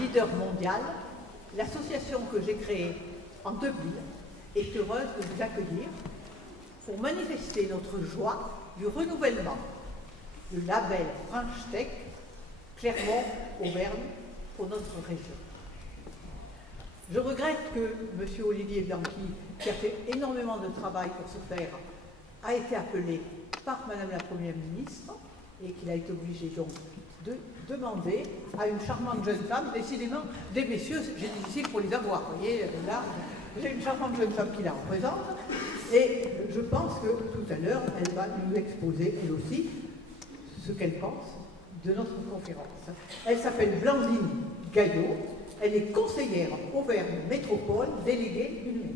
leader mondial, l'association que j'ai créée en 2000 est heureuse de vous accueillir pour manifester notre joie du renouvellement du label French Tech Clermont-Auvergne pour notre région. Je regrette que M. Olivier Bianchi, qui a fait énormément de travail pour ce faire, a été appelé par Madame la Première ministre et qu'il a été obligé donc de demander à une charmante jeune femme, décidément, des messieurs, j'ai difficile pour les avoir, vous voyez, là, j'ai une charmante jeune femme qui la représente, et je pense que tout à l'heure, elle va nous exposer, elle aussi, ce qu'elle pense de notre conférence. Elle s'appelle Blandine Gaillot, elle est conseillère Auvergne Métropole, déléguée du numérique.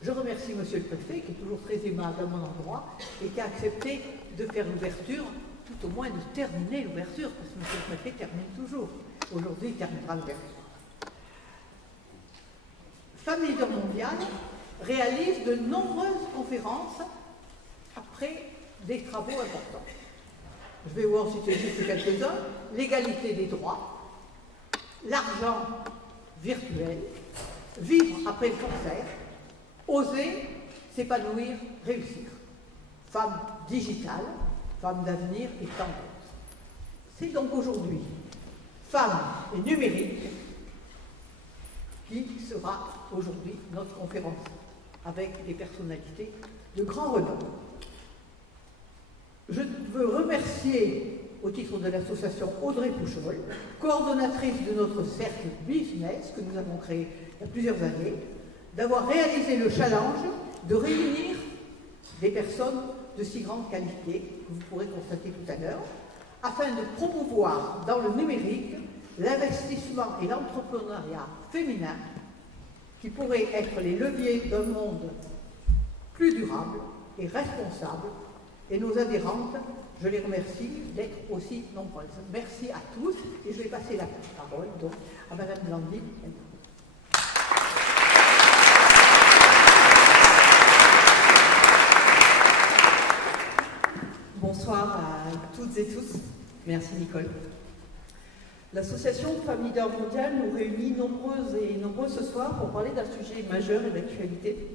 Je remercie Monsieur le Préfet, qui est toujours très aimable à mon endroit, et qui a accepté de faire l'ouverture, tout au moins de terminer l'ouverture, parce que Monsieur le Préfet termine toujours. Aujourd'hui, il terminera l'ouverture. Femmes Leader Mondial réalise de nombreuses conférences après des travaux importants. Je vais vous en citer juste quelques-uns. L'égalité des droits, l'argent virtuel, vivre après le cancer, oser s'épanouir, réussir. Femme digitale, femme d'avenir et tant d'autres. C'est donc aujourd'hui Femmes et numérique qui sera aujourd'hui notre conférence avec des personnalités de grand renom. Je veux remercier au titre de l'association Audrey Pouchol, coordonnatrice de notre cercle business que nous avons créé il y a plusieurs années, d'avoir réalisé le challenge de réunir des personnes de si grande qualité, que vous pourrez constater tout à l'heure, afin de promouvoir dans le numérique l'investissement et l'entrepreneuriat féminin qui pourraient être les leviers d'un monde plus durable et responsable. Et nos adhérentes, je les remercie d'être aussi nombreuses. Merci à tous et je vais passer la parole donc à Madame Blandine. Bonsoir à toutes et tous. Merci Nicole. L'association Femmes Leader Mondial nous réunit nombreuses et nombreux ce soir pour parler d'un sujet majeur et d'actualité,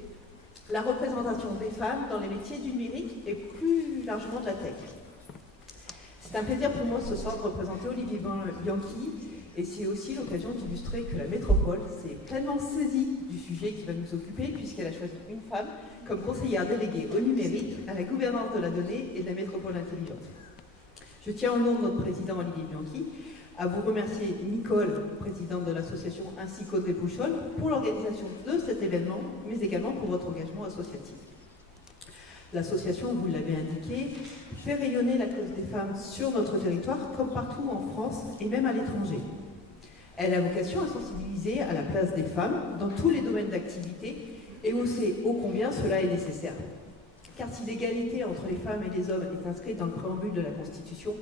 la représentation des femmes dans les métiers du numérique et plus largement de la tech. C'est un plaisir pour moi ce soir de représenter Olivier Bianchi et c'est aussi l'occasion d'illustrer que la métropole s'est pleinement saisie du sujet qui va nous occuper puisqu'elle a choisi une femme comme conseillère déléguée au numérique, à la gouvernance de la donnée et de la métropole intelligente. Je tiens au nom de notre président Olivier Bianchi à vous remercier Nicole, présidente de l'association, ainsi qu'Audrey Pouchol pour l'organisation de cet événement, mais également pour votre engagement associatif. L'association, vous l'avez indiqué, fait rayonner la cause des femmes sur notre territoire, comme partout en France et même à l'étranger. Elle a vocation à sensibiliser à la place des femmes dans tous les domaines d'activité et on sait ô combien cela est nécessaire. Car si l'égalité entre les femmes et les hommes est inscrite dans le préambule de la Constitution,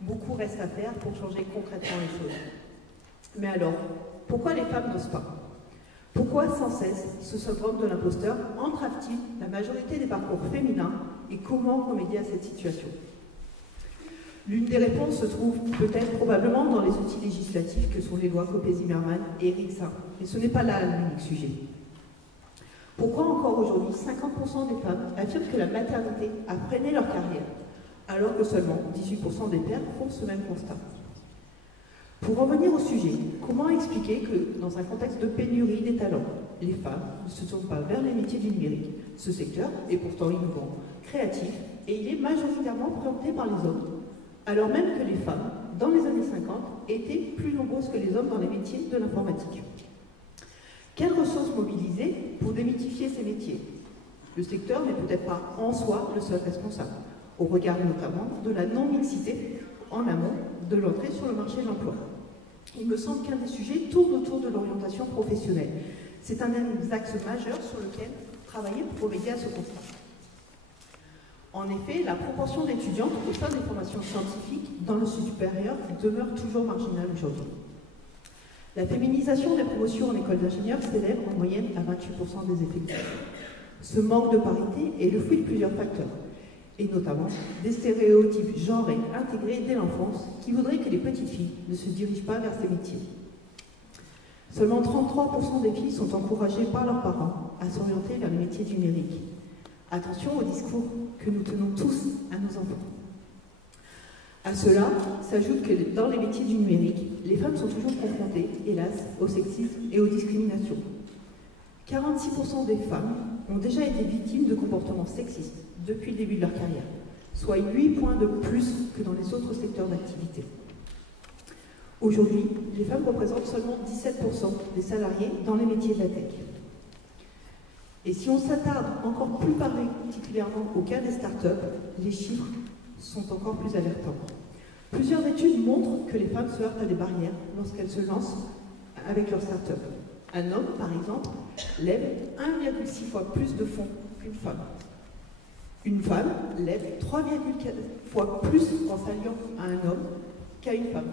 beaucoup reste à faire pour changer concrètement les choses. Mais alors, pourquoi les femmes n'osent pas? Pourquoi sans cesse ce syndrome de l'imposteur entrave-t-il la majorité des parcours féminins et comment remédier à cette situation? L'une des réponses se trouve peut-être probablement dans les outils législatifs que sont les lois Copé-Zimmermann et Rixin. Mais ce n'est pas là l'unique sujet. Pourquoi encore aujourd'hui 50% des femmes affirment que la maternité a freiné leur carrière, alors que seulement 18% des pères font ce même constat? Pour en venir au sujet, comment expliquer que, dans un contexte de pénurie des talents, les femmes ne se tournent pas vers les métiers du numérique? Ce secteur est pourtant innovant, créatif, et il est majoritairement présenté par les hommes, alors même que les femmes, dans les années 50, étaient plus nombreuses que les hommes dans les métiers de l'informatique. Quelles ressources mobiliser pour démythifier ces métiers? Le secteur n'est peut-être pas en soi le seul responsable, au regard notamment de la non-mixité en amont de l'entrée sur le marché de l'emploi. Il me semble qu'un des sujets tourne autour de l'orientation professionnelle. C'est un des axes majeurs sur lequel travailler pour remédier à ce constat. En effet, la proportion d'étudiantes au sein des formations scientifiques dans le supérieur demeure toujours marginale aujourd'hui. La féminisation des promotions en école d'ingénieurs s'élève en moyenne à 28% des effectifs. Ce manque de parité est le fruit de plusieurs facteurs. et notamment des stéréotypes genrés intégrés dès l'enfance qui voudraient que les petites filles ne se dirigent pas vers ces métiers. Seulement 33% des filles sont encouragées par leurs parents à s'orienter vers les métiers du numérique. Attention au discours que nous tenons tous à nos enfants. À cela s'ajoute que dans les métiers du numérique, les femmes sont toujours confrontées, hélas, au sexisme et aux discriminations. 46% des femmes ont déjà été victimes de comportements sexistes depuis le début de leur carrière, soit 8 points de plus que dans les autres secteurs d'activité. Aujourd'hui, les femmes représentent seulement 17% des salariés dans les métiers de la tech. Et si on s'attarde encore plus particulièrement au cas des startups, les chiffres sont encore plus alertants. Plusieurs études montrent que les femmes se heurtent à des barrières lorsqu'elles se lancent avec leur start-up. Un homme, par exemple, lève 1,6 fois plus de fonds qu'une femme. Une femme lève 3,4 fois plus en s'alliant à un homme qu'à une femme.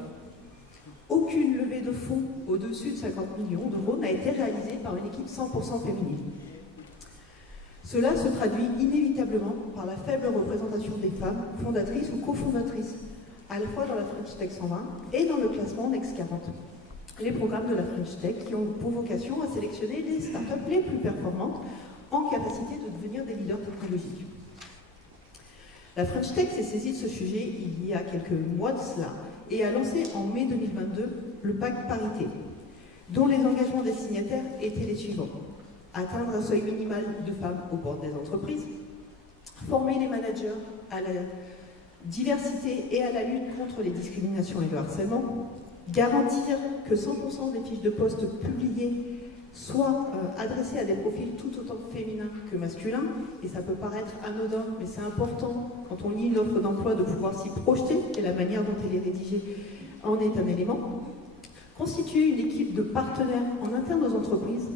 Aucune levée de fonds au-dessus de 50 millions d'euros n'a été réalisée par une équipe 100% féminine. Cela se traduit inévitablement par la faible représentation des femmes fondatrices ou cofondatrices, à la fois dans la French Tech 120 et dans le classement Next 40. Les programmes de la French Tech qui ont pour vocation à sélectionner les startups les plus performantes en capacité de devenir des leaders technologiques. La French Tech s'est saisie de ce sujet il y a quelques mois de cela et a lancé en mai 2022 le pacte parité, dont les engagements des signataires étaient les suivants. Atteindre un seuil minimal de femmes au bord des entreprises, former les managers à la diversité et à la lutte contre les discriminations et le harcèlement, garantir que 100% des fiches de poste publiées soient adressées à des profils tout autant féminins que masculins, et ça peut paraître anodin, mais c'est important quand on lit une offre d'emploi de pouvoir s'y projeter, et la manière dont elle est rédigée en est un élément. Constituer une équipe de partenaires en interne aux entreprises,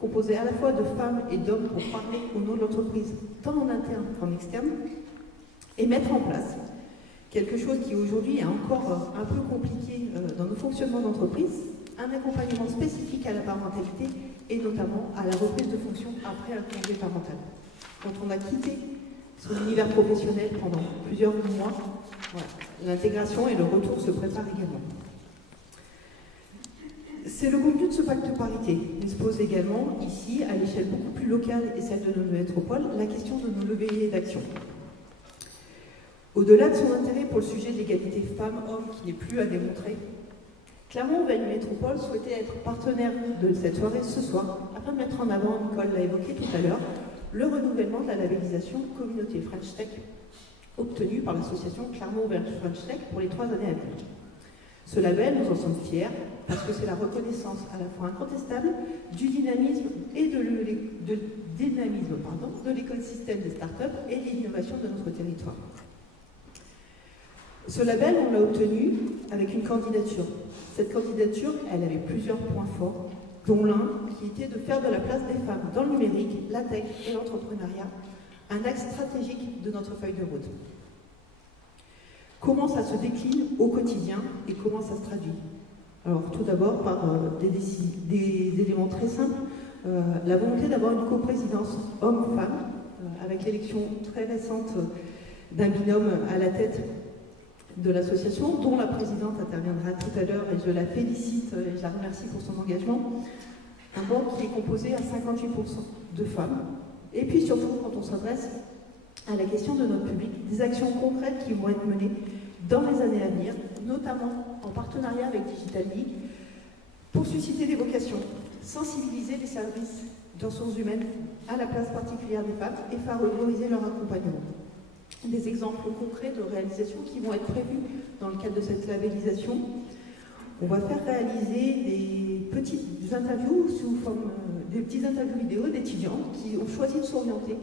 composée à la fois de femmes et d'hommes pour parler au nom de l'entreprise, tant en interne qu'en externe, et mettre en place quelque chose qui aujourd'hui est encore un peu compliqué dans nos fonctionnements d'entreprise, un accompagnement spécifique à la parentalité et notamment à la reprise de fonction après un congé parental. Quand on a quitté son univers professionnel pendant plusieurs mois, voilà, l'intégration et le retour se préparent également. C'est le contenu de ce pacte de parité. Il se pose également ici, à l'échelle beaucoup plus locale et celle de nos métropoles, la question de nos leviers d'action. Au-delà de son intérêt pour le sujet de l'égalité femmes-hommes qui n'est plus à démontrer, Clermont-Auvergne Métropole souhaitait être partenaire de cette soirée ce soir afin de mettre en avant, Nicole l'a évoqué tout à l'heure, le renouvellement de la labellisation Communauté French Tech obtenue par l'association Clermont-Auvergne French Tech pour les 3 années à venir. Ce label, nous en sommes fiers parce que c'est la reconnaissance à la fois incontestable du dynamisme et de l'écosystème des startups et de l'innovation de notre territoire. Ce label, on l'a obtenu avec une candidature. Cette candidature, elle avait plusieurs points forts, dont l'un qui était de faire de la place des femmes dans le numérique, la tech et l'entrepreneuriat un axe stratégique de notre feuille de route. Comment ça se décline au quotidien et comment ça se traduit? Alors tout d'abord par des éléments très simples, la volonté d'avoir une coprésidence homme-femme, avec l'élection très récente d'un binôme à la tête de l'association, dont la présidente interviendra tout à l'heure et je la félicite et je la remercie pour son engagement. Un board qui est composé à 58% de femmes. Et puis surtout, quand on s'adresse à la question de notre public, des actions concrètes qui vont être menées dans les années à venir, notamment en partenariat avec Digital League, pour susciter des vocations, sensibiliser les services de ressources humaines à la place particulière des femmes et favoriser leur accompagnement. Des exemples concrets de réalisations qui vont être prévus dans le cadre de cette labellisation. On va faire réaliser des petites interviews sous forme des petites interviews vidéo d'étudiants qui ont choisi de s'orienter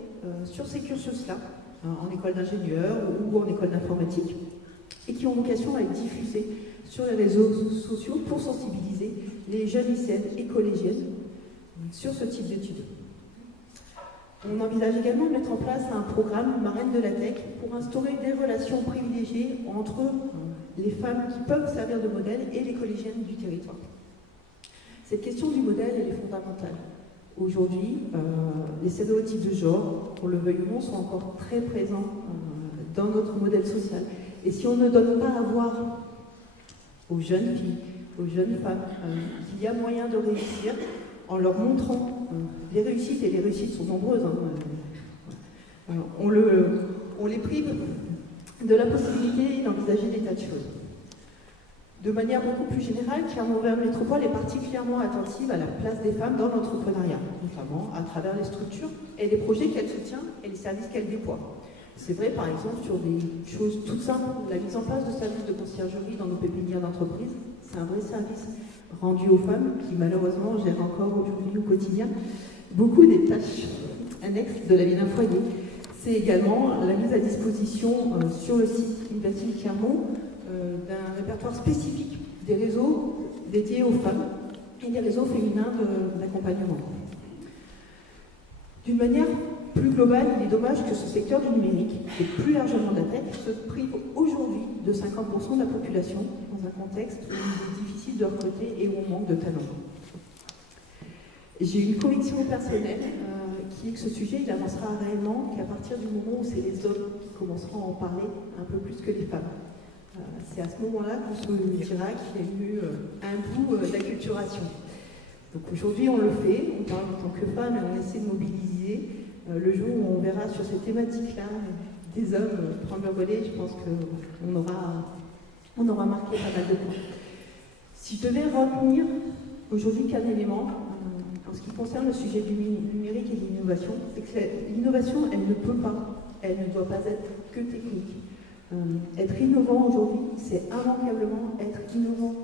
sur ces cursus-là, en école d'ingénieur ou en école d'informatique, et qui ont vocation à être diffusés sur les réseaux sociaux pour sensibiliser les jeunes lycéennes et collégiennes sur ce type d'études. On envisage également de mettre en place un programme Marraines de la Tech pour instaurer des relations privilégiées entre les femmes qui peuvent servir de modèle et les collégiennes du territoire. Cette question du modèle, elle est fondamentale. Aujourd'hui, les stéréotypes de genre, qu'on le veuille ou non, sont encore très présents dans notre modèle social. Et si on ne donne pas à voir aux jeunes filles, aux jeunes femmes, qu'il y a moyen de réussir en leur montrant les réussites, et les réussites sont nombreuses, on les prive de la possibilité d'envisager des tas de choses. De manière beaucoup plus générale, Clermont-Auvergne Métropole est particulièrement attentive à la place des femmes dans l'entrepreneuriat, notamment à travers les structures et les projets qu'elle soutient et les services qu'elle déploie. C'est vrai, par exemple, sur des choses toutes simples, la mise en place de services de conciergerie dans nos pépinières d'entreprise. C'est un vrai service rendu aux femmes qui, malheureusement, gèrent encore aujourd'hui au quotidien beaucoup des tâches annexes de la vie d'un foyer. C'est également la mise à disposition sur le site Université Clermont d'un répertoire spécifique des réseaux dédiés aux femmes et des réseaux féminins d'accompagnement. D'une manière plus globale, il est dommage que ce secteur du numérique, et plus largement de la tech, se prive aujourd'hui de 50% de la population dans un contexte où il est difficile de recruter et où on manque de talents. J'ai une conviction personnelle qui est que ce sujet il avancera réellement qu'à partir du moment où c'est les hommes qui commenceront à en parler un peu plus que les femmes. C'est à ce moment-là qu'on se dira qu'il y a eu un bout d'acculturation. Donc aujourd'hui on le fait, on parle en tant que femme et on essaie de mobiliser. Le jour où on verra sur cette thématique-là des hommes prendre le relais, je pense qu'on aura marqué pas mal de points. Si je devais retenir aujourd'hui qu'un élément, en ce qui concerne le sujet du numérique et de l'innovation, c'est que l'innovation, elle ne peut pas, elle ne doit pas être que technique. Être innovant aujourd'hui, c'est immanquablement être innovant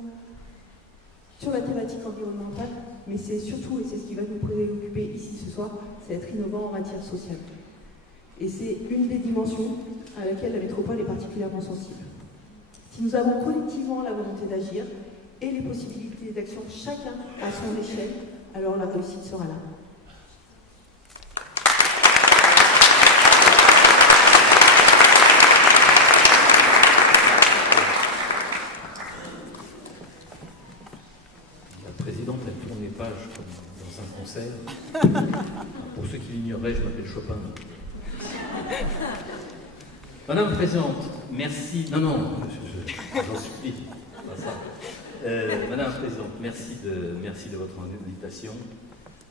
sur la thématique environnementale, mais c'est surtout, et c'est ce qui va nous préoccuper ici ce soir, c'est être innovant en matière sociale. Et c'est une des dimensions à laquelle la métropole est particulièrement sensible. Si nous avons collectivement la volonté d'agir et les possibilités d'action chacun à son échelle, alors la réussite sera là. Dans un concert. Pour ceux qui l'ignoreraient, je m'appelle Chopin. Madame la Présidente, merci. Non, j'en supplie, pas ça. Madame la Présidente, merci de votre invitation.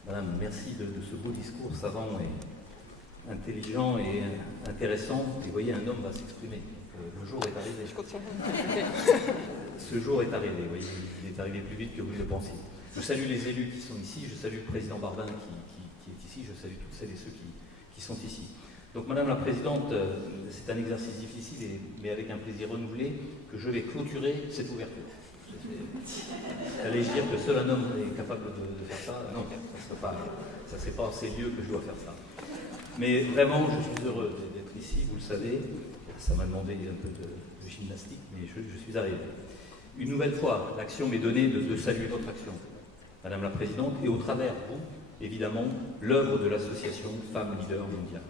Madame, merci de ce beau discours savant et intelligent et intéressant. Et vous voyez, un homme va s'exprimer. Le jour est arrivé. Ce jour est arrivé, vous voyez, il est arrivé plus vite que vous le pensiez. Je salue les élus qui sont ici, je salue le président Barbin qui est ici, je salue toutes celles et ceux qui sont ici. Donc Madame la Présidente, c'est un exercice difficile, mais avec un plaisir renouvelé, que je vais clôturer cette ouverture. Allez-je dire que seul un homme est capable de faire ça? Non, ça ne serait pas en ces lieux que je dois faire ça. Mais vraiment, je suis heureux d'être ici, vous le savez. Ça m'a demandé un peu de gymnastique, mais je suis arrivé. Une nouvelle fois, l'action m'est donnée de saluer votre action, Madame la Présidente, et au travers, vous, évidemment, l'œuvre de l'association Femmes Leaders Mondiales.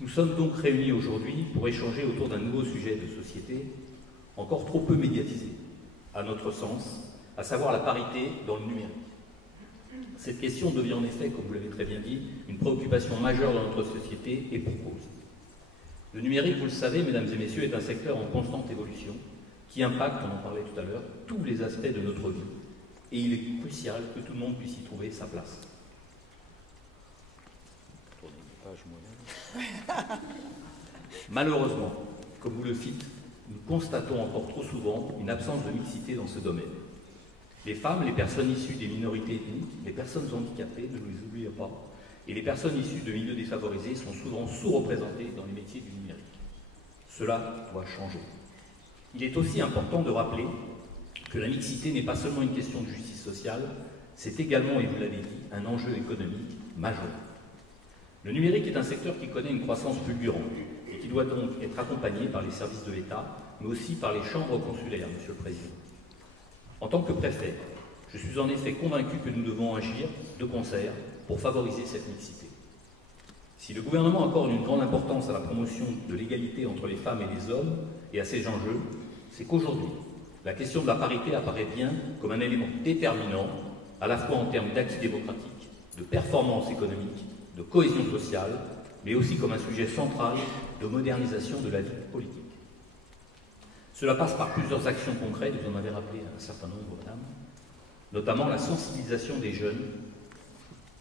Nous sommes donc réunis aujourd'hui pour échanger autour d'un nouveau sujet de société, encore trop peu médiatisé, à notre sens, à savoir la parité dans le numérique. Cette question devient en effet, comme vous l'avez très bien dit, une préoccupation majeure dans notre société et pour cause. Le numérique, vous le savez, mesdames et messieurs, est un secteur en constante évolution qui impacte, on en parlait tout à l'heure, tous les aspects de notre vie. Et il est crucial que tout le monde puisse y trouver sa place. Malheureusement, comme vous le fîtes, nous constatons encore trop souvent une absence de mixité dans ce domaine. Les femmes, les personnes issues des minorités ethniques, les personnes handicapées, ne les oubliez pas, et les personnes issues de milieux défavorisés sont souvent sous-représentées dans les métiers du numérique. Cela doit changer. Il est aussi important de rappeler que la mixité n'est pas seulement une question de justice sociale, c'est également, et vous l'avez dit, un enjeu économique majeur. Le numérique est un secteur qui connaît une croissance fulgurante et qui doit donc être accompagné par les services de l'État, mais aussi par les chambres consulaires, Monsieur le Président. En tant que préfet, je suis en effet convaincu que nous devons agir de concert pour favoriser cette mixité. Si le gouvernement accorde une grande importance à la promotion de l'égalité entre les femmes et les hommes et à ces enjeux, c'est qu'aujourd'hui, la question de la parité apparaît bien comme un élément déterminant, à la fois en termes d'acquis démocratiques, de performance économique, de cohésion sociale, mais aussi comme un sujet central de modernisation de la vie politique. Cela passe par plusieurs actions concrètes, vous en avez rappelé un certain nombre, madame, notamment la sensibilisation des jeunes,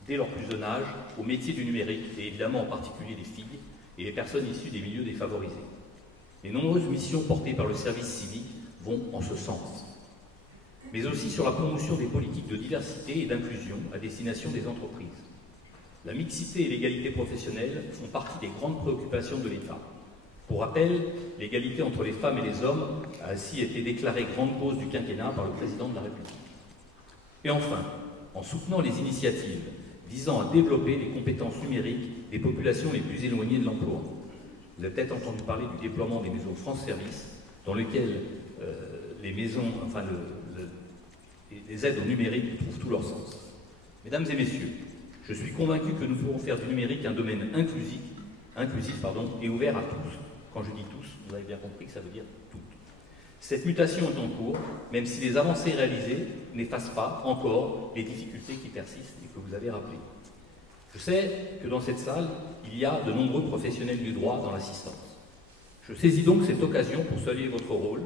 dès leur plus jeune âge, au métier du numérique, et évidemment en particulier les filles et les personnes issues des milieux défavorisés. Les nombreuses missions portées par le service civique vont en ce sens, mais aussi sur la promotion des politiques de diversité et d'inclusion à destination des entreprises. La mixité et l'égalité professionnelle font partie des grandes préoccupations de l'État. Pour rappel, l'égalité entre les femmes et les hommes a ainsi été déclarée grande cause du quinquennat par le président de la République. Et enfin, en soutenant les initiatives visant à développer les compétences numériques des populations les plus éloignées de l'emploi. Vous avez peut-être entendu parler du déploiement des maisons France Service, dans lesquelles les maisons, les aides au numérique trouvent tout leur sens. Mesdames et messieurs, je suis convaincu que nous pourrons faire du numérique un domaine inclusif et ouvert à tous. Quand je dis tous, vous avez bien compris que ça veut dire toutes. Cette mutation est en cours, même si les avancées réalisées n'effacent pas encore les difficultés qui persistent et que vous avez rappelées. Je sais que dans cette salle, il y a de nombreux professionnels du droit dans l'assistance. Je saisis donc cette occasion pour saluer votre rôle,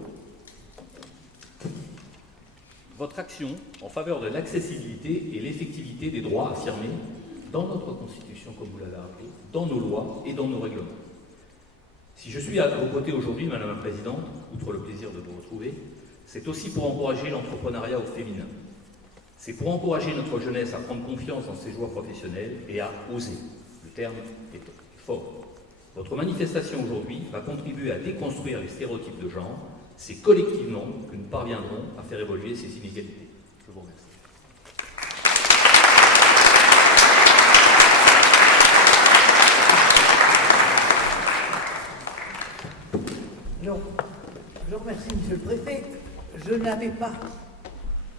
votre action en faveur de l'accessibilité et l'effectivité des droits affirmés dans notre Constitution, comme vous l'avez rappelé, dans nos lois et dans nos règlements. Si je suis à vos côtés aujourd'hui, Madame la Présidente, outre le plaisir de vous retrouver, c'est aussi pour encourager l'entrepreneuriat au féminin. C'est pour encourager notre jeunesse à prendre confiance dans ses choix professionnels et à oser. Le terme est fort. Votre manifestation aujourd'hui va contribuer à déconstruire les stéréotypes de genre. C'est collectivement que nous parviendrons à faire évoluer ces inégalités. Je vous remercie. Je remercie Monsieur le Préfet. Je n'avais pas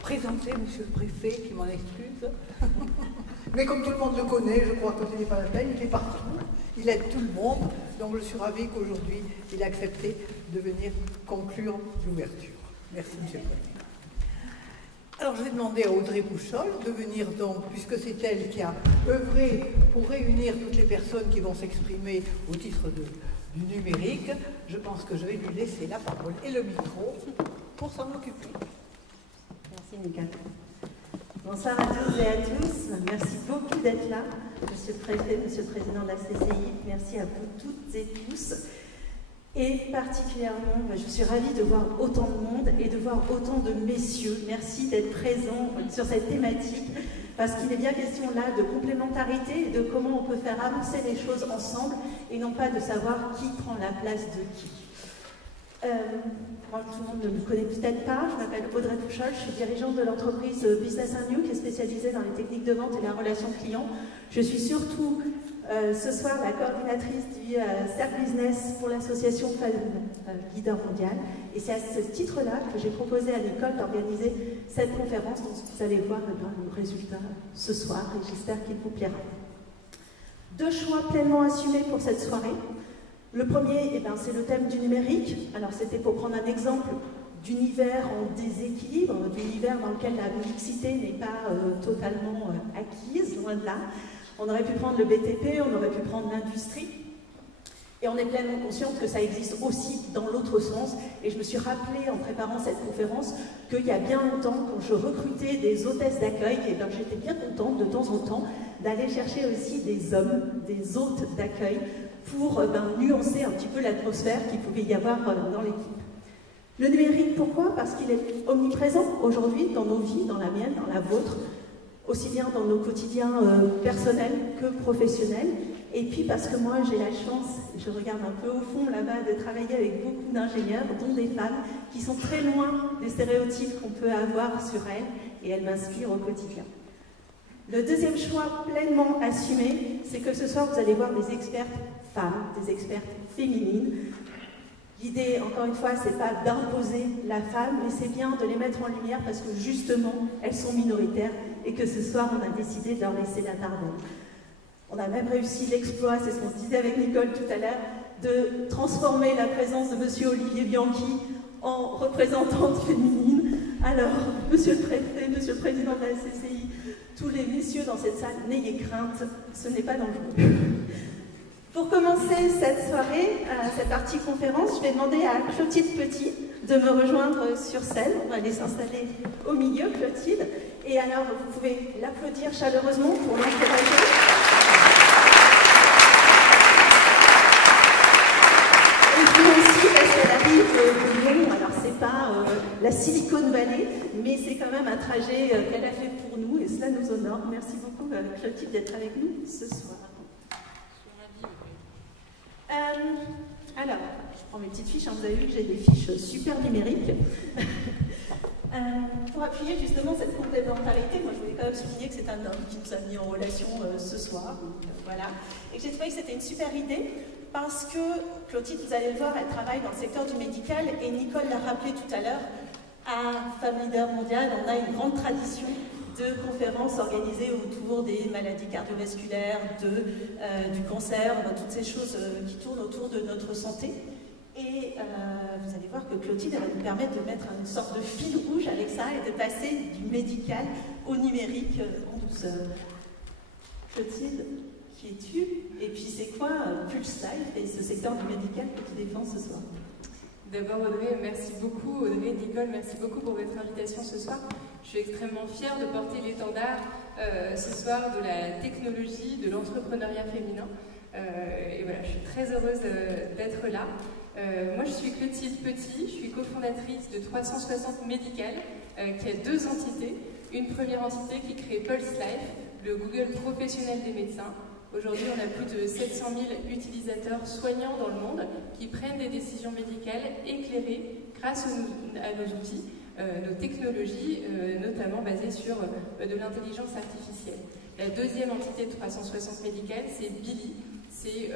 présenté Monsieur le Préfet, qui m'en excuse. Mais comme tout le monde le connaît, je crois que ce n'est pas la peine, il est partout, il aide tout le monde. Donc je suis ravie qu'aujourd'hui, il a accepté de venir conclure l'ouverture. Merci Monsieur le Préfet. Alors je vais demander à Audrey Pouchol de venir donc, puisque c'est elle qui a œuvré pour réunir toutes les personnes qui vont s'exprimer au titre du numérique. Je pense que je vais lui laisser la parole et le micro pour s'en occuper. Merci Nicole. Bonsoir à toutes et à tous. Merci beaucoup d'être là, Monsieur le Préfet, Monsieur le Président de la CCI. Merci à vous toutes et tous. Et particulièrement, je suis ravie de voir autant de monde et de voir autant de messieurs. Merci d'être présents sur cette thématique, parce qu'il est bien question là de complémentarité et de comment on peut faire avancer les choses ensemble et non pas de savoir qui prend la place de qui. Moi, tout le monde ne me connaît peut-être pas, je m'appelle Audrey Pouchol, je suis dirigeante de l'entreprise Business & New qui est spécialisée dans les techniques de vente et la relation client. Je suis surtout ce soir la coordinatrice du Cercle Business pour l'association Femmes Leader Mondial. Et c'est à ce titre-là que j'ai proposé à Nicole d'organiser cette conférence dont vous allez voir le résultat ce soir et j'espère qu'il vous plaira. Deux choix pleinement assumés pour cette soirée. Le premier, c'est le thème du numérique. Alors c'était pour prendre un exemple d'univers en déséquilibre, d'univers dans lequel la mixité n'est pas totalement acquise, loin de là. On aurait pu prendre le BTP, on aurait pu prendre l'industrie. Et on est pleinement consciente que ça existe aussi dans l'autre sens. Et je me suis rappelé en préparant cette conférence qu'il y a bien longtemps, quand je recrutais des hôtesses d'accueil, j'étais bien contente de temps en temps d'aller chercher aussi des hommes, des hôtes d'accueil, pour nuancer un petit peu l'atmosphère qu'il pouvait y avoir dans l'équipe. Le numérique, pourquoi? Parce qu'il est omniprésent aujourd'hui dans nos vies, dans la mienne, dans la vôtre, aussi bien dans nos quotidiens personnels que professionnels. Et puis parce que moi j'ai la chance, je regarde un peu au fond là-bas, de travailler avec beaucoup d'ingénieurs, dont des femmes, qui sont très loin des stéréotypes qu'on peut avoir sur elles, et elles m'inspirent au quotidien. Le deuxième choix pleinement assumé, c'est que ce soir vous allez voir des expertes femmes, des expertes féminines. L'idée, encore une fois, c'est pas d'imposer la femme, mais c'est bien de les mettre en lumière parce que justement, elles sont minoritaires et que ce soir, on a décidé de leur laisser la parole. On a même réussi l'exploit, c'est ce qu'on se disait avec Nicole tout à l'heure, de transformer la présence de Monsieur Olivier Bianchi en représentante féminine. Alors, Monsieur le Préfet, Monsieur le Président de la CCI, tous les messieurs dans cette salle, n'ayez crainte, ce n'est pas dangereux. Pour commencer cette soirée, cette partie conférence, je vais demander à Clotilde Petit de me rejoindre sur scène. On va aller s'installer au milieu, Clotilde. Et alors, vous pouvez l'applaudir chaleureusement pour l'encourager. Et puis aussi, parce qu'elle arrive de Lyon, alors c'est pas la Silicon Valley, mais c'est quand même un trajet qu'elle a fait pour nous, et cela nous honore. Merci beaucoup, Clotilde, d'être avec nous ce soir. Alors, je prends mes petites fiches, hein, vous avez vu que j'ai des fiches super numériques. Pour appuyer justement cette complémentarité, moi je voulais quand même souligner que c'est un homme qui nous a mis en relation ce soir. Donc, voilà. Et j'ai trouvé que c'était une super idée parce que, Clotilde, vous allez le voir, elle travaille dans le secteur du médical et Nicole l'a rappelé tout à l'heure, à Femme Leader Mondial, on a une grande tradition de conférences organisées autour des maladies cardiovasculaires, du cancer, toutes ces choses qui tournent autour de notre santé. Et vous allez voir que Clotilde elle va nous permettre de mettre une sorte de fil rouge avec ça et de passer du médical au numérique en douceur. Clotilde, qui es-tu? Et puis c'est quoi Pulse Life et ce secteur du médical que tu défends ce soir? D'abord Audrey, merci beaucoup. Audrey, Nicole, merci beaucoup pour votre invitation ce soir. Je suis extrêmement fière de porter l'étendard ce soir de la technologie, de l'entrepreneuriat féminin. Et voilà, je suis très heureuse d'être là. Moi, je suis Clotilde Petit, je suis cofondatrice de 360 Médical, qui a deux entités. Une première entité qui crée Pulse Life, le Google professionnel des médecins. Aujourd'hui, on a plus de 700 000 utilisateurs soignants dans le monde qui prennent des décisions médicales éclairées grâce à nos outils, nos technologies, notamment basées sur de l'intelligence artificielle. La deuxième entité de 360 Médical, c'est Billy. C'est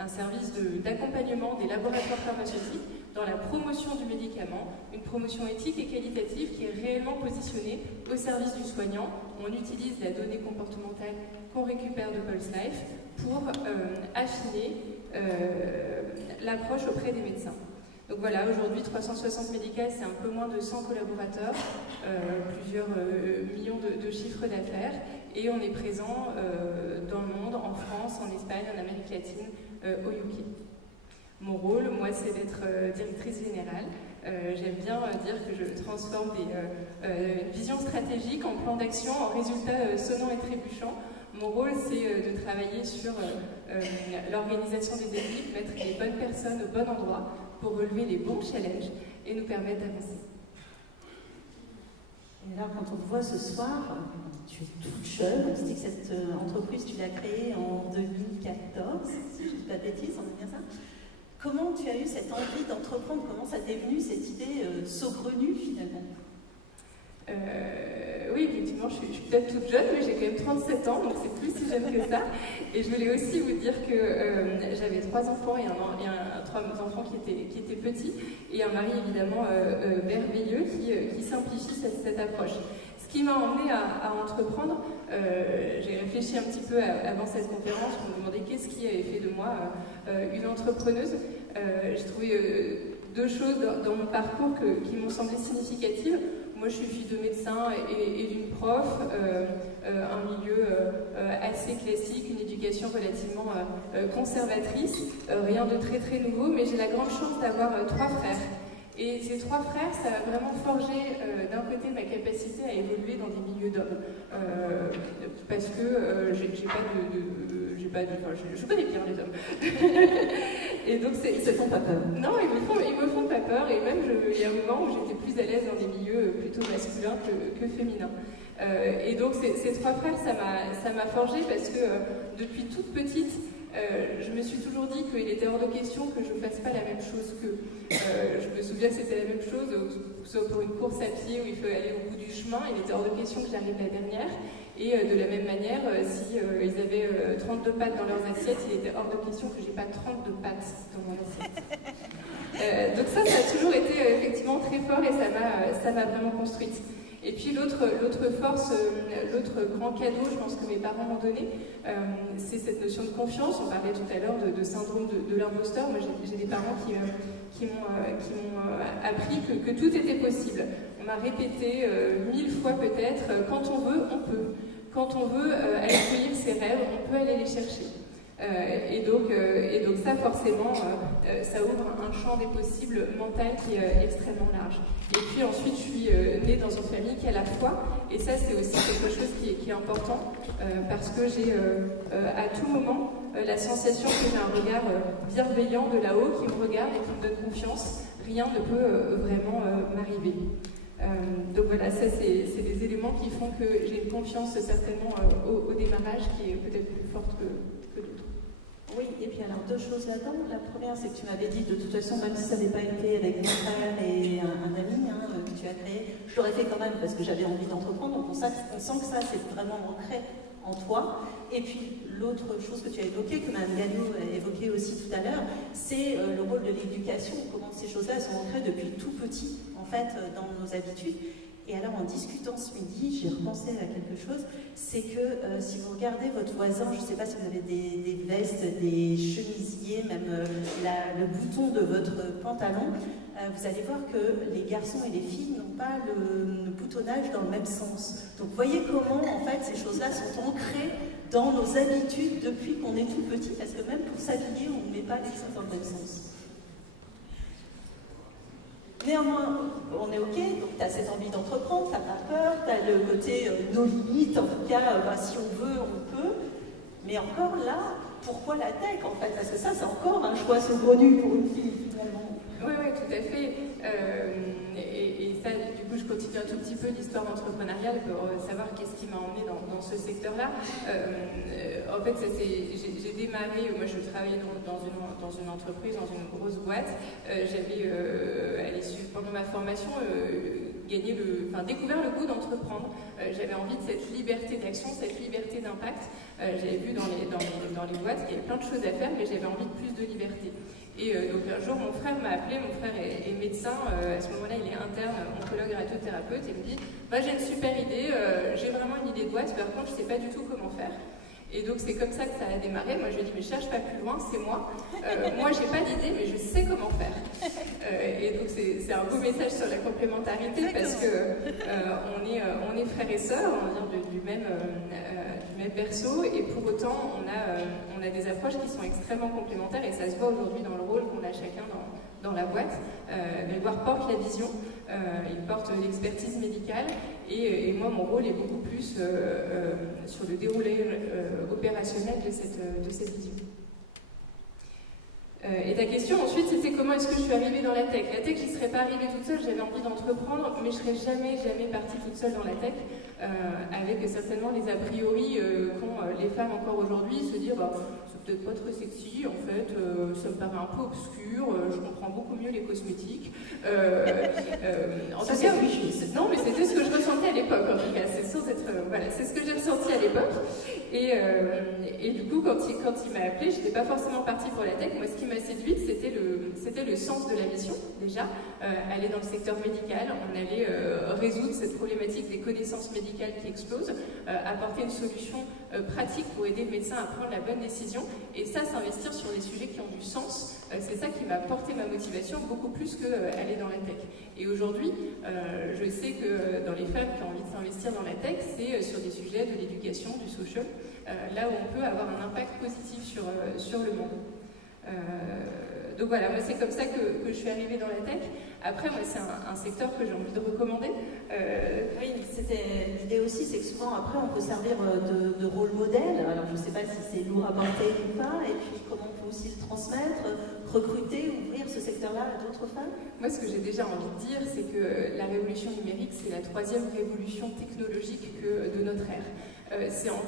un service d'accompagnement des laboratoires pharmaceutiques dans la promotion du médicament, une promotion éthique et qualitative qui est réellement positionnée au service du soignant. On utilise la donnée comportementale qu'on récupère de Pulse Life pour affiner l'approche auprès des médecins. Donc voilà, aujourd'hui 360 Médical, c'est un peu moins de 100 collaborateurs, plusieurs millions de chiffres d'affaires, et on est présent dans le monde, en France, en Espagne, en Amérique latine, au UK. Mon rôle, moi, c'est d'être directrice générale. J'aime bien dire que je transforme une vision stratégique en plan d'action, en résultats sonnants et trébuchants. Mon rôle, c'est de travailler sur l'organisation des équipes, mettre les bonnes personnes au bon endroit pour relever les bons challenges et nous permettre d'avancer. Et alors, quand on te voit ce soir, tu es toute jeune. On se dit que cette entreprise, tu l'as créée en 2014, si je ne dis pas de bêtises, on est bien ça. Comment tu as eu cette envie d'entreprendre? Comment ça t'est venu, cette idée saugrenue, finalement? Oui, effectivement, je suis peut-être toute jeune, mais j'ai quand même 37 ans, donc c'est plus si jeune que ça. Et je voulais aussi vous dire que j'avais 3 enfants et 3 enfants qui étaient petits, et un mari évidemment merveilleux qui simplifie cette approche. Ce qui m'a emmené à entreprendre, j'ai réfléchi un petit peu avant cette conférence pour me demander qu'est-ce qui avait fait de moi une entrepreneuse. J'ai trouvé 2 choses dans mon parcours qui m'ont semblé significatives. Moi, je suis fille de médecin et d'une prof, un milieu assez classique, une éducation relativement conservatrice, rien de très très nouveau, mais j'ai la grande chance d'avoir 3 frères. Et ces 3 frères, ça a vraiment forgé d'un côté ma capacité à évoluer dans des milieux d'hommes, parce que je connais bien les hommes. Et donc ils ne font pas peur. Non, ils me font pas peur, et même il y a un moment où j'étais plus à l'aise dans des milieux plutôt masculins que féminins. Et donc ces 3 frères, ça m'a forgé parce que depuis toute petite, je me suis toujours dit qu'il était hors de question que je ne fasse pas la même chose qu'eux. Je me souviens que c'était la même chose, soit pour une course à pied où il faut aller au bout du chemin, il était hors de question que j'arrive la dernière. Et de la même manière, si ils avaient 32 pâtes dans leurs assiettes, il était hors de question que j'ai pas 32 pâtes dans mon assiette. Donc ça a toujours été effectivement très fort et ça m'a vraiment construite. Et puis l'autre force, l'autre grand cadeau, je pense que mes parents m'ont donné, c'est cette notion de confiance. On parlait tout à l'heure de syndrome de l'imposteur. Moi, j'ai des parents qui m'ont appris que tout était possible. On m'a répété 1000 fois peut-être, quand on veut, on peut. Quand on veut aller cueillir ses rêves, on peut aller les chercher. Et donc ça, forcément, ça ouvre un champ des possibles mental qui est extrêmement large. Et puis ensuite, je suis née dans une famille qui a la foi, et ça, c'est aussi quelque chose qui est important, parce que j'ai à tout moment la sensation que j'ai un regard bienveillant de là-haut qui me regarde et qui me donne confiance. Rien ne peut vraiment m'arriver. Donc voilà, ça c'est des éléments qui font que j'ai une confiance certainement au démarrage qui est peut-être plus forte que d'autres. Oui, et puis alors deux choses là-dedans. La première, c'est que tu m'avais dit de toute façon, même si ça n'avait pas été avec mon frère et un ami que tu as créé, je l'aurais fait quand même parce que j'avais envie d'entreprendre. Donc on sent que ça, c'est vraiment ancré en toi. Et puis l'autre chose que tu as évoquée, que Mme Gagnon a évoqué aussi tout à l'heure, c'est le rôle de l'éducation, comment ces choses-là sont ancrées depuis tout petit, en fait, dans nos habitudes. Et alors, en discutant ce midi, j'ai repensé à quelque chose, c'est que si vous regardez votre voisin, je ne sais pas si vous avez des vestes, des chemisiers, même le bouton de votre pantalon, vous allez voir que les garçons et les filles n'ont pas le boutonnage dans le même sens. Donc, voyez comment, en fait, ces choses-là sont ancrées dans nos habitudes depuis qu'on est tout petit, parce que même pour s'habiller, on ne met pas les choses dans le même sens. Néanmoins, on est OK, donc tu as cette envie d'entreprendre, tu n'as pas peur, tu as le côté nos limites, en tout cas, si on veut, on peut. Mais encore là, pourquoi la tech en fait? Parce que ça, c'est encore un choix saugrenu pour une fille finalement. Oui, tout à fait. Et ça, du coup, je continue un tout petit peu l'histoire entrepreneuriale pour savoir qu'est-ce qui m'a emmenée dans ce secteur-là. En fait, j'ai démarré, moi je travaillais dans une entreprise, dans une grosse boîte. J'avais, pendant ma formation, découvert le goût d'entreprendre. J'avais envie de cette liberté d'action, cette liberté d'impact. J'avais vu dans les boîtes qu'il y avait plein de choses à faire, mais j'avais envie de plus de liberté. Et donc un jour, mon frère m'a appelé, mon frère est médecin, à ce moment-là, il est interne, oncologue, radiothérapeute, et il me dit j'ai une super idée, j'ai vraiment une idée de boîte, par contre, je ne sais pas du tout comment faire. Et donc c'est comme ça que ça a démarré. Moi je lui ai dit mais cherche pas plus loin, c'est moi. Moi j'ai pas d'idée mais je sais comment faire. Et donc c'est un beau message sur la complémentarité. Exactement. Parce que on est frères et sœurs, on vient du même berceau et pour autant on a des approches qui sont extrêmement complémentaires et ça se voit aujourd'hui dans le rôle qu'on a chacun dans la boîte. Grégoire porte la vision, il porte l'expertise médicale et moi mon rôle est beaucoup plus sur le déroulé opérationnel de cette vision. Et ta question ensuite c'était comment est-ce que je suis arrivée dans la tech. La tech, j'y serais pas arrivée toute seule, j'avais envie d'entreprendre, mais je serais jamais partie toute seule dans la tech, avec certainement les a priori qu'ont les femmes encore aujourd'hui, se dire c'est peut-être pas très sexy, en fait, ça me paraît un peu obscur, je comprends beaucoup mieux les cosmétiques. En tout cas, oui, non, mais c'était ce que je ressentais à l'époque, en tout cas, c'est ce que j'ai ressenti à l'époque. Et du coup, quand il m'a appelé, j'étais pas forcément partie pour la tech. Moi, ce qui m'a séduite, c'était le sens de la mission, déjà. Aller dans le secteur médical, on allait résoudre cette problématique des connaissances médicales qui explosent, apporter une solution pratique pour aider le médecin à prendre la bonne décision, et ça, s'investir sur des sujets qui ont du sens, c'est ça qui m'a porté ma motivation, beaucoup plus qu'aller dans la tech. Et aujourd'hui, je sais que dans les femmes qui ont envie de s'investir dans la tech, c'est sur des sujets de l'éducation, du social, là où on peut avoir un impact positif sur le monde. Donc voilà, moi c'est comme ça que je suis arrivée dans la tech. Après, moi c'est un secteur que j'ai envie de recommander. Oui, c'était l'idée aussi, c'est que souvent après on peut servir de rôle modèle. Alors je ne sais pas si c'est lourd à porter ou pas, et puis comment on peut aussi le transmettre, recruter, ouvrir ce secteur-là à d'autres femmes. Moi ce que j'ai déjà envie de dire, c'est que la révolution numérique, c'est la 3e révolution technologique de notre ère. C'est un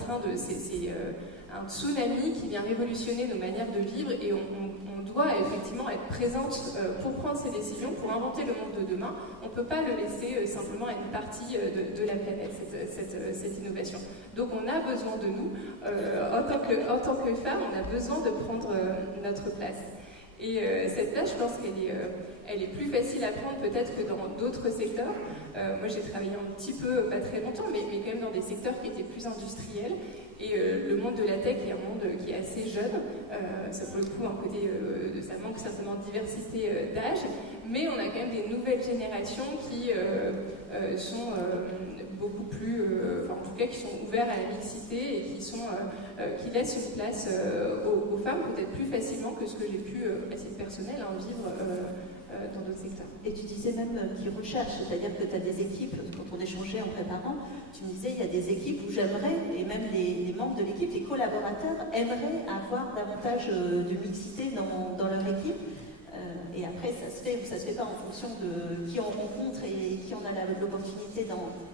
tsunami qui vient révolutionner nos manières de vivre et on doit effectivement être présente pour prendre ces décisions, pour inventer le monde de demain. On ne peut pas le laisser simplement à une partie de la planète, cette innovation. Donc on a besoin de nous. En tant que femmes, on a besoin de prendre notre place. Et cette place, je pense qu'elle est plus facile à prendre peut-être que dans d'autres secteurs. Moi j'ai travaillé un petit peu, pas très longtemps, mais quand même dans des secteurs qui étaient plus industriels. Et le monde de la tech est un monde qui est assez jeune, ça pour le coup un côté, ça manque certainement de diversité d'âge, mais on a quand même des nouvelles générations qui sont beaucoup plus, enfin en tout cas qui sont ouverts à la mixité et qui laissent une place aux femmes peut-être plus facilement que ce que j'ai pu, à titre personnel, vivre dans d'autres secteurs. Et tu disais même qu'ils recherchent, c'est-à-dire que tu as des équipes, quand on échangeait en préparant, tu me disais il y a des équipes où j'aimerais, et même les membres de l'équipe, les collaborateurs aimeraient avoir davantage de mixité dans leur équipe. Et après, ça se fait ou ça se fait pas en fonction de qui on rencontre et qui on a l'opportunité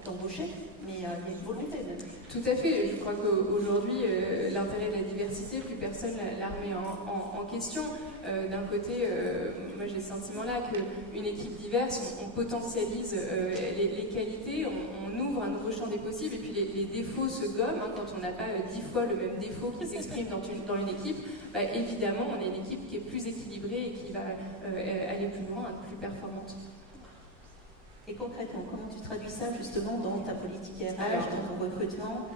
d'embaucher, mais il y a une volonté même. Tout à fait. Je crois qu'aujourd'hui, l'intérêt de la diversité, plus personne la remet en question. D'un côté, moi j'ai ce sentiment-là qu'une équipe diverse, on potentialise les qualités, on ouvre un nouveau champ des possibles, et puis les défauts se gomment. Quand on n'a pas 10 fois le même défaut qui s'exprime dans une équipe, évidemment, on est une équipe qui est plus équilibrée et qui va aller plus loin, être plus performante. Et concrètement, comment tu traduis ça justement dans ta politique RH, dans ton recrutement?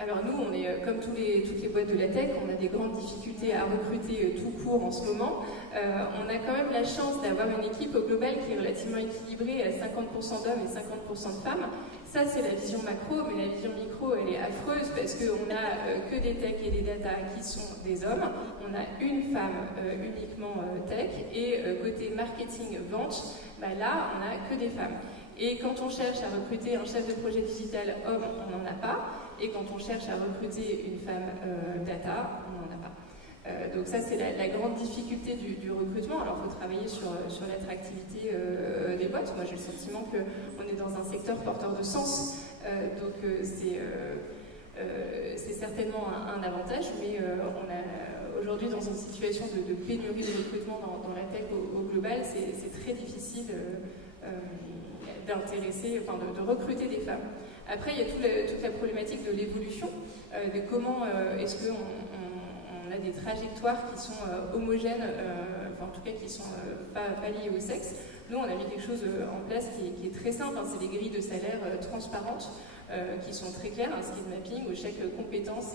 Alors nous, on est comme toutes les boîtes de la tech, on a des grandes difficultés à recruter tout court en ce moment. On a quand même la chance d'avoir une équipe au global qui est relativement équilibrée à 50% d'hommes et 50% de femmes. Ça, c'est la vision macro, mais la vision micro, elle est affreuse parce qu'on n'a que des tech et des data qui sont des hommes. On a une femme uniquement tech, et côté marketing, vente, là, on n'a que des femmes. Et quand on cherche à recruter un chef de projet digital homme, on n'en a pas. Et quand on cherche à recruter une femme data, on n'en a pas. Donc ça, c'est la grande difficulté du recrutement. Alors, il faut travailler sur l'attractivité des boîtes. Moi, j'ai le sentiment qu'on est dans un secteur porteur de sens. Donc, c'est certainement un avantage, mais on a aujourd'hui dans une situation de pénurie de recrutement dans la tech au global, c'est très difficile d'intéresser, enfin de recruter des femmes. Après, il y a toute la problématique de l'évolution, de comment est-ce qu'on a des trajectoires qui sont homogènes, enfin en tout cas qui ne sont pas liées au sexe. Nous, on a mis quelque chose en place qui est très simple, c'est des grilles de salaire transparentes, qui sont très claires, un skill mapping où chaque compétence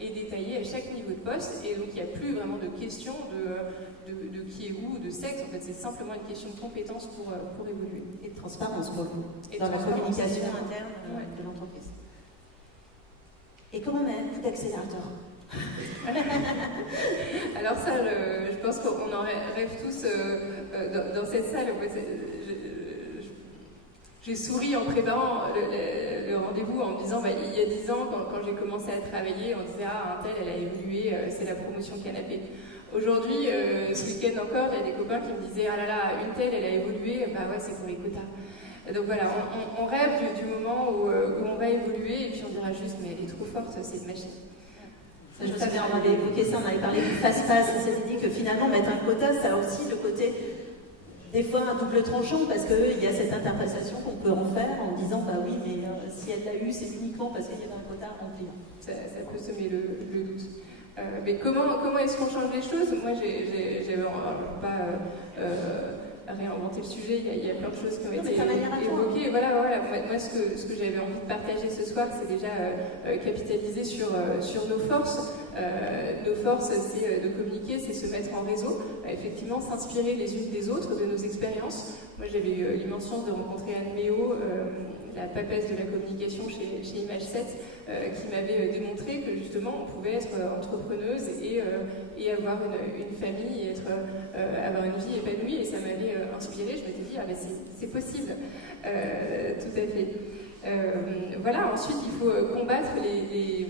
est détaillée à chaque niveau de poste, et donc il n'y a plus vraiment de question de qui est où, de sexe. En fait, c'est simplement une question de compétence pour évoluer. Et de transparence pour vous, dans la communication interne de l'entreprise. Et comment on met un coup d'accélérateur? Alors ça, je pense qu'on en rêve tous dans cette salle. J'ai souri en préparant le rendez-vous en me disant, il y a 10 ans, quand j'ai commencé à travailler, on disait, un tel, elle a évolué, c'est la promotion canapé. Aujourd'hui, ce week-end encore, il y a des copains qui me disaient, ah là là, une telle, elle a évolué, ouais, c'est pour les quotas. Donc voilà, on rêve du moment où on va évoluer, et puis on dira juste, mais elle est trop forte, c'est une machine. Ça, je savais, on avait évoqué ça, on avait parlé du fast-pass, cette idée que finalement, mettre un quota, ça a aussi le côté, des fois, un double tranchant, parce qu'il y a cette interprétation qu'on peut en faire en disant, oui, mais si elle l'a eu, c'est uniquement parce qu'il y avait un quota rempli. Ça peut semer le doute. Mais comment est-ce qu'on change les choses? Moi, j'avais pas réinventé le sujet, il y a plein de choses qui ont été évoquées. Voilà. Moi, ce que j'avais envie de partager ce soir, c'est déjà capitaliser sur nos forces. Nos forces, c'est de communiquer, c'est se mettre en réseau, effectivement s'inspirer les unes des autres, de nos expériences. Moi, j'avais eu l'immense chance de rencontrer Anne Méo, la papesse de la communication chez Image 7, qui m'avait démontré que justement on pouvait être entrepreneuse et avoir une famille, et avoir une vie épanouie, et ça m'avait inspirée. Je m'étais dit, mais c'est possible, tout à fait. Voilà, ensuite il faut combattre les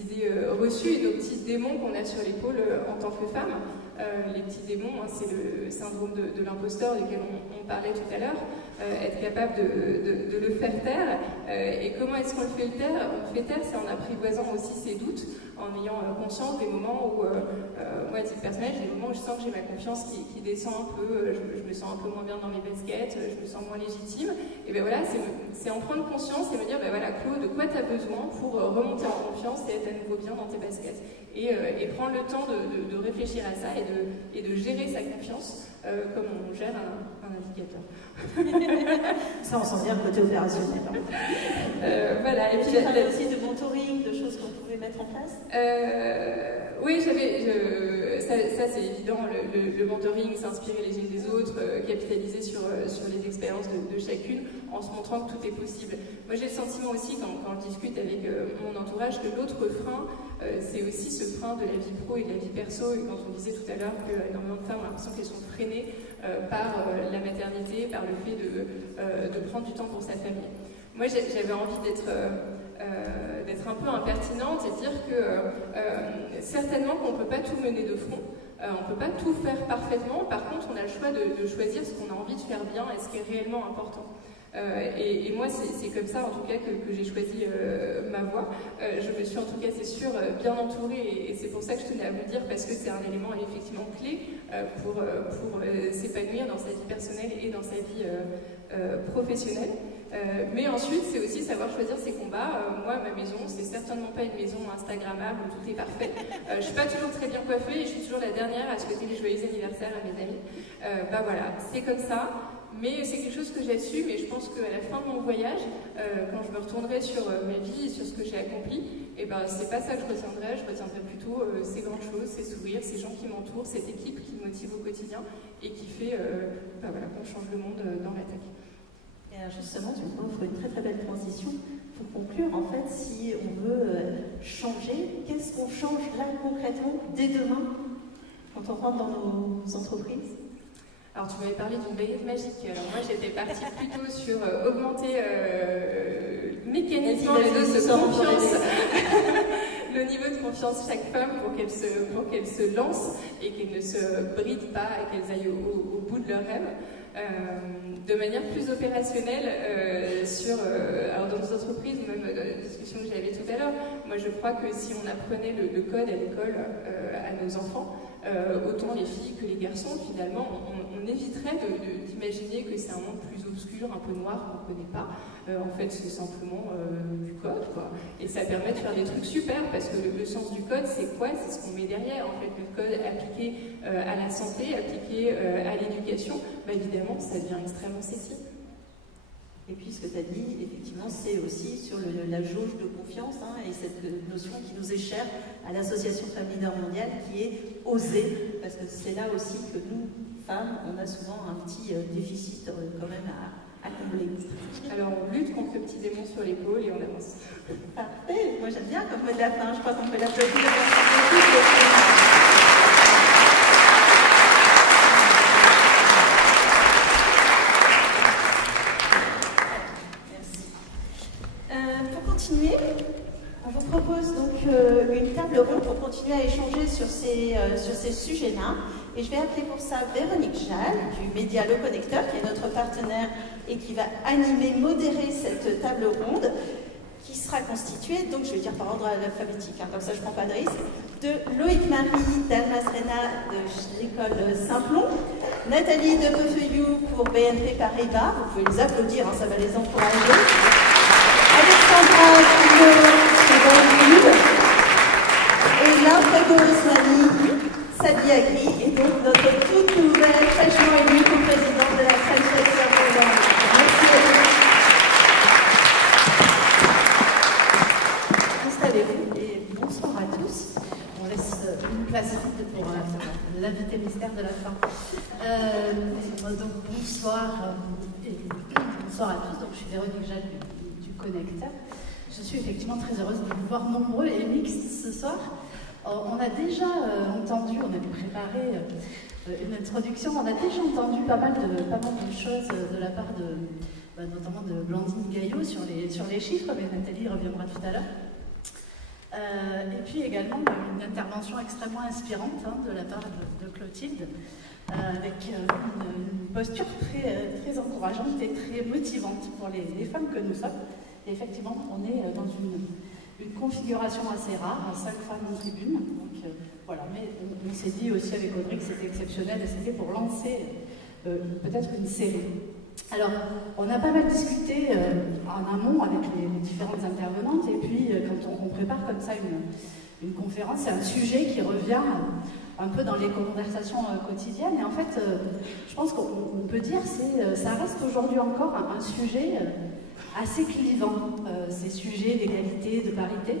idées reçues et nos petits démons qu'on a sur l'épaule en tant que femme. Les petits démons, c'est le syndrome de l'imposteur duquel on parlait tout à l'heure, être capable de le faire taire. Et comment est-ce qu'on le fait taire? On le fait taire, c'est en apprivoisant aussi ses doutes, en ayant conscience des moments où, moi, à titre personnel, j'ai des moments où je sens que j'ai ma confiance qui descend un peu, je me sens un peu moins bien dans mes baskets, je me sens moins légitime. Et bien voilà, c'est en prendre conscience et me dire, ben voilà, Claude, de quoi tu as besoin pour remonter en confiance et être à nouveau bien dans tes baskets. Et prendre le temps de réfléchir à ça et de gérer sa confiance comme on gère un indicateur. Ça, on sent bien le côté opérationnel. Voilà. Et puis, tu parlais aussi de mentoring, de choses qu'on pouvait mettre en place. Oui, ça c'est évident, le mentoring, s'inspirer les unes des autres, capitaliser sur les expériences de chacune, en se montrant que tout est possible. Moi j'ai le sentiment aussi, quand je discute avec mon entourage, que l'autre frein, c'est aussi ce frein de la vie pro et de la vie perso. Et quand on disait tout à l'heure qu'énormément de femmes ont l'impression qu'elles sont freinées par la maternité, par le fait de prendre du temps pour sa famille. Moi j'avais envie d'être un peu impertinente et dire que certainement qu'on ne peut pas tout mener de front, on ne peut pas tout faire parfaitement, par contre on a le choix de choisir ce qu'on a envie de faire bien et ce qui est réellement important. Et moi c'est comme ça en tout cas que j'ai choisi ma voie. Je me suis en tout cas c'est sûr bien entourée et c'est pour ça que je tenais à vous le dire, parce que c'est un élément effectivement clé pour s'épanouir dans sa vie personnelle et dans sa vie professionnelle. Mais ensuite, c'est aussi savoir choisir ses combats. Moi, ma maison, c'est certainement pas une maison instagrammable où tout est parfait. Je suis pas toujours très bien coiffée et je suis toujours la dernière à souhaiter les joyeux anniversaires à mes amis. Bah voilà, c'est comme ça. Mais c'est quelque chose que j'assume et je pense qu'à la fin de mon voyage, quand je me retournerai sur ma vie et sur ce que j'ai accompli, et ben c'est pas ça que je retiendrai plutôt ces grandes choses, ces sourires, ces gens qui m'entourent, cette équipe qui me motive au quotidien et qui fait bah voilà, qu'on change le monde dans l'attaque. Et alors justement, tu m'offres une très très belle transition pour conclure. En fait, si on veut changer, qu'est-ce qu'on change là concrètement dès demain quand on rentre dans nos entreprises? Alors tu m'avais parlé d'une baguette magique. Alors moi j'étais partie plutôt sur augmenter mécaniquement le niveau de confiance, le niveau de confiance de chaque femme pour qu'elle se lance et qu'elle ne se bride pas et qu'elles aillent au bout de leurs rêves. De manière plus opérationnelle alors dans nos entreprises, ou même dans la discussion que j'avais tout à l'heure, moi je crois que si on apprenait le code à l'école à nos enfants, autant les filles que les garçons, finalement, on éviterait d'imaginer que c'est un monde plus obscur, un peu noir, qu'on ne connaît pas. En fait, c'est simplement du code, quoi. Et ça permet de faire des trucs super, parce que le sens du code, c'est quoi? C'est ce qu'on met derrière. En fait, le code appliqué à la santé, appliqué à l'éducation, bah, évidemment, ça devient extrêmement sexy. Et puis ce que tu as dit, effectivement, c'est aussi sur la jauge de confiance et cette notion qui nous est chère à l'Association Femmes Leaders Mondiale, qui est oser, parce que c'est là aussi que nous, femmes, on a souvent un petit déficit quand même à combler. Alors on lutte contre le petit démon sur l'épaule et on avance. Parfait, moi j'aime bien comme mot de la fin, je crois qu'on peut l'applaudir. On vous propose donc une table ronde pour continuer à échanger sur ces sujets-là. Et je vais appeler pour ça Véronique Jal du Média Le Connecteur, qui est notre partenaire et qui va animer, modérer cette table ronde, qui sera constituée, donc je vais dire par ordre alphabétique, comme ça je ne prends pas de risque, de Loïc Marie d'Almasrena de l'école Saint-Plon, Nathalie de Beaufeuillou pour BNP Paribas, vous pouvez les applaudir, ça va les encourager. Alexandra Pino et Linfrego Osmani Sadiagri, et donc notre toute nouvelle, fraîchement élue co-présidente de la French Sector Mondiale. Merci à vous. Installez-vous et bonsoir à tous. On laisse une place vide pour l'invité mystère de la fin. Donc bonsoir à tous. Donc, je suis Véronique Jal du Connecteur. Je suis effectivement très heureuse de vous voir nombreux et mixtes ce soir. On a déjà entendu, on a préparé une introduction, on a déjà entendu pas mal de choses de la part notamment de Blandine Gaillot sur les chiffres, mais Nathalie reviendra tout à l'heure. Et puis également une intervention extrêmement inspirante de la part de Clotilde, avec une posture très encourageante et très motivante pour les femmes que nous sommes. Et effectivement, on est dans une configuration assez rare, 5 femmes en tribune. Donc, voilà. Mais on s'est dit aussi avec Audrey que c'était exceptionnel et c'était pour lancer peut-être une série. Alors, on a pas mal discuté en amont avec les différentes intervenantes, et puis quand on prépare comme ça une conférence, c'est un sujet qui revient un peu dans les conversations quotidiennes, et en fait, je pense qu'on peut dire que ça reste aujourd'hui encore un sujet assez clivant, ces sujets d'égalité, de parité,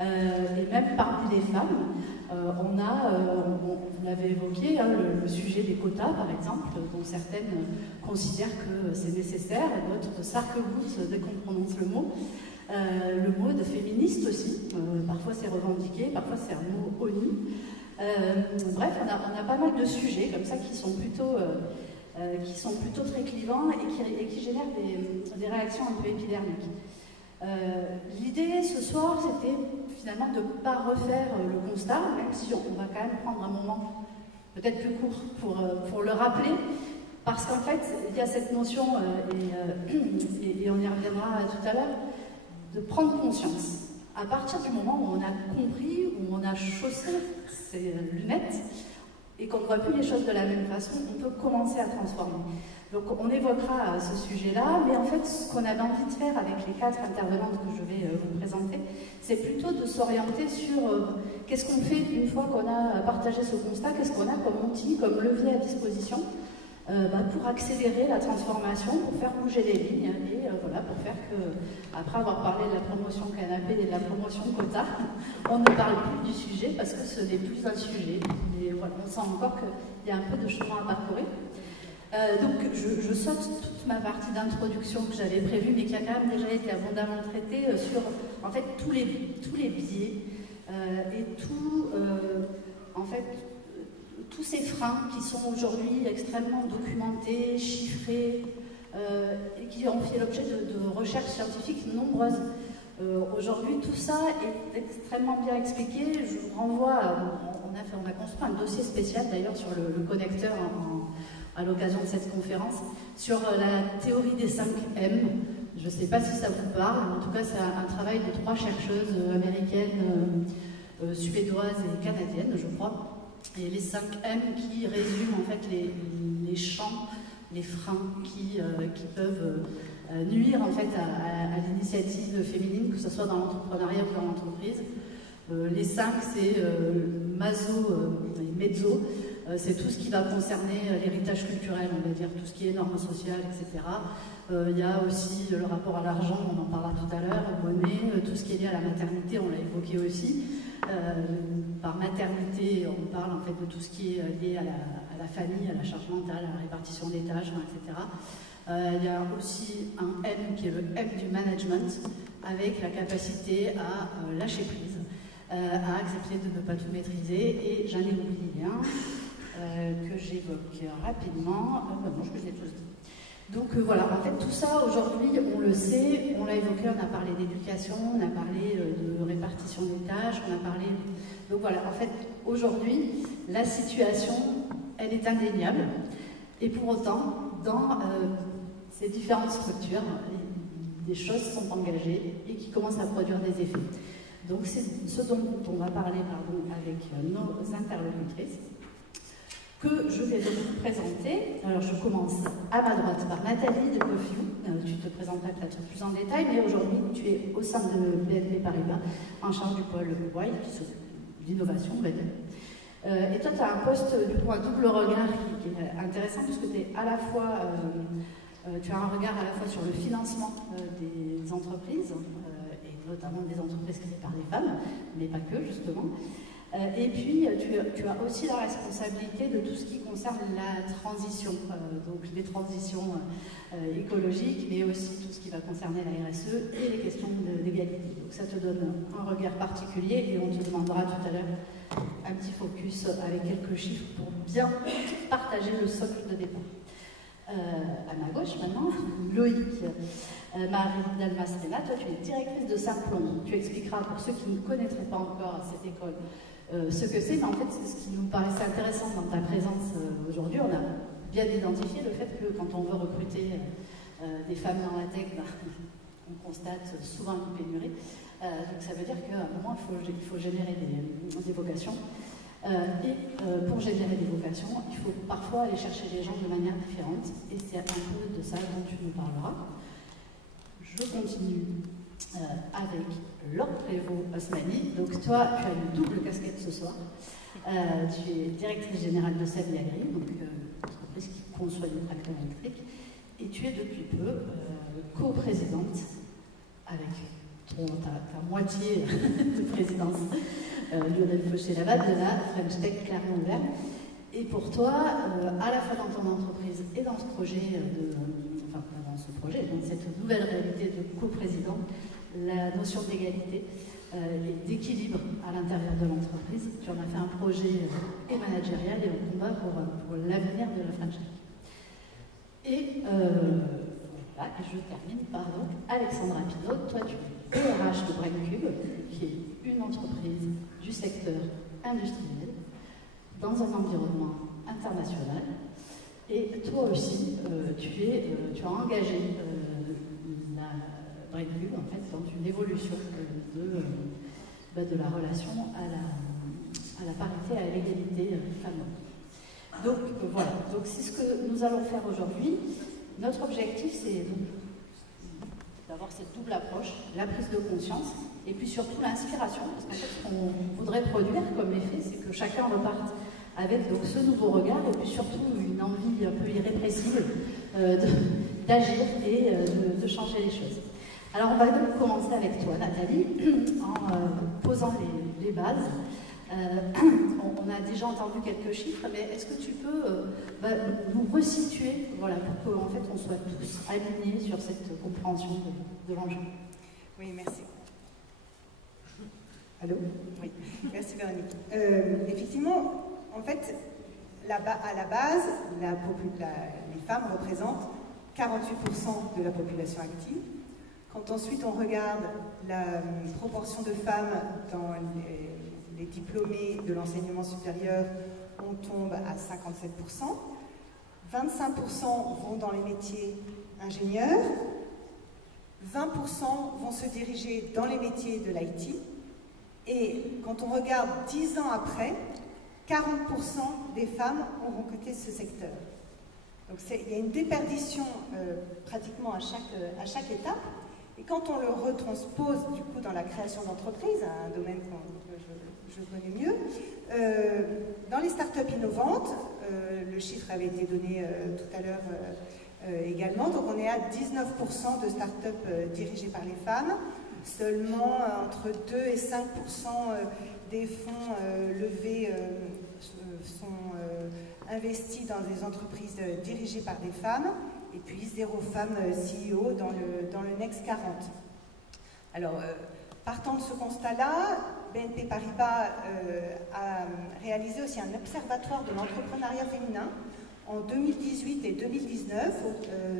et même parmi les femmes. Vous l'avez évoqué, hein, le sujet des quotas, par exemple, dont certaines considèrent que c'est nécessaire, et d'autres s'arc-boutent dès qu'on prononce le mot. Le mot de féministe aussi, parfois c'est revendiqué, parfois c'est un mot honni. Bref, on a pas mal de sujets comme ça qui sont plutôt très clivants et qui génèrent des réactions un peu épidermiques. L'idée ce soir, c'était finalement de ne pas refaire le constat, même si on va quand même prendre un moment peut-être plus court pour le rappeler, parce qu'en fait, il y a cette notion, et on y reviendra tout à l'heure, de prendre conscience. À partir du moment où on a compris, où on a chaussé ses lunettes, et qu'on ne voit plus les choses de la même façon, on peut commencer à transformer. Donc on évoquera ce sujet-là, mais en fait ce qu'on avait envie de faire avec les 4 intervenantes que je vais vous présenter, c'est plutôt de s'orienter sur qu'est-ce qu'on fait une fois qu'on a partagé ce constat, qu'est-ce qu'on a comme outil, comme levier à disposition pour accélérer la transformation, pour faire bouger les lignes, et voilà, pour faire que, après avoir parlé de la promotion canapé et de la promotion quota, on ne parle plus du sujet parce que ce n'est plus un sujet. Et voilà, on sent encore qu'il y a un peu de chemin à parcourir. Donc je saute toute ma partie d'introduction que j'avais prévue, mais qui a quand même déjà été abondamment traitée sur en fait tous les biais et tous ces freins qui sont aujourd'hui extrêmement documentés, chiffrés, et qui ont fait l'objet de recherches scientifiques nombreuses. Aujourd'hui, tout ça est extrêmement bien expliqué. Je vous renvoie, on a construit un dossier spécial d'ailleurs sur le connecteur à l'occasion de cette conférence, sur la théorie des 5 M. Je ne sais pas si ça vous parle, mais en tout cas c'est un travail de 3 chercheuses américaines, suédoises et canadiennes, je crois. Et les 5 M qui résument en fait les champs, les freins qui peuvent nuire en fait à l'initiative féminine, que ce soit dans l'entrepreneuriat ou dans l'entreprise. Les 5, c'est mezzo, c'est tout ce qui va concerner l'héritage culturel, on va dire, tout ce qui est normes sociales, etc. Il y a aussi le rapport à l'argent, on en parlera tout à l'heure, monnaie, tout ce qui est lié à la maternité, on l'a évoqué aussi. Par maternité, on parle en fait de tout ce qui est lié à la famille, à la charge mentale, à la répartition des tâches, etc. Il y a aussi un M qui est le M du management, avec la capacité à lâcher prise, à accepter de ne pas tout maîtriser, et j'en ai oublié un que j'évoque rapidement. Non, je vous ai tous dit. Donc voilà, en fait tout ça aujourd'hui on le sait, on l'a évoqué, on a parlé d'éducation, on a parlé de répartition des tâches, on a parlé... Donc voilà, en fait aujourd'hui la situation elle est indéniable, et pour autant dans ces différentes structures, des choses sont engagées et qui commencent à produire des effets. Donc c'est ce dont on va parler avec nos interlocutrices, que je vais vous présenter. Alors je commence à ma droite par Nathalie de Cofiou. Tu te présenteras peut-être plus en détail, mais aujourd'hui tu es au sein de BNP Paribas, en charge du pôle Y, qui s'occupe d'innovation, on va dire. Et toi tu as un poste, du coup un double regard qui est intéressant, puisque tu es à la fois, tu as un regard à la fois sur le financement des entreprises, et notamment des entreprises créées par des femmes, mais pas que justement. Et puis, tu as aussi la responsabilité de tout ce qui concerne la transition, donc les transitions écologiques, mais aussi tout ce qui va concerner la RSE et les questions d'égalité. Donc ça te donne un regard particulier, et on te demandera tout à l'heure un petit focus avec quelques chiffres pour bien partager le socle de départ. À ma gauche maintenant, Loïc, Marie Dalmastrena, toi tu es directrice de Simplon. Tu expliqueras pour ceux qui ne connaîtraient pas encore cette école ce que c'est, mais en fait c'est ce qui nous paraissait intéressant dans ta présence aujourd'hui. On a bien identifié le fait que quand on veut recruter des femmes dans la tech, on constate souvent une pénurie. Donc ça veut dire qu'à un moment, il faut générer des vocations. Pour générer des vocations, il faut parfois aller chercher les gens de manière différente. Et c'est un peu de ça dont tu nous parleras. Je continue avec Laure Prévost-Osmani. Donc toi, tu as une double casquette ce soir. Tu es directrice générale de Savvy Agri, donc entreprise qui conçoit des tracteurs électriques. Et tu es depuis peu co-présidente avec ta moitié de présidence, Lionel Fauché-Laval, de la French Tech Clermont-Auvergne. Et pour toi, à la fois dans ton entreprise et dans ce projet, dans cette nouvelle réalité de co-président, la notion d'égalité et d'équilibre à l'intérieur de l'entreprise, tu en as fait un projet et managérial et un combat pour l'avenir de la French Tech. Et je termine par Alexandra Pinault. Toi, tu es RH de Braincube, qui est une entreprise du secteur industriel dans un environnement international. Et toi aussi, tu as engagé la Braincube en fait, dans une évolution de la relation à la parité, à l'égalité femmes-hommes. Donc voilà, donc c'est ce que nous allons faire aujourd'hui. Notre objectif, c'est d'avoir cette double approche, la prise de conscience et puis surtout l'inspiration, parce qu'en fait, ce qu'on voudrait produire comme effet, c'est que chacun reparte avec donc, ce nouveau regard et puis surtout une envie un peu irrépressible d'agir et de changer les choses. Alors on va donc commencer avec toi, Nathalie, en posant les bases. On a déjà entendu quelques chiffres, mais est-ce que tu peux nous resituer, voilà, pour qu'en fait on soit tous alignés sur cette compréhension de l'enjeu? Oui, merci. Allô? Oui, merci Véronique. Effectivement, en fait, à la base, les femmes représentent 48% de la population active. Quand ensuite on regarde la proportion de femmes dans les diplômés de l'enseignement supérieur, on tombe à 57%. 25% vont dans les métiers ingénieurs. 20% vont se diriger dans les métiers de l'IT. Et quand on regarde 10 ans après, 40% des femmes auront quitté ce secteur. Donc il y a une déperdition pratiquement à chaque étape. Et quand on le retranspose du coup dans la création d'entreprises, un domaine que je connais mieux, dans les startups innovantes, le chiffre avait été donné tout à l'heure également, donc on est à 19% de startups dirigées par les femmes, seulement entre 2 et 5% des fonds levés sont investis dans des entreprises dirigées par des femmes, et puis 0 femmes CEO dans le Next 40. Alors, partant de ce constat-là, BNP Paribas a réalisé aussi un observatoire de l'entrepreneuriat féminin en 2018 et 2019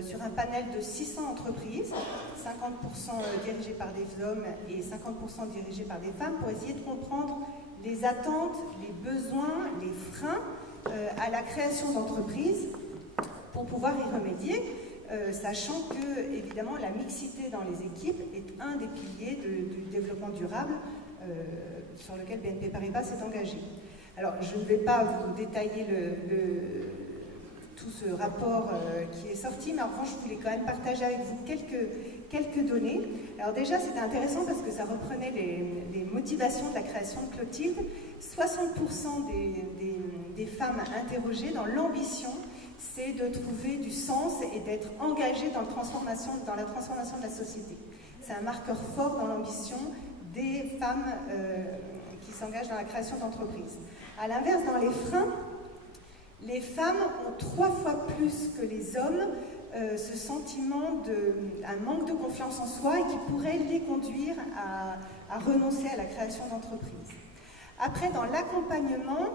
sur un panel de 600 entreprises, 50% dirigées par des hommes et 50% dirigées par des femmes, pour essayer de comprendre les attentes, les besoins, les freins à la création d'entreprises pour pouvoir y remédier, sachant que, évidemment, la mixité dans les équipes est un des piliers du développement durable sur lequel BNP Paribas s'est engagé. Alors, je ne vais pas vous détailler tout ce rapport qui est sorti, mais en revanche, je voulais quand même partager avec vous quelques données. Alors déjà, c'était intéressant parce que ça reprenait les motivations de la création de Clotilde. 60% des femmes interrogées dans l'ambition, c'est de trouver du sens et d'être engagées dans la transformation de la société. C'est un marqueur fort dans l'ambition des femmes qui s'engagent dans la création d'entreprises. À l'inverse, dans les freins, les femmes ont 3 fois plus que les hommes ce sentiment d'un manque de confiance en soi et qui pourrait les conduire à renoncer à la création d'entreprises. Après, dans l'accompagnement,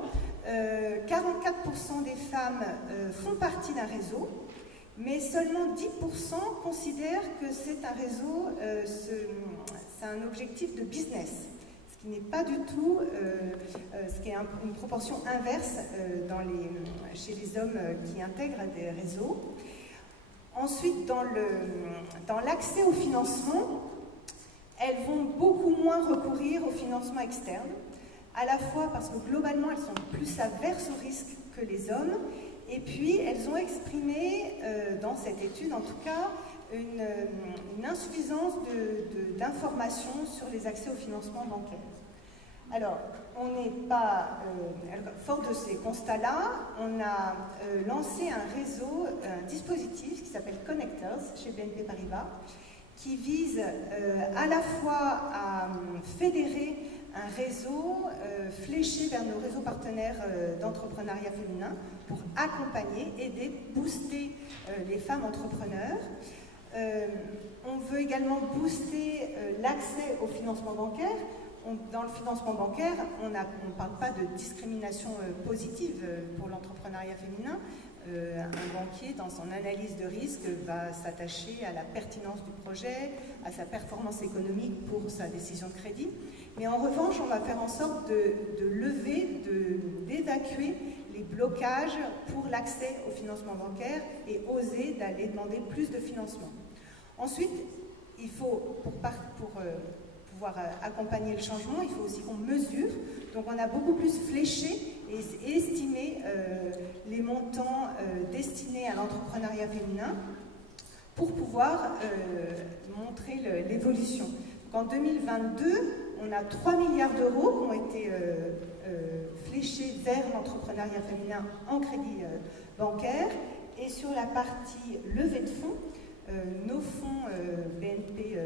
44% des femmes font partie d'un réseau, mais seulement 10% considèrent que c'est un réseau, c'est un objectif de business, ce qui n'est pas du tout, ce qui est une proportion inverse chez les hommes qui intègrent des réseaux. Ensuite, dans l'accès au financement, elles vont beaucoup moins recourir au financement externe, à la fois parce que globalement elles sont plus averses au risque que les hommes, et puis elles ont exprimé, dans cette étude en tout cas, une insuffisance d'informations sur les accès au financement bancaire. Alors, on n'est pas... fort de ces constats-là, on a lancé un réseau, un dispositif qui s'appelle Connectors chez BNP Paribas, qui vise à la fois à fédérer un réseau fléché vers nos réseaux partenaires d'entrepreneuriat féminin pour accompagner, aider, booster les femmes entrepreneurs. On veut également booster l'accès au financement bancaire. Dans le financement bancaire, on ne parle pas de discrimination positive pour l'entrepreneuriat féminin. Un banquier, dans son analyse de risque, va s'attacher à la pertinence du projet, à sa performance économique pour sa décision de crédit. Mais en revanche, on va faire en sorte de lever, d'évacuer les blocages pour l'accès au financement bancaire et oser d'aller demander plus de financement. Ensuite, il faut, pour pouvoir accompagner le changement, il faut aussi qu'on mesure. Donc on a beaucoup plus fléché et estimé les montants destinés à l'entrepreneuriat féminin pour pouvoir montrer l'évolution. En 2022, on a 3 milliards d'euros qui ont été fléchés vers l'entrepreneuriat féminin en crédit bancaire. Et sur la partie levée de fonds, nos fonds BNP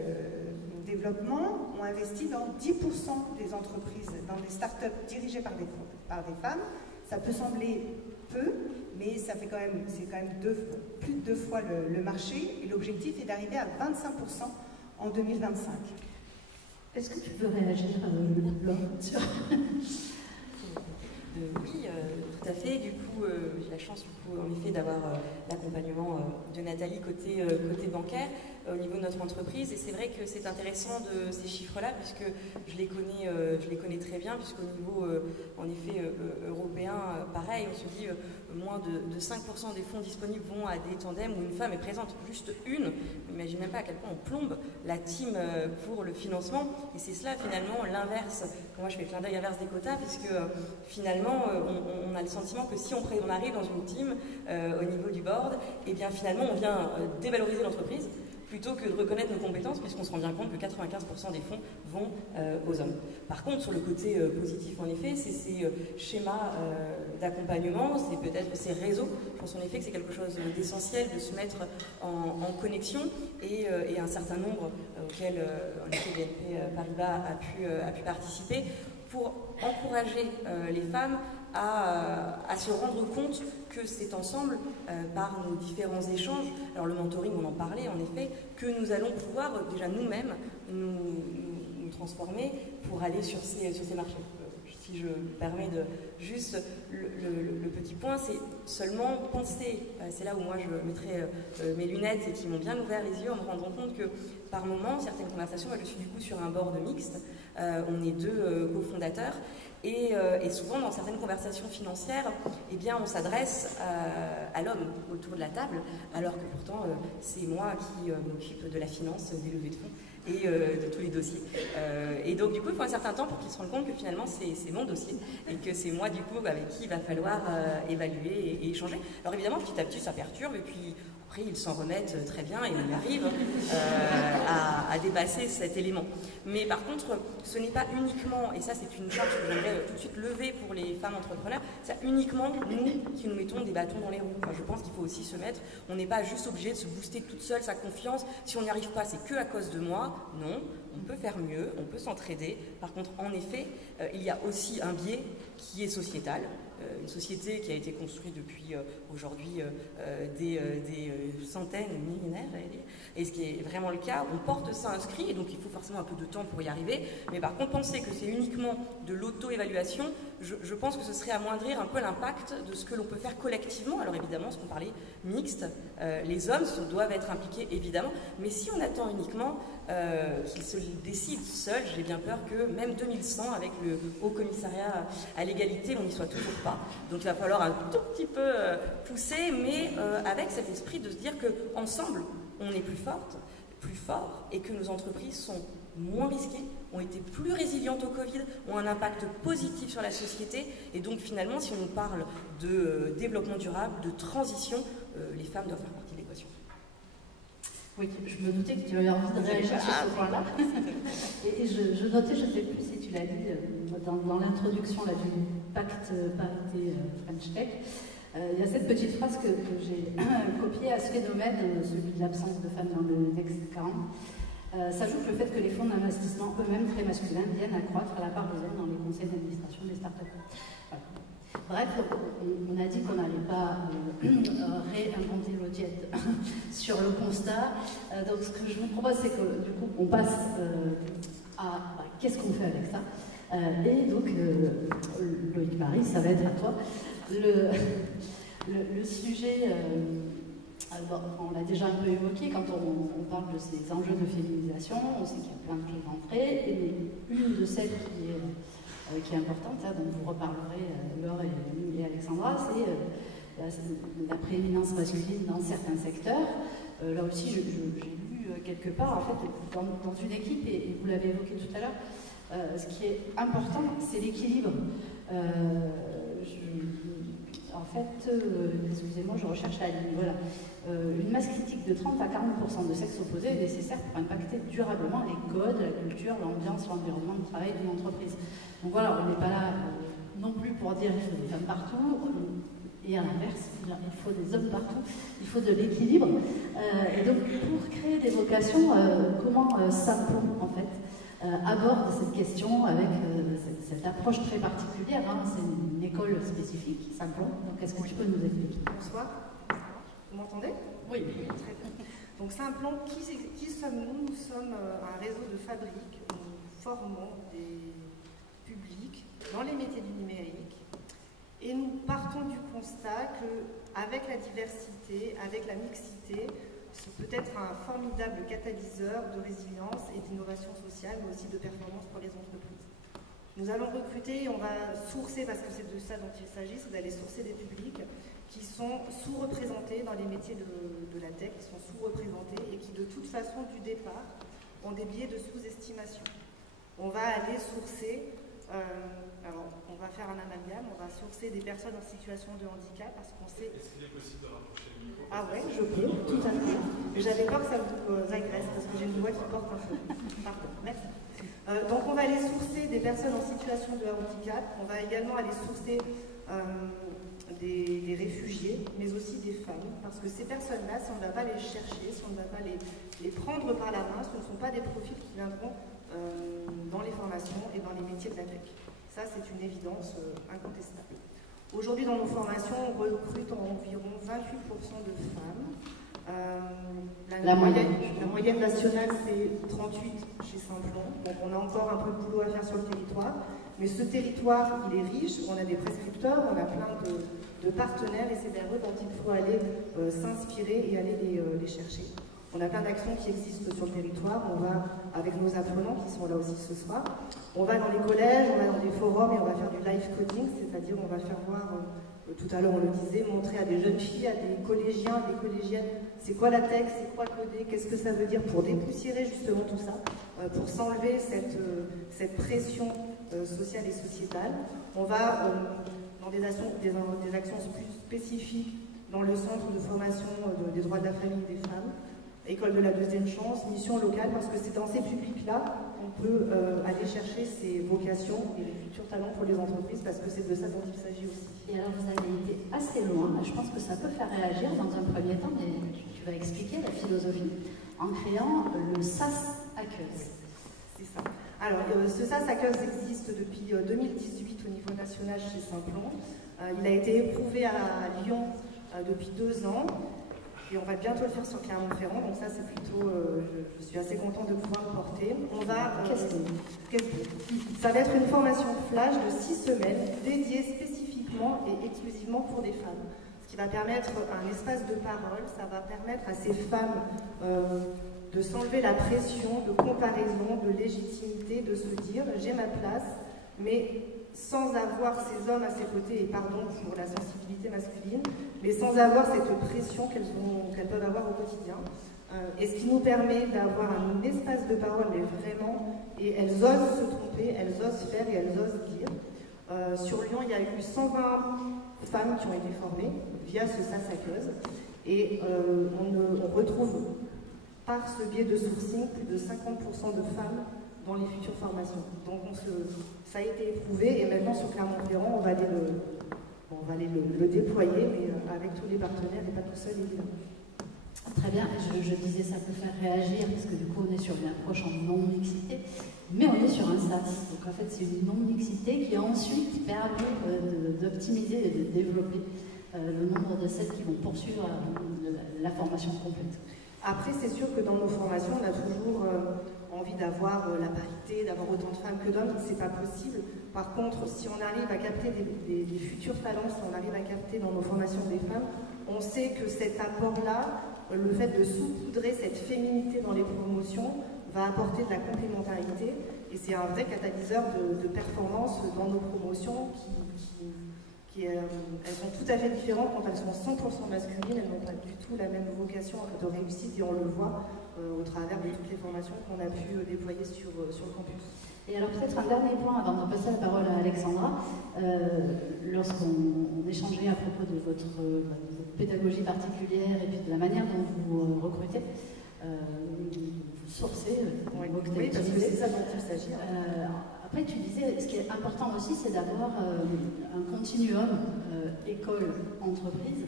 Développement ont investi dans 10% des entreprises, dans des startups dirigées par des femmes. Ça peut sembler peu, mais ça fait c'est quand même plus de 2 fois le marché. Et l'objectif est d'arriver à 25% en 2025. Est-ce que tu peux réagir, Laure, sur... Oui, tout à fait. Du coup, j'ai la chance, en effet, d'avoir l'accompagnement de Nathalie côté bancaire au niveau de notre entreprise. Et c'est vrai que c'est intéressant de ces chiffres-là, puisque je les connais très bien, puisqu'au niveau, en effet, européen, pareil, on se dit moins de 5% des fonds disponibles vont à des tandems où une femme est présente, juste une. On n'imagine même pas à quel point on plombe la team pour le financement. Et c'est cela, finalement, l'inverse. Moi, je fais le clin d'œil inverse des quotas, puisque finalement, on a le sentiment que si on arrive dans une team au niveau du board, et bien finalement, on vient dévaloriser l'entreprise plutôt que de reconnaître nos compétences, puisqu'on se rend bien compte que 95% des fonds vont aux hommes. Par contre, sur le côté positif, en effet, c'est ces schémas d'accompagnement, c'est peut-être ces réseaux. Je pense en effet que c'est quelque chose d'essentiel de se mettre en connexion, et un certain nombre auxquels en effet BNP Paribas a pu participer, pour encourager les femmes à se rendre compte que c'est ensemble, par nos différents échanges, alors le mentoring, on en parlait en effet, que nous allons pouvoir déjà nous-mêmes nous transformer pour aller sur ces marchés. Si je me permets de juste le petit point, c'est seulement penser, c'est là où moi je mettrai mes lunettes et qui m'ont bien ouvert les yeux en me rendant compte que par moment, certaines conversations, moi je suis du coup sur un board mixte, on est 2 cofondateurs, et souvent dans certaines conversations financières, eh bien, on s'adresse à l'homme autour de la table, alors que pourtant c'est moi qui m'occupe de la finance, des levées de fonds et de tous les dossiers. Et donc du coup il faut un certain temps pour qu'ils se rendent compte que finalement c'est mon dossier et que c'est moi du coup avec qui il va falloir évaluer et échanger. Alors évidemment petit à petit ça perturbe, et puis après ils s'en remettent très bien et on arrive à dépasser cet élément. Mais par contre ce n'est pas uniquement, et ça c'est une charge que j'aimerais tout de suite lever pour les femmes entrepreneurs, c'est uniquement nous qui nous mettons des bâtons dans les roues. Enfin, je pense qu'il faut aussi se mettre, on n'est pas juste obligé de se booster toute seule sa confiance, si on n'y arrive pas c'est que à cause de moi. Non, on peut faire mieux, on peut s'entraider. Par contre, en effet, il y a aussi un biais qui est sociétal. Une société qui a été construite depuis aujourd'hui des centaines, millénaires, j'allais dire. Et ce qui est vraiment le cas, on porte ça inscrit, et donc il faut forcément un peu de temps pour y arriver. Mais par contre, penser que c'est uniquement de l'auto-évaluation, je pense que ce serait amoindrir un peu l'impact de ce que l'on peut faire collectivement. Alors évidemment, ce qu'on parlait mixte, les hommes doivent être impliqués, évidemment. Mais si on attend uniquement qu'ils se décident seuls, j'ai bien peur que même 2100, avec le Haut Commissariat à l'égalité, on n'y soit toujours pas. Donc il va falloir un tout petit peu pousser, mais avec cet esprit de se dire qu'ensemble, on est plus forte, plus fort, et que nos entreprises sont moins risquées, ont été plus résilientes au Covid, ont un impact positif sur la société. Et donc finalement, si on parle de développement durable, de transition, les femmes doivent faire partie de l'équation. Oui, je me doutais que tu avais envie de réagir sur ce point-là. Et je notais, je ne sais plus si tu l'as dit dans l'introduction du pacte parité French Tech, il y a cette petite phrase que j'ai copiée à ce phénomène, celui de l'absence de femmes dans le Next 40. S'ajoute le fait que les fonds d'investissement eux-mêmes très masculins viennent accroître la part des hommes dans les conseils d'administration des startups. Voilà. Bref, on a dit qu'on n'allait pas réinventer l'eau tiède sur le constat. Donc ce que je vous propose, c'est que du coup, on passe à qu'est-ce qu'on fait avec ça. Et donc, Loïc Marie, ça va être à toi. Le sujet... on l'a déjà un peu évoqué, quand on parle de ces enjeux de féminisation, on sait qu'il y a plein de choses d'entrée, et une de celles qui est importante, dont vous reparlerez Laure et Alexandra, c'est la prééminence masculine dans certains secteurs. Là aussi, j'ai lu quelque part, en fait, dans une équipe, et vous l'avez évoqué tout à l'heure, ce qui est important, c'est l'équilibre. En fait, excusez-moi, je recherche la ligne. Voilà. Une masse critique de 30 à 40% de sexe opposé est nécessaire pour impacter durablement les codes, la culture, l'ambiance, l'environnement de travail d'une entreprise. Donc voilà, on n'est pas là non plus pour dire qu'il faut des femmes partout, et à l'inverse, il faut des hommes partout, il faut de l'équilibre. Et donc, pour créer des vocations, comment Simplon, en fait, aborde cette question avec cette approche très particulière. C'est une école spécifique, Simplon. Donc, est-ce que tu peux nous expliquer? Bonsoir. Vous m'entendez? Oui. Très bien. Donc, Simplon, qui sommes-nous? Nous sommes un réseau de fabriques où nous formons des publics dans les métiers du numérique. Et nous partons du constat qu'avec la diversité, avec la mixité, c'est peut-être un formidable catalyseur de résilience et d'innovation sociale, mais aussi de performance pour les entreprises. Nous allons recruter et on va sourcer, parce que c'est de ça dont il s'agit, c'est d'aller sourcer des publics qui sont sous-représentés dans les métiers de la tech, qui sont sous-représentés et qui, de toute façon, du départ, ont des biais de sous-estimation. On va aller sourcer, alors on va faire un amalgame, on va sourcer des personnes en situation de handicap parce qu'on sait... Est-ce qu'il est possible de rapprocher le micro? Ah ouais, je peux, tout à fait. Mais j'avais peur que ça vous agresse parce que j'ai une voix qui porte un peu. Pardon, merci. Donc on va aller sourcer des personnes en situation de handicap, on va également aller sourcer des réfugiés, mais aussi des femmes, parce que ces personnes-là, si on ne va pas les chercher, si on ne va pas les prendre par la main, ce ne sont pas des profils qui viendront dans les formations et dans les métiers de la tech. Ça, c'est une évidence incontestable. Aujourd'hui, dans nos formations, on recrute environ 28% de femmes. La moyenne nationale, c'est 38 chez Simplon. Donc, on a encore un peu de boulot à faire sur le territoire. Mais ce territoire, il est riche. On a des prescripteurs, on a plein de partenaires et c'est vers eux dont il faut aller s'inspirer et aller les chercher. On a plein d'actions qui existent sur le territoire. On va, avec nos apprenants qui sont là aussi ce soir, on va dans les collèges, on va dans des forums et on va faire du live coding, c'est-à-dire on va faire voir, tout à l'heure on le disait, montrer à des jeunes filles, à des collégiens, des collégiennes, c'est quoi la tech, c'est quoi coder, qu'est-ce que ça veut dire pour dépoussiérer justement tout ça, pour s'enlever cette pression sociale et sociétale. On va dans des actions plus spécifiques dans le centre de formation des droits de la famille et des femmes, école de la deuxième chance, mission locale, parce que c'est dans ces publics-là qu'on peut aller chercher ces vocations et les futurs talents pour les entreprises, parce que c'est de ça dont il s'agit aussi. Et alors vous avez été assez loin, je pense que ça peut faire réagir dans un premier temps, mais tu vas expliquer la philosophie, en créant le SAS Hackeuse. C'est ça. Alors, ce SAS Hackeuse existe depuis 2018 au niveau national chez Simplon. Il a été éprouvé à Lyon depuis 2 ans. Et on va bientôt le faire sur Clermont-Ferrand, donc ça c'est plutôt, je suis assez contente de pouvoir le porter. On va, ça va être une formation flash de 6 semaines dédiée spécifiquement et exclusivement pour des femmes. Ce qui va permettre un espace de parole, ça va permettre à ces femmes de s'enlever la pression de comparaison, de légitimité, de se dire j'ai ma place, mais sans avoir ces hommes à ses côtés, et pardon pour la sensibilité masculine, mais sans avoir cette pression qu'elles peuvent avoir au quotidien. et ce qui nous permet d'avoir un espace de parole, mais vraiment, et elles osent se tromper, elles osent faire et elles osent dire. Sur Lyon, il y a eu 120 femmes qui ont été formées via ce SASACeuse, et on retrouve par ce biais de sourcing plus de 50% de femmes dans les futures formations. Donc ça a été éprouvé, et maintenant sur Clermont-Ferrand, on va aller le déployer, mais avec tous les partenaires et pas tout seul, évidemment. Très bien, je disais ça peut faire réagir, parce que du coup on est sur une approche en non-mixité, mais on est sur un SaaS. Donc en fait c'est une non-mixité qui ensuite permet d'optimiser et de développer le nombre de celles qui vont poursuivre la formation complète. Après, c'est sûr que dans nos formations, on a toujours envie d'avoir la parité, d'avoir autant de femmes que d'hommes, c'est pas possible. Par contre, si on arrive à capter des futurs talents, si on arrive à capter dans nos formations des femmes, on sait que cet apport-là, le fait de saupoudrer cette féminité dans les promotions, va apporter de la complémentarité, et c'est un vrai catalyseur de performance dans nos promotions elles sont tout à fait différentes quand elles sont 100% masculines, elles n'ont pas du tout la même vocation de réussite, et on le voit au travers de toutes les formations qu'on a pu déployer sur le campus. Et alors peut-être un dernier point avant de passer la parole à Alexandra. Lorsqu'on échangeait à propos de votre pédagogie particulière et puis de la manière dont vous recrutez, vous sourcez, oui, parce que c'est ça dont il s'agit. Après, tu disais, ce qui est important aussi, c'est d'avoir un continuum école-entreprise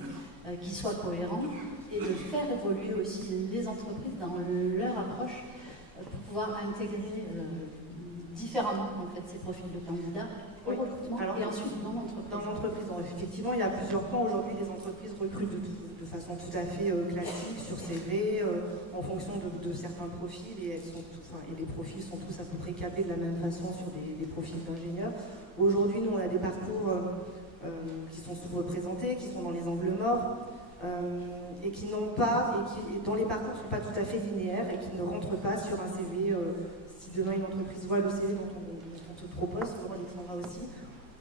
qui soit cohérent, et de faire évoluer aussi les entreprises dans leur approche pour pouvoir intégrer différemment en fait, ces profils de candidats au recrutement. Alors, et ensuite dans l'entreprise. Dans l'entreprise, effectivement, il y a plusieurs points. Aujourd'hui, les entreprises recrutent de façon tout à fait classique, sur CV, en fonction de certains profils, et les profils sont tous à peu près câblés de la même façon sur des profils d'ingénieurs. Aujourd'hui, nous, on a des parcours qui sont sous-représentés, qui sont dans les angles morts, et qui n'ont pas, dont les parcours ne sont pas tout à fait linéaires, et qui ne rentrent pas sur un CV. Si demain une entreprise voit le CV dont on te propose, on Alexandra aussi,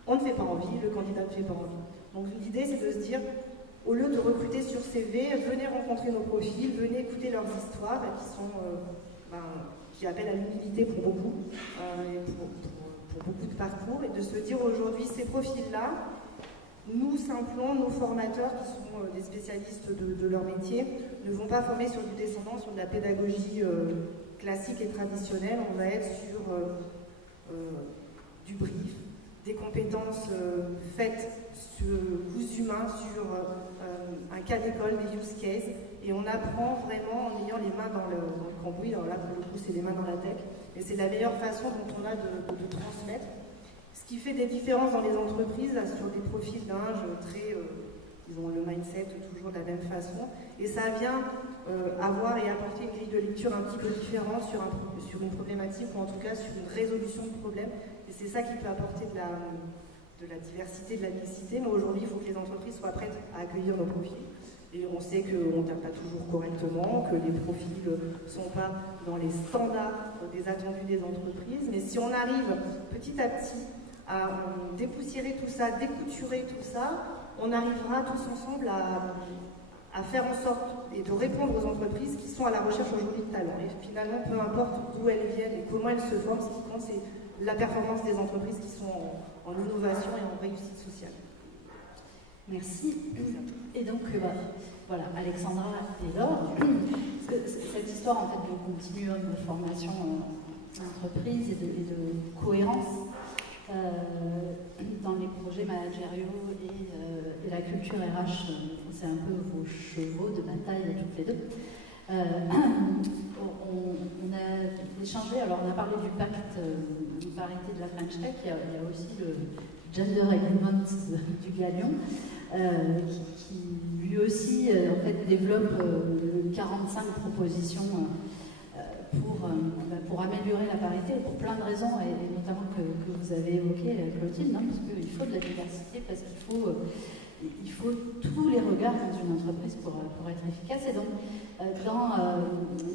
on ne fait pas envie, le candidat ne fait pas envie. Donc l'idée, c'est de se dire, au lieu de recruter sur CV, venez rencontrer nos profils, venez écouter leurs histoires qui appellent à l'humilité pour beaucoup, et pour beaucoup de parcours, et de se dire aujourd'hui, ces profils-là, nous, simplement, nos formateurs, qui sont des spécialistes de leur métier, ne vont pas former sur du descendant, sur de la pédagogie classique et traditionnelle. On va être sur du brief, des compétences faites sur cousu main, sur un cas d'école, des use cases, et on apprend vraiment en ayant les mains dans le cambouis. Alors là, pour le coup, c'est les mains dans la tech, et c'est la meilleure façon dont on a de transmettre. Ce qui fait des différences dans les entreprises, là, sur des profils d'âge très... ils ont le mindset toujours de la même façon, et ça vient avoir et apporter une grille de lecture un petit peu différente sur une problématique, ou en tout cas sur une résolution de problème, et c'est ça qui peut apporter de la diversité, de la mixité. Mais aujourd'hui, il faut que les entreprises soient prêtes à accueillir nos profils, et on sait qu'on ne tape pas toujours correctement, que les profils ne sont pas dans les standards des attendus des entreprises, mais si on arrive petit à petit à dépoussiérer tout ça, découturer tout ça, on arrivera tous ensemble à faire en sorte et de répondre aux entreprises qui sont à la recherche aujourd'hui de talents. Et finalement, peu importe d'où elles viennent et comment elles se forment, ce qui compte, c'est la performance des entreprises qui sont en innovation et en réussite sociale. Merci. Et donc, voilà, Alexandra et Laure, cette histoire en fait de continuum de formation entreprise et de cohérence dans les projets managériaux et la culture RH, c'est un peu vos chevaux de bataille toutes les deux. On a échangé, alors on a parlé du pacte de parité de la French Tech, il y a aussi le Gender Agreement du Galion, qui lui aussi en fait, développe 45 propositions pour améliorer la parité, pour plein de raisons, et notamment que vous avez évoqué, Clotilde, parce qu'il faut de la diversité, parce qu'il faut tous les regards dans une entreprise pour être efficace. Et donc,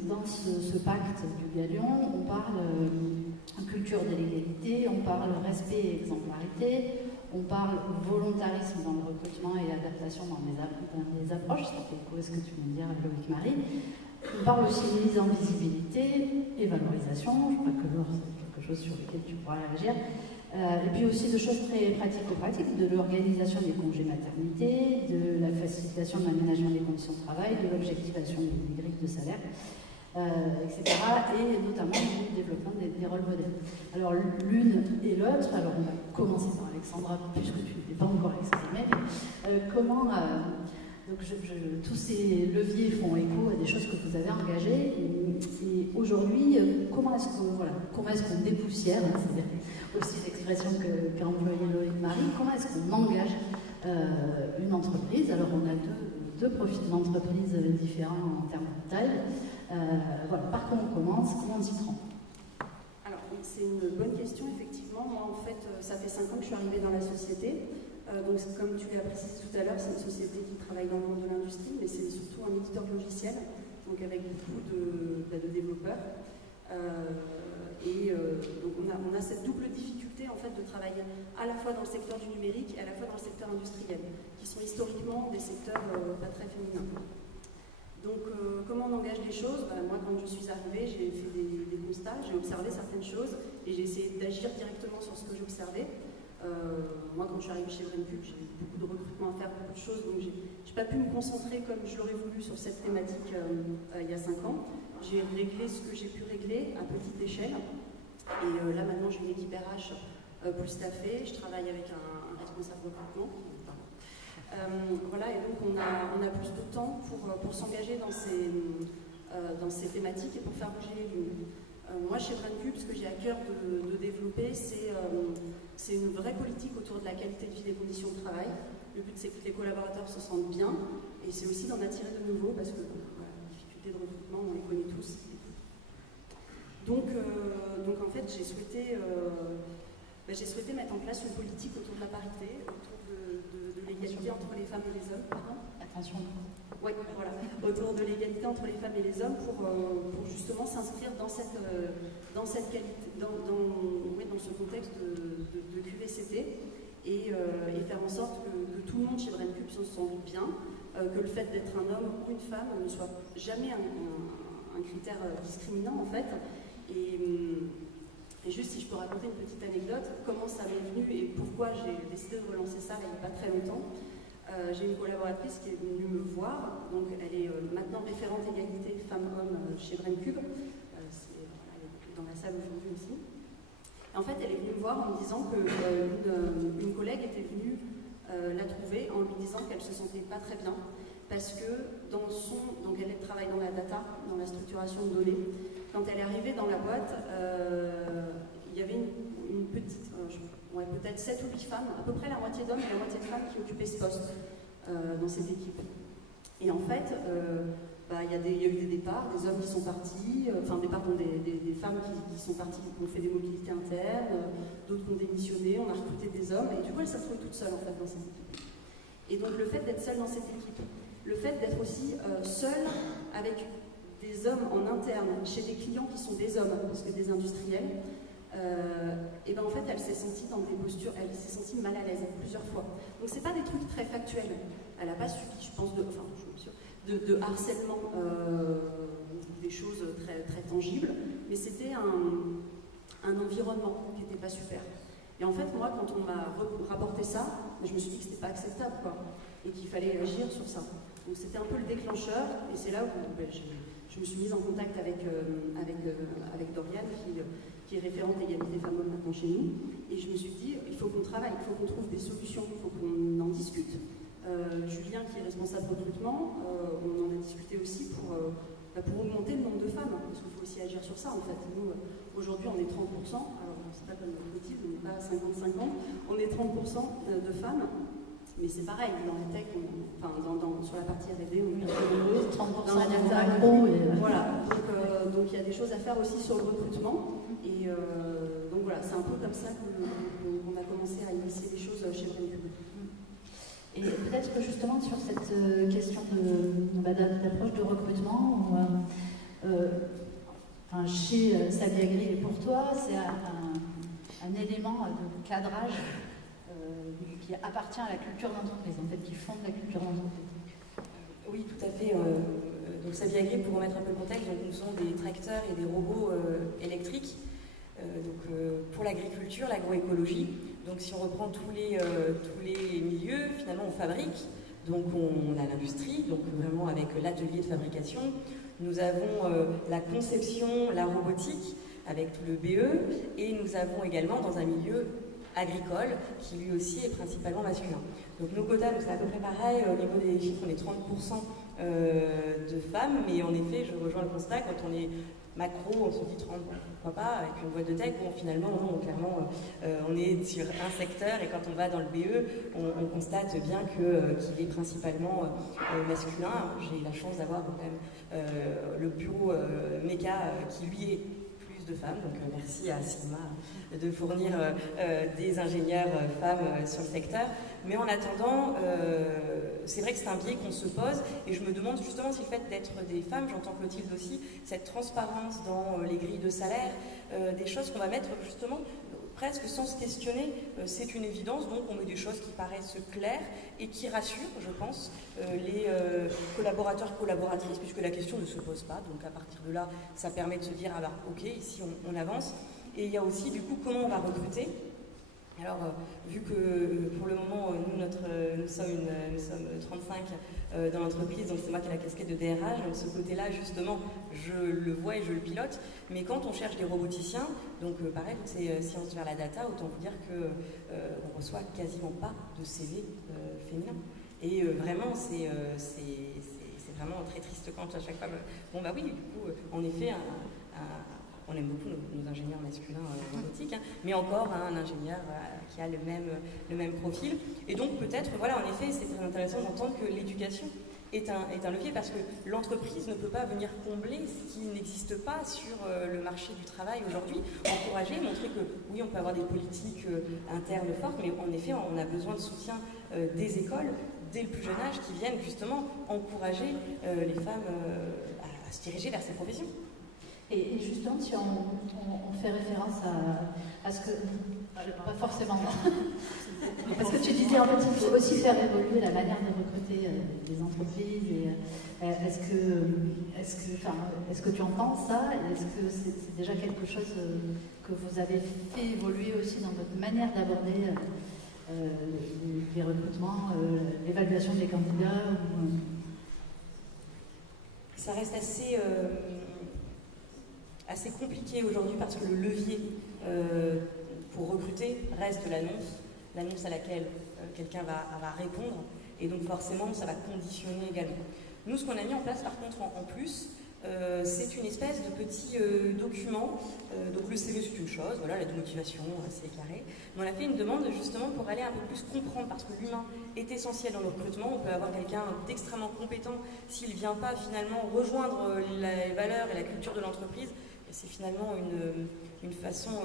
dans ce pacte du Galion, on parle culture de l'égalité, on parle respect et exemplarité, on parle volontarisme dans le recrutement et adaptation dans les approches, ça fait écho à ce que tu viens de dire, Loïc Marie. On parle aussi de mise en visibilité et valorisation, je crois que Laure, c'est quelque chose sur lequel tu pourras réagir. Et puis aussi de choses très pratico-pratiques, de l'organisation des congés maternité, de la facilitation de l'aménagement des conditions de travail, de l'objectivation des grilles de salaire, etc. Et notamment du développement des rôles modèles. Alors l'une et l'autre, alors on va commencer par Alexandra, puisque tu n'es pas encore exprimée, comment... Donc tous ces leviers font écho à des choses que vous avez engagées. Et aujourd'hui, comment est-ce qu'on dépoussière, c'est aussi l'expression qu'a employée Loïc Marie, comment est-ce qu'on engage une entreprise? Alors on a deux profils d'entreprise différents en termes de taille. Voilà, par quoi on commence, comment on s'y prend? Alors oui, c'est une bonne question, effectivement. Moi, en fait, ça fait 5 ans que je suis arrivée dans la société. Donc, comme tu l'as précisé tout à l'heure, c'est une société qui travaille dans le monde de l'industrie, mais c'est surtout un éditeur de logiciels, donc avec beaucoup de développeurs. Donc on a cette double difficulté en fait de travailler à la fois dans le secteur du numérique et à la fois dans le secteur industriel, qui sont historiquement des secteurs pas très féminins. Donc comment on engage les choses? Moi, quand je suis arrivée, j'ai fait des constats, j'ai observé certaines choses et j'ai essayé d'agir directement sur ce que j'observais. Moi, quand je suis arrivée chez Brainpub, j'ai eu beaucoup de recrutement à faire, beaucoup de choses, donc j'ai pas pu me concentrer comme je l'aurais voulu sur cette thématique il y a 5 ans. J'ai réglé ce que j'ai pu régler à petite échelle. Et là, maintenant, j'ai une équipe RH plus staffée. Je travaille avec un responsable recrutement. Voilà, et donc on a plus de temps pour s'engager dans ces thématiques et pour faire bouger les lignes. Moi, chez Brainpub, ce que j'ai à cœur de développer, c'est une vraie politique autour de la qualité de vie et des conditions de travail. Le but, c'est que les collaborateurs se sentent bien, et c'est aussi d'en attirer de nouveaux, parce que voilà, les difficultés de recrutement, on les connaît tous. Donc en fait, j'ai souhaité mettre en place une politique autour de la parité, autour de l'égalité entre les femmes et les hommes. Pardon ? Attention. Oui, voilà, autour de l'égalité entre les femmes et les hommes pour justement s'inscrire dans cette qualité, dans ce contexte de QVCT et faire en sorte que tout le monde chez Brainpub se sente bien, que le fait d'être un homme ou une femme ne soit jamais un critère discriminant en fait. Et juste si je peux raconter une petite anecdote, comment ça m'est venu et pourquoi j'ai décidé de relancer ça il n'y a pas très longtemps. J'ai une collaboratrice qui est venue me voir, donc elle est maintenant référente égalité femmes-hommes chez Brainpub, elle est dans la salle aujourd'hui aussi. Et en fait, elle est venue me voir en me disant qu'une collègue était venue la trouver en lui disant qu'elle se sentait pas très bien, parce que donc elle travaille dans la data, dans la structuration de données. Quand elle est arrivée dans la boîte, il y avait une petite... peut-être 7 ou 8 femmes, à peu près la moitié d'hommes et la moitié de femmes qui occupaient ce poste dans cette équipe. Et en fait, il y a eu des départs, des hommes qui sont partis, des femmes qui sont parties, qui ont fait des mobilités internes, d'autres qui ont démissionné, on a recruté des hommes, et du coup elle s'est retrouvée toute seule en fait dans cette équipe. Et donc le fait d'être seule dans cette équipe, le fait d'être aussi seule avec des hommes en interne, chez des clients qui sont des hommes, parce que des industriels, et ben en fait elle s'est sentie dans des postures, elle s'est sentie mal à l'aise plusieurs fois. Donc c'est pas des trucs très factuels. Elle n'a pas subi, je pense, de harcèlement, des choses très, très tangibles, mais c'était un environnement qui n'était pas super. Et en fait, moi, quand on m'a rapporté ça, je me suis dit que c'était pas acceptable, quoi, et qu'il fallait agir sur ça. Donc c'était un peu le déclencheur, et c'est là où je me suis mise en contact avec Doriane, qui est référente égalité femmes-hommes maintenant chez nous, et je me suis dit, il faut qu'on travaille, il faut qu'on trouve des solutions, il faut qu'on en discute. Julien, qui est responsable recrutement, on en a discuté aussi pour augmenter le nombre de femmes, hein, parce qu'il faut aussi agir sur ça en fait. Nous, aujourd'hui, on est 30%, alors c'est pas comme notre motif, on n'est pas à 50-50, on est 30% de femmes, mais c'est pareil, dans les tech, sur la partie R&D, on est nombreuses, 30% dans la data, voilà, donc il y a des choses à faire aussi sur le recrutement, et donc voilà, c'est un peu comme ça qu'on a commencé à initier les choses chez Brainpub. Et peut-être que justement sur cette question d'approche de recrutement, chez Sabiagri et pour toi, c'est un élément de cadrage qui appartient à la culture d'entreprise, en fait, qui fonde la culture d'entreprise. Oui, tout à fait. Donc Saviagri, pour remettre un peu le contexte, donc nous sommes des tracteurs et des robots électriques pour l'agriculture, l'agroécologie. Donc si on reprend tous les milieux, finalement on fabrique, donc on a l'industrie, donc vraiment avec l'atelier de fabrication. Nous avons la conception, la robotique, avec tout le BE, et nous avons également dans un milieu agricole, qui lui aussi est principalement masculin. Donc nos quotas, c'est à peu près pareil, au niveau des chiffres, on est 30% de femmes, mais en effet, je rejoins le constat, quand on est macro, on se dit 30, pourquoi pas, avec une boîte de tech, bon, finalement, non, clairement, on est sur un secteur, et quand on va dans le BE, on constate bien qu'il est principalement masculin. J'ai la chance d'avoir quand même le bureau méca qui, lui, est de femmes, donc merci à Sigma de fournir des ingénieurs femmes sur le secteur. Mais en attendant, c'est vrai que c'est un biais qu'on se pose, et je me demande justement si le fait d'être des femmes, j'entends Clotilde aussi, cette transparence dans les grilles de salaire, des choses qu'on va mettre justement presque sans se questionner, c'est une évidence, donc on met des choses qui paraissent claires et qui rassurent, je pense, les collaborateurs, collaboratrices, puisque la question ne se pose pas, donc à partir de là, ça permet de se dire, ah bah ok, ici on avance. Et il y a aussi du coup comment on va recruter. Alors, vu que pour le moment, nous sommes 35 dans l'entreprise, donc c'est moi qui ai la casquette de DRH, donc ce côté-là, justement, je le vois et je le pilote. Mais quand on cherche des roboticiens, donc pareil, c'est sciences vers la data, autant vous dire qu'on reçoit quasiment pas de CV féminin. Et vraiment, c'est vraiment très triste quand à chaque fois... Bon bah oui, du coup, en effet, on aime beaucoup nos ingénieurs masculins robotiques, hein, mais encore un ingénieur qui a le même profil. Et donc peut-être, voilà, en effet, c'est très intéressant d'entendre que l'éducation est un levier, parce que l'entreprise ne peut pas venir combler ce qui n'existe pas sur le marché du travail aujourd'hui. Encourager, montrer que oui, on peut avoir des politiques internes fortes, mais en effet, on a besoin de soutien des écoles dès le plus jeune âge qui viennent justement encourager les femmes à se diriger vers ces professions. Et justement, si on fait référence à ce que... Pas forcément, parce que tu disais, en fait, il faut aussi faire évoluer la manière de recruter les entreprises. Est-ce que tu entends ça? Est-ce que c'est déjà quelque chose que vous avez fait évoluer aussi dans votre manière d'aborder les recrutements, l'évaluation des candidats Ça reste assez compliqué aujourd'hui, parce que le levier pour recruter reste l'annonce à laquelle quelqu'un va répondre, et donc forcément ça va conditionner également. Nous, ce qu'on a mis en place par contre en plus, c'est une espèce de petit document. Donc le CV c'est une chose, voilà, la motivation, c'est carré. Mais on a fait une demande justement pour aller un peu plus comprendre, parce que l'humain est essentiel dans le recrutement. On peut avoir quelqu'un d'extrêmement compétent, s'il ne vient pas finalement rejoindre les valeurs et la culture de l'entreprise, c'est finalement une façon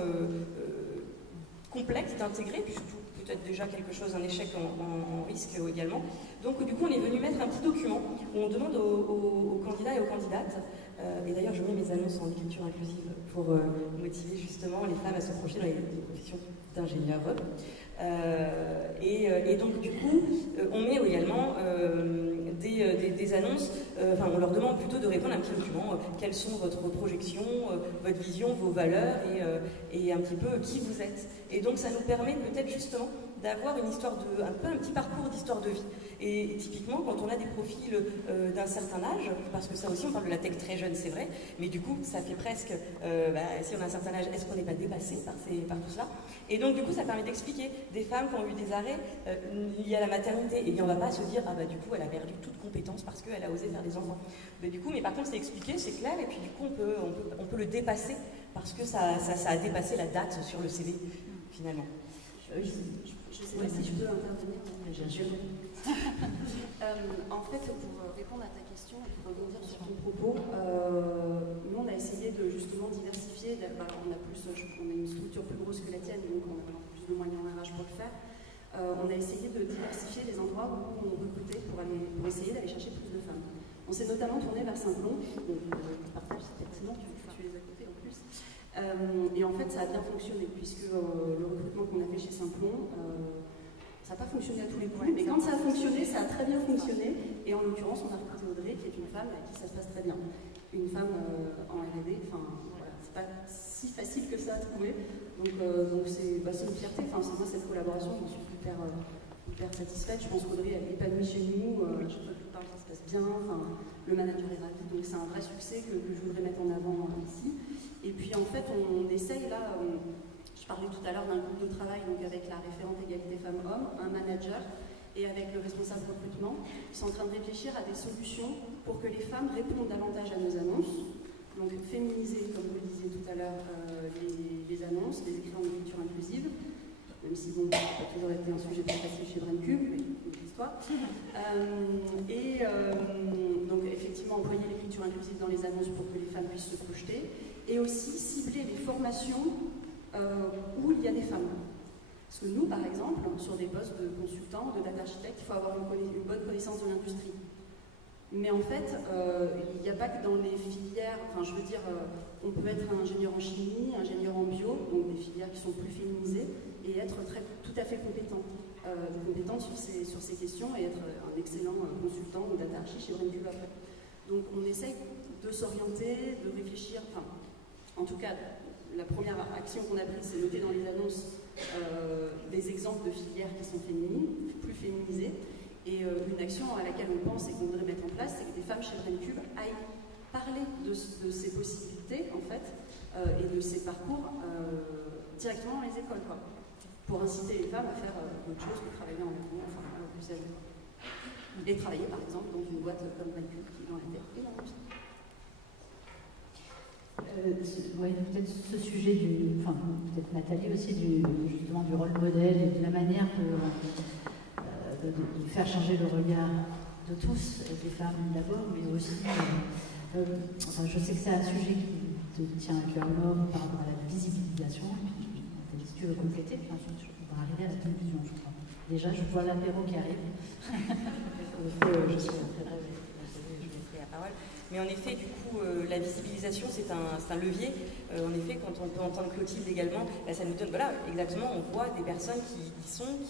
complexe d'intégrer, puisque peut-être déjà quelque chose, un échec en risque également. Donc du coup, on est venu mettre un petit document où on demande aux candidats et aux candidates, et d'ailleurs je mets mes annonces en écriture inclusive pour motiver justement les femmes à se projeter dans les professions d'ingénieurs. Et donc du coup, on met également des annonces, on leur demande plutôt de répondre à un petit document, quelles sont votre projection, votre vision, vos valeurs, et un petit peu qui vous êtes. Et donc ça nous permet peut-être justement d'avoir une histoire un petit parcours d'histoire de vie. Et typiquement, quand on a des profils d'un certain âge, parce que ça aussi, on parle de la tech très jeune, c'est vrai, mais du coup, ça fait presque, si on a un certain âge, est-ce qu'on n'est pas dépassé par tout cela? Et donc, du coup, ça permet d'expliquer des femmes qui ont eu des arrêts liés à la maternité. Et bien, on ne va pas se dire, ah bah du coup, elle a perdu toute compétence parce qu'elle a osé faire des enfants. Mais du coup, par contre, c'est expliqué, c'est clair, et puis du coup, on peut le dépasser, parce que ça a dépassé la date sur le CV, finalement. Je ne sais pas si je peux intervenir. Bien sûr. En fait, pour répondre à ta question et pour rebondir sur ton propos, nous on a essayé de justement diversifier. On a une structure plus grosse que la tienne, donc on a plus de moyens en RH pour le faire. On a essayé de diversifier les endroits où on recrutait pour essayer d'aller chercher plus de femmes. On s'est notamment tourné vers Saint-Plon. Je partage, c'est excellent, tu les as coupés en plus. Et en fait, ça a bien fonctionné, puisque le recrutement qu'on a fait chez Saint-Plon, ça n'a pas fonctionné à tous les points. Mais quand ça a fonctionné, ça a très bien fonctionné. Et en l'occurrence, on a recruté Audrey, qui est une femme avec qui ça se passe très bien. Une femme en R&D, enfin voilà, c'est pas si facile que ça à trouver. Donc c'est une fierté. Enfin, moi, cette collaboration, j'en suis hyper satisfaite. Je pense qu'Audrey, elle est épanouie chez nous. Chaque fois que je parle, ça se passe bien. Enfin, le manager est ravi. Donc c'est un vrai succès que je voudrais mettre en avant ici. Et puis en fait, on essaye là. Je parlais tout à l'heure d'un groupe de travail donc avec la référente égalité femmes-hommes, un manager et avec le responsable recrutement. Ils sont en train de réfléchir à des solutions pour que les femmes répondent davantage à nos annonces. Donc féminiser, comme vous le disiez tout à l'heure, les annonces, les écrire en écriture inclusive, même si bon, ça n'a pas toujours été un sujet très facile chez Braincube, mais c'est une histoire. Donc effectivement employer l'écriture inclusive dans les annonces pour que les femmes puissent se projeter, et aussi cibler les formations où il y a des femmes. Parce que nous, par exemple, sur des postes de consultants, de data architecte, il faut avoir une bonne connaissance de l'industrie. Mais en fait, il n'y a pas que dans les filières, enfin je veux dire, on peut être ingénieur en chimie, ingénieur en bio, donc des filières qui sont plus féminisées, et être tout à fait compétente sur ces questions et être un excellent consultant ou data archi chez Braincube après. Donc on essaye de s'orienter, de réfléchir, enfin, en tout cas, la première action qu'on a prise, c'est noter dans les annonces des exemples de filières qui sont féminines, plus féminisées. Et une action à laquelle on pense et qu'on voudrait mettre en place, c'est que des femmes chez Braincube aillent parler de ces possibilités, en fait, et de ces parcours directement dans les écoles, quoi, pour inciter les femmes à faire autre chose que travailler en école, enfin, plus âgées. Et travailler, par exemple, dans une boîte comme Braincube, qui dans la terre et dans l'industrie. Peut-être ce sujet peut-être Nathalie aussi, justement du rôle modèle et de la manière de faire changer le regard de tous, des femmes d'abord, mais aussi, je sais que c'est un sujet qui te tient à cœur l'homme par rapport à la visibilisation. Nathalie, si tu veux compléter, on va arriver à la conclusion, je crois. Déjà, je vois l'apéro qui arrive. Je mettrai la parole. Mais en effet, du coup, la visibilisation, c'est un levier. En effet, quand on peut entendre Clotilde également, là, ça nous donne, voilà, exactement, on voit des personnes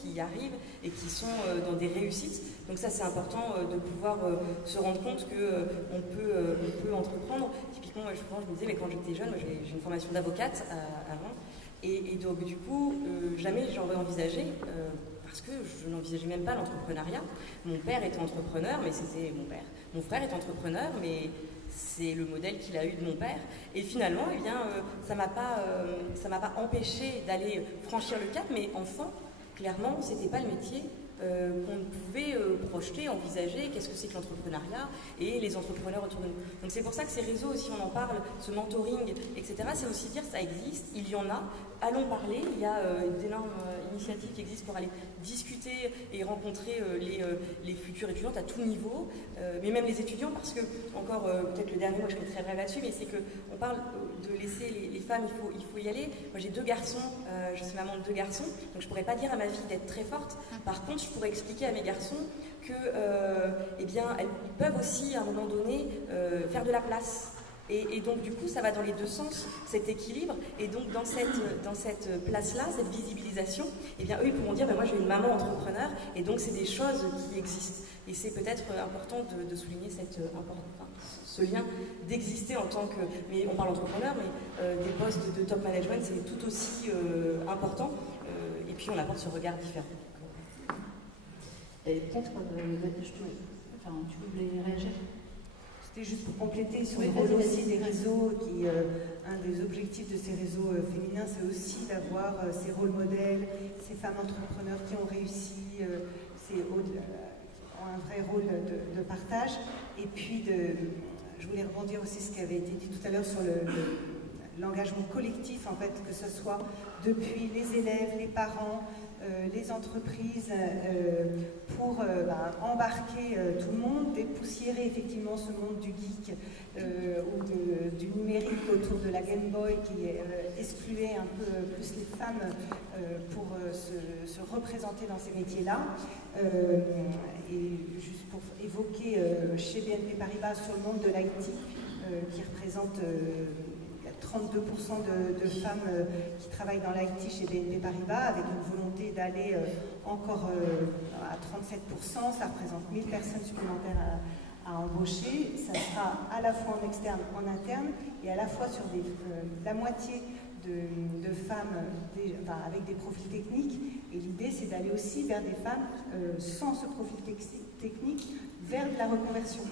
qui arrivent et qui sont dans des réussites. Donc ça, c'est important de pouvoir se rendre compte qu'on peut entreprendre. Typiquement, je me disais, mais quand j'étais jeune, j'ai une formation d'avocate avant. Et donc, du coup, jamais j'aurais envisagé... parce que je n'envisageais même pas l'entrepreneuriat. Mon père était entrepreneur, mais c'était mon père. Mon frère est entrepreneur, mais c'est le modèle qu'il a eu de mon père. Et finalement, eh bien, ça m'a pas empêché d'aller franchir le cap, mais enfant, clairement, c'était pas le métier qu'on pouvait projeter, envisager, qu'est-ce que c'est que l'entrepreneuriat et les entrepreneurs autour de nous. Donc c'est pour ça que ces réseaux, aussi on en parle, ce mentoring, etc., c'est aussi dire ça existe, il y en a, allons parler, il y a d'énormes initiatives qui existent pour aller discuter et rencontrer les futurs étudiantes à tout niveau, mais même les étudiants, parce que, encore peut-être le dernier mot, je serai très brève là-dessus, mais c'est qu'on parle de laisser les femmes, il faut y aller. Moi j'ai 2 garçons, je suis maman de 2 garçons, donc je pourrais pas dire à ma fille d'être très forte. Par contre, je pourrais expliquer à mes garçons que, eh bien, ils peuvent aussi, à un moment donné, faire de la place. Et donc, du coup, ça va dans les 2 sens, cet équilibre. Et donc, dans cette place-là, cette visibilisation, eh bien, eux, ils pourront dire, ben, moi, j'ai une maman entrepreneur, et donc, c'est des choses qui existent. Et c'est peut-être important de souligner ce lien d'exister en tant que... Mais on parle entrepreneur, mais des postes de top management, c'est tout aussi important. Et puis, on apporte ce regard différent. Et peut-être, tu voulais réagir? C'était juste pour compléter sur le rôle aussi des réseaux, qui un des objectifs de ces réseaux féminins, c'est aussi d'avoir ces rôles modèles, ces femmes entrepreneurs qui ont réussi, qui ont un vrai rôle de partage. Et puis, je voulais rebondir aussi sur ce qui avait été dit tout à l'heure sur l'engagement collectif, en fait, que ce soit depuis les élèves, les parents, les entreprises, pour embarquer tout le monde, dépoussiérer effectivement ce monde du geek ou du numérique autour de la Game Boy qui excluait un peu plus les femmes pour se représenter dans ces métiers-là. Et juste pour évoquer chez BNP Paribas sur le monde de l'IT, qui représente 32% de femmes qui travaillent dans l'IT chez BNP Paribas, avec une volonté d'aller encore à 37%. Ça représente 1000 personnes supplémentaires à embaucher. Ça sera à la fois en externe, en interne, et à la fois sur la moitié de femmes avec des profils techniques. Et l'idée, c'est d'aller aussi vers des femmes sans ce profil technique, vers de la reconversion.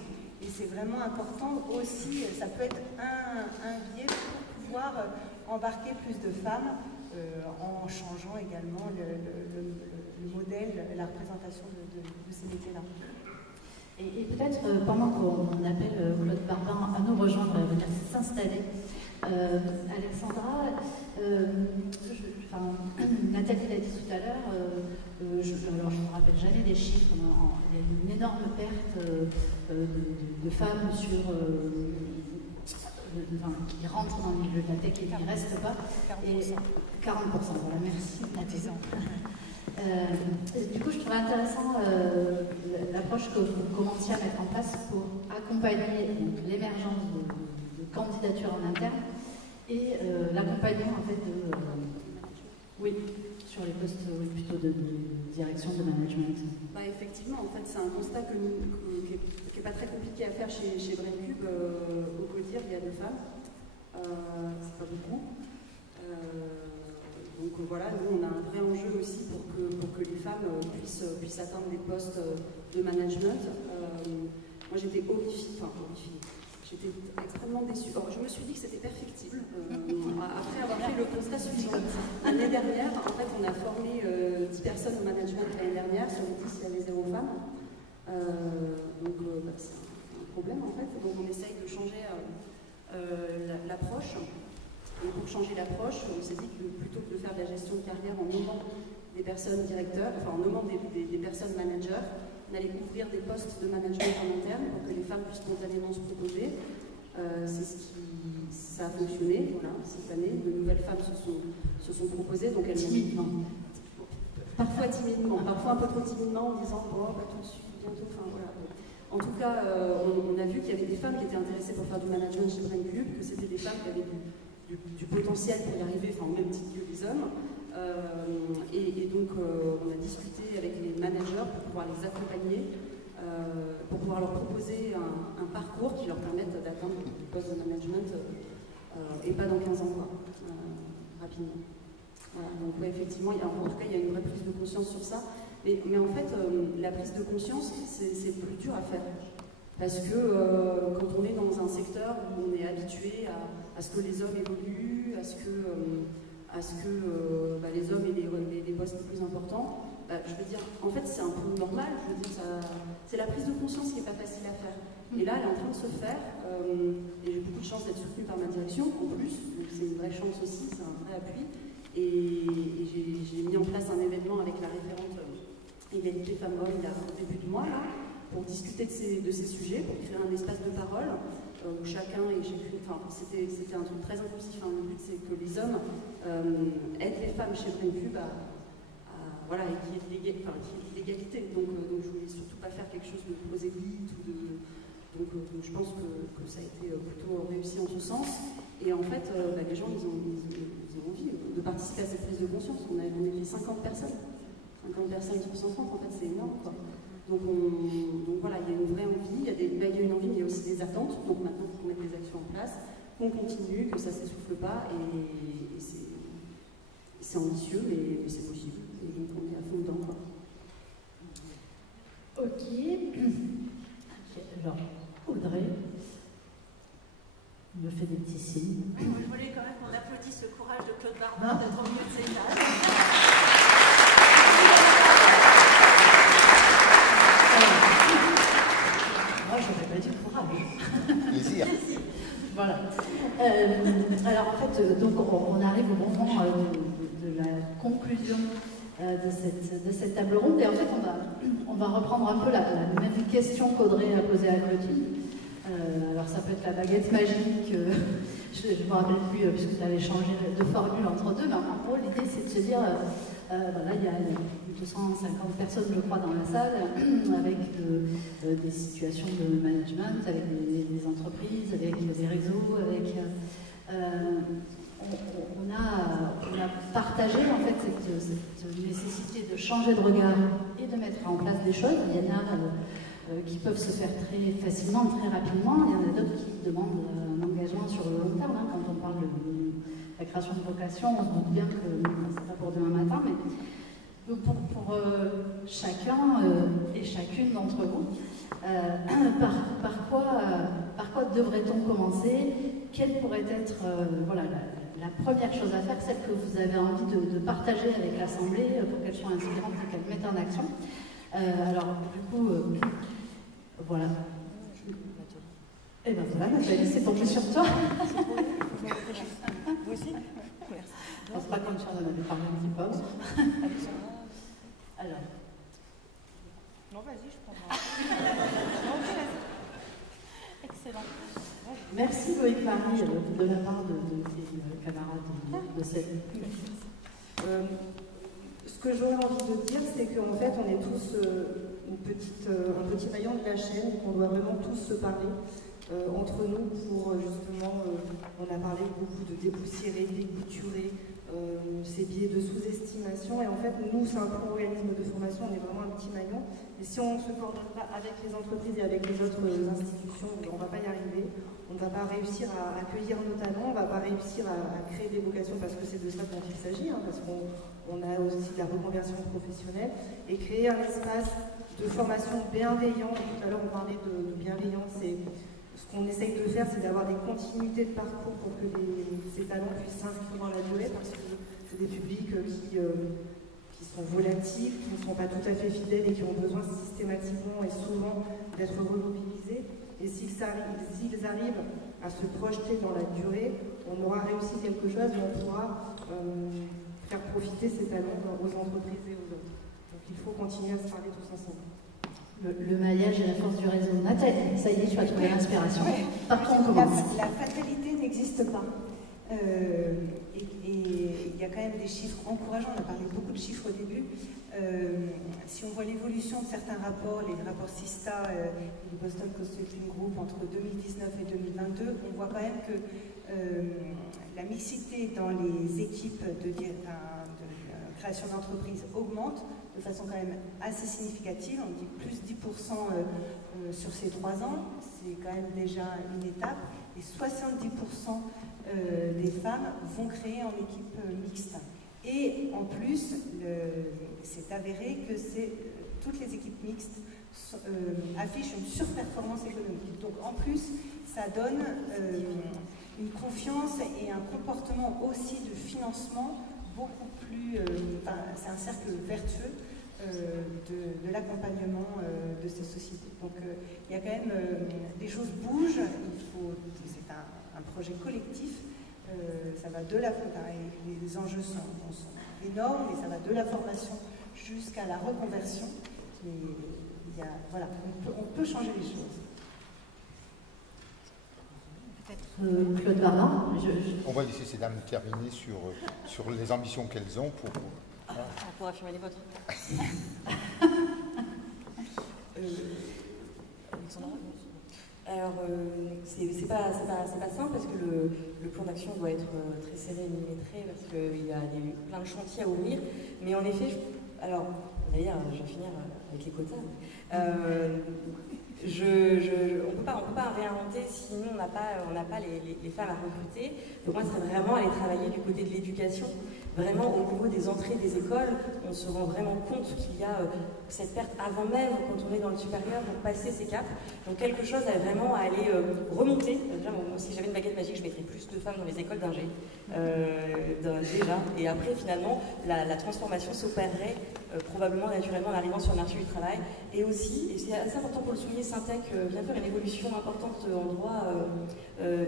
Et c'est vraiment important aussi, ça peut être un biais pour pouvoir embarquer plus de femmes en changeant également le modèle, la représentation de ces métiers-là. Et peut-être, pendant qu'on appelle Claude Barbin à nous rejoindre et à venir s'installer, Alexandra, Nathalie l'a dit tout à l'heure, je ne me rappelle jamais des chiffres, il y a une énorme perte de femmes qui rentrent dans le milieu de la tech et qui ne restent pas. 40%. 40%, voilà, merci. Du coup, je trouvais intéressant l'approche que vous commenciez à mettre en place pour accompagner l'émergence de candidatures en interne et l'accompagnement en fait sur les postes plutôt de direction de management. Effectivement, en fait, c'est un constat qui n'est pas très compliqué à faire chez BrainCube. Au CODIR, il y a 2 femmes, c'est pas beaucoup. Donc voilà, nous on a un vrai enjeu aussi pour que les femmes puissent atteindre des postes de management. Moi j'étais horrifiée, j'étais extrêmement déçue. Or, je me suis dit que c'était perfectible. Après avoir fait le constat suivant, l'année dernière, en fait on a formé 10 personnes au management l'année dernière, sur les 10 il y avait 0 femmes. Donc c'est un problème en fait, donc on essaye de changer l'approche. Et pour changer l'approche, on s'est dit que plutôt que de faire de la gestion de carrière en nommant des personnes directeurs, en nommant des personnes managers, on allait ouvrir des postes de management en interne pour que les femmes puissent spontanément se proposer. Ça a fonctionné, voilà, cette année. De nouvelles femmes se sont proposées, donc elles timidement. Parfois timidement, parfois un peu trop timidement, en disant tout de suite, bientôt, voilà. En tout cas, on a vu qu'il y avait des femmes qui étaient intéressées pour faire du management chez BrainCube, que c'était des femmes qui avaient du potentiel pour y arriver, au même titre que les hommes. Et donc, on a discuté avec les managers pour pouvoir les accompagner, pour pouvoir leur proposer un parcours qui leur permette d'atteindre des postes de management et pas dans 15 ans, rapidement. Voilà, donc effectivement, en tout cas, il y a une vraie prise de conscience sur ça. Mais en fait, la prise de conscience, c'est plus dur à faire. Parce que quand on est dans un secteur où on est habitué à ce que les hommes évoluent, à ce que les hommes aient des postes plus importants, je veux dire, en fait c'est un peu normal, je veux dire, c'est la prise de conscience qui n'est pas facile à faire. Et là, elle est en train de se faire, et j'ai beaucoup de chance d'être soutenue par ma direction, en plus, donc c'est une vraie chance aussi, c'est un vrai appui. Et j'ai mis en place un événement avec la référente égalité femmes-hommes il y a un début de mois, là, pour discuter de ces sujets, pour créer un espace de parole où chacun, c'était un truc très inclusif. Le but c'est que les hommes aident les femmes chez BrainCube voilà, et qu'il y ait de l'égalité. Donc je voulais surtout pas faire quelque chose de prosélyte donc je pense que ça a été plutôt réussi en ce sens. Et en fait, les gens ils ont envie de participer à cette prise de conscience. On était 50 personnes. 50 personnes sur 130, en fait c'est énorme quoi. Donc voilà, il y a une vraie envie, il y a une envie, mais il y a aussi des attentes. Donc maintenant, il faut mettre des actions en place, qu'on continue, que ça ne s'essouffle pas, et c'est ambitieux, mais c'est possible. Et donc on est à fond dedans, quoi. Ok. Alors, Audrey me fait des petits signes. Oui, je voulais quand même qu'on applaudisse le courage de Claude Barbin d'être au milieu de ces tables. Moi, je n'aurais pas dit courage. Plaisir. Voilà. Alors, en fait, donc, on arrive au moment de la conclusion de cette table ronde. Et en fait, on va reprendre un peu la même question qu'Audrey a posée à Claudine. Alors, ça peut être la baguette magique. Je ne me rappelle plus, puisque tu avais changé de formule entre deux. Mais en gros, l'idée, c'est de se dire... voilà, il y a 250 personnes, je crois, dans la salle, avec des situations de management, avec des entreprises, avec des réseaux, avec On a partagé en fait cette nécessité de changer de regard et de mettre en place des choses. Il y en a qui peuvent se faire très facilement, très rapidement. Il y en a d'autres qui demandent un engagement sur le long terme. Quand on parle de la création de vocation, on se doute bien que c'est pas pour demain matin, mais pour chacun et chacune d'entre vous, par quoi devrait-on commencer? Quelle pourrait être voilà, la première chose à faire, celle que vous avez envie de partager avec l'Assemblée pour qu'elle soit inspirante et qu'elle mette en action? Alors, du coup, voilà. Et bien voilà, Nathalie, c'est tombé sur toi. Vous aussi? On se pas comme si on en avait parlé un petit peu. Alors. Non, vas-y, je prends. Excellent. Merci Loïc Marie de la part de tes camarades de cette. Ce que j'aurais envie de dire, c'est qu'en fait, on est tous un petit maillon de la chaîne, qu'on doit vraiment tous se parler entre nous pour justement, on a parlé beaucoup de dépoussiérer, de découturer ces biais de sous-estimation. Et en fait, nous, c'est un peu organisme de formation, on est vraiment un petit maillon. Et si on ne se coordonne pas avec les entreprises et avec les autres institutions, on ne va pas y arriver. On ne va pas réussir à accueillir nos talents, on ne va pas réussir à créer des vocations parce que c'est de ça dont il s'agit, parce qu'on a aussi de la reconversion professionnelle, et créer un espace de formation bienveillant. Tout à l'heure on parlait de bienveillance, et ce qu'on essaye de faire, c'est d'avoir des continuités de parcours pour que ces talents puissent s'inscrire dans la durée, parce que c'est des publics qui sont volatiles, qui ne sont pas tout à fait fidèles et qui ont besoin systématiquement et souvent d'être remobilisés. Et s'ils arrivent à se projeter dans la durée, on aura réussi quelque chose et on pourra faire profiter ces talents aux entreprises et aux autres. Donc il faut continuer à se parler tous ensemble. Le maillage et la force du réseau. Nathalie, ça y est, tu as trouvé l'inspiration. Partons, on commence. La fatalité n'existe pas. Et il y a quand même des chiffres encourageants. On a parlé beaucoup de chiffres au début. Si on voit l'évolution de certains rapports, les rapports SISTA et le Boston Consulting Group entre 2019 et 2022, on voit quand même que la mixité dans les équipes de création d'entreprise augmente de façon quand même assez significative. On dit plus 10% sur ces 3 ans, c'est quand même déjà une étape. Et 70% des femmes vont créer en équipe mixte. Et en plus, c'est avéré que toutes les équipes mixtes affichent une surperformance économique. Donc en plus, ça donne une confiance et un comportement aussi de financement beaucoup plus... c'est un cercle vertueux de l'accompagnement de ces sociétés. Donc il y a quand même... les choses bougent, c'est un projet collectif. Ça va de les enjeux sont énormes, et ça va de la formation jusqu'à la reconversion. Voilà, on peut changer les choses. Claude Barbin, on va laisser ces dames terminer sur les ambitions qu'elles ont pour affirmer les vôtres. Alors, c'est pas simple parce que le plan d'action doit être très serré et millimétré parce qu'il y a plein de chantiers à ouvrir. Mais en effet, alors, d'ailleurs, je vais finir avec les quotas. On peut pas réinventer si nous, on n'a pas les femmes à recruter. Donc moi, ce serait vraiment aller travailler du côté de l'éducation. Vraiment, au niveau des entrées des écoles, on se rend vraiment compte qu'il y a cette perte avant même, quand on est dans le supérieur, pour passer ces caps. Donc quelque chose à vraiment aller remonter. Déjà, si j'avais une baguette magique, je mettrais plus de femmes dans les écoles d'ingé. Déjà. Et après, finalement, la transformation s'opérerait probablement naturellement en arrivant sur le marché du travail. Et aussi, et c'est assez important pour le souligner, Syntec vient faire une évolution importante en droit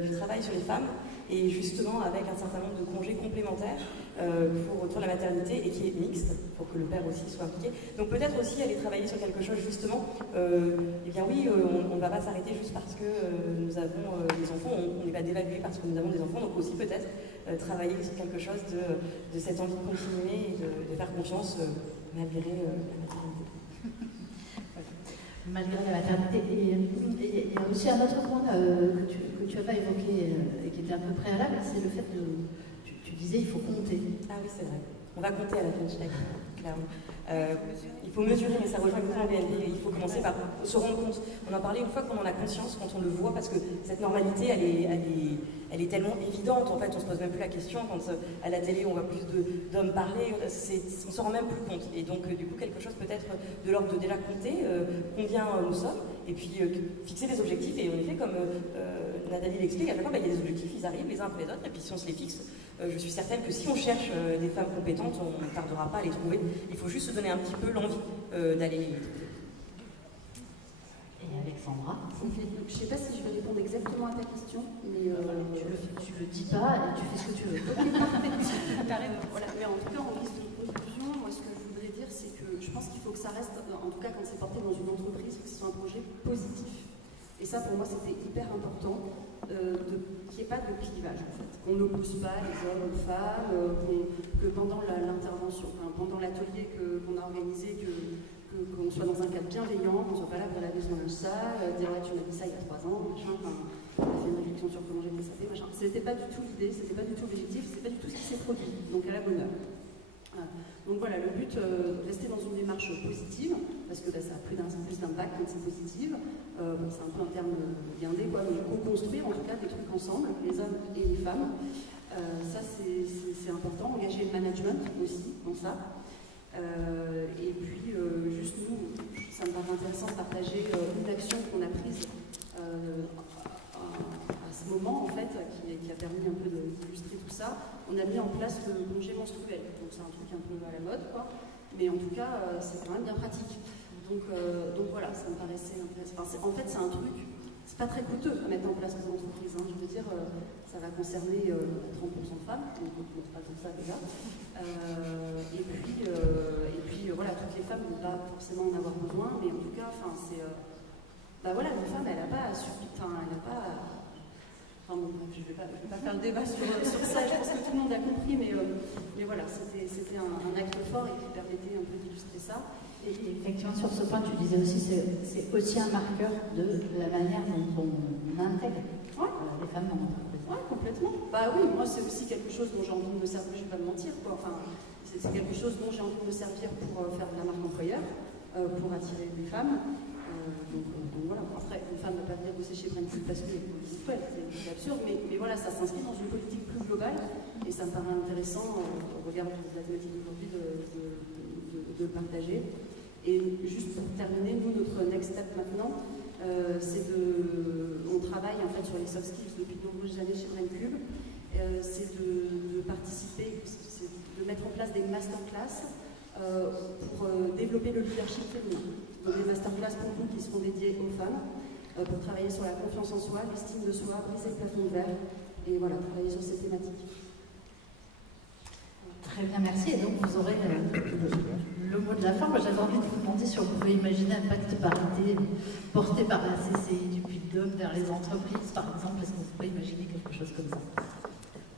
du travail sur les femmes, et justement avec un certain nombre de congés complémentaires pour la maternité, et qui est mixte, pour que le père aussi soit impliqué. Donc peut-être aussi aller travailler sur quelque chose justement, eh bien oui, on ne va pas s'arrêter juste parce que nous avons des enfants, on n'est pas dévalué parce que nous avons des enfants, donc aussi peut-être travailler sur quelque chose de cette envie de continuer et de faire confiance malgré la maternité. Malgré la maternité. Et il y a aussi un autre point que tu tu n'as pas évoqué et qui était un peu préalable, c'est le fait de... Tu disais il faut compter. Ah oui, c'est vrai. On va compter à la French Tech, clairement. Il faut mesurer, mais ça rejoint exactement BNP. Il faut commencer par se rendre compte. On en parlait une fois qu'on en a conscience, quand on le voit, parce que cette normalité, elle est tellement évidente. En fait, on se pose même plus la question. Quand à la télé, on voit plus d'hommes parler, on s'en rend même plus compte. Et donc, du coup, quelque chose peut-être de l'ordre de déjà compter combien nous sommes, et puis fixer des objectifs. Et en effet, comme Nathalie l'explique, à chaque fois, il y a des objectifs, ils arrivent les uns après les autres, et puis si on se les fixe, je suis certaine que si on cherche des femmes compétentes, on ne tardera pas à les trouver. Il faut juste se donner un petit peu l'envie d'aller les trouver. Et Alexandra? Je ne sais pas si je vais répondre exactement à ta question, mais tu le dis pas et tu fais ce que tu veux. Voilà. Mais en tout cas, en guise de conclusion, moi ce que je voudrais dire, c'est que je pense qu'il faut que ça reste, en tout cas quand c'est porté dans une entreprise, il faut que ce soit un projet positif. Et ça, pour moi, c'était hyper important, qu'il n'y ait pas de clivage, en fait. Qu'on n'oppose pas les hommes aux femmes, que pendant l'intervention, pendant l'atelier qu'on a organisé, qu'on soit dans un cadre bienveillant, qu'on ne soit pas là pour laver son linge sale, dire tu m'as dit ça il y a 3 ans, machin, on a fait une réflexion sur comment j'ai fait ça, machin. C'était pas du tout l'idée, c'était pas du tout l'objectif, c'était pas du tout ce qui s'est produit, donc à la bonne heure. Donc voilà, le but, rester dans une démarche positive, parce que ça a plus d'impact quand c'est positive. C'est un peu un terme guindé, quoi, mais co-construire en tout cas des trucs ensemble, les hommes et les femmes. Ça, c'est important. Engager le management aussi dans ça. Et puis, juste nous, ça me paraît intéressant de partager une action qu'on a prise à ce moment, en fait, qui a permis un peu d'illustrer tout ça. On a mis en place le congé menstruel. Donc, c'est un truc un peu à la mode, quoi. Mais en tout cas, c'est quand même bien pratique. Donc voilà, ça me paraissait intéressant. Enfin, en fait, c'est un truc, c'est pas très coûteux à mettre en place dans l'entreprise. Hein. Je veux dire, ça va concerner 30% de femmes, donc pas comme ça déjà. Et puis voilà, toutes les femmes ne vont pas forcément en avoir besoin, mais en tout cas, c'est. Voilà, une femme, elle n'a pas à subir. Enfin, elle n'a pas. Enfin bon, bref, je ne vais pas faire le débat sur ça, je pense que tout le monde a compris, mais voilà, c'était un acte fort et qui permettait un peu d'illustrer ça. Et effectivement, sur ce point, tu disais aussi, c'est aussi un marqueur de la manière dont on intègre les femmes dans l'entreprise. Oui, complètement. Bah oui, moi, c'est aussi quelque chose dont j'ai envie de me servir, je ne vais pas me mentir, quoi. Enfin, c'est quelque chose dont j'ai envie de me servir pour faire de la marque employeur, pour attirer des femmes. Donc voilà, après, une femme ne va pas venir bosser chez Brentwood parce que c'est absurde, mais voilà, ça s'inscrit dans une politique plus globale et ça me paraît intéressant au regard de la thématique d'aujourd'hui de le partager. Et juste pour terminer, nous, notre next step maintenant, on travaille en fait sur les soft skills depuis de nombreuses années chez Braincube, c'est de participer, c'est de mettre en place des masterclass pour développer le leadership féminin. Donc des masterclass pour nous qui seront dédiés aux femmes, pour travailler sur la confiance en soi, l'estime de soi, briser le plafond de verre, et voilà, travailler sur ces thématiques. Très bien, merci. Et donc vous aurez le mot de la fin. Moi, j'avais envie de vous demander si on pouvait imaginer un pacte parité porté par la CCI du Puy-de-Dôme vers les entreprises, par exemple. Est-ce qu'on pourrait imaginer quelque chose comme ça?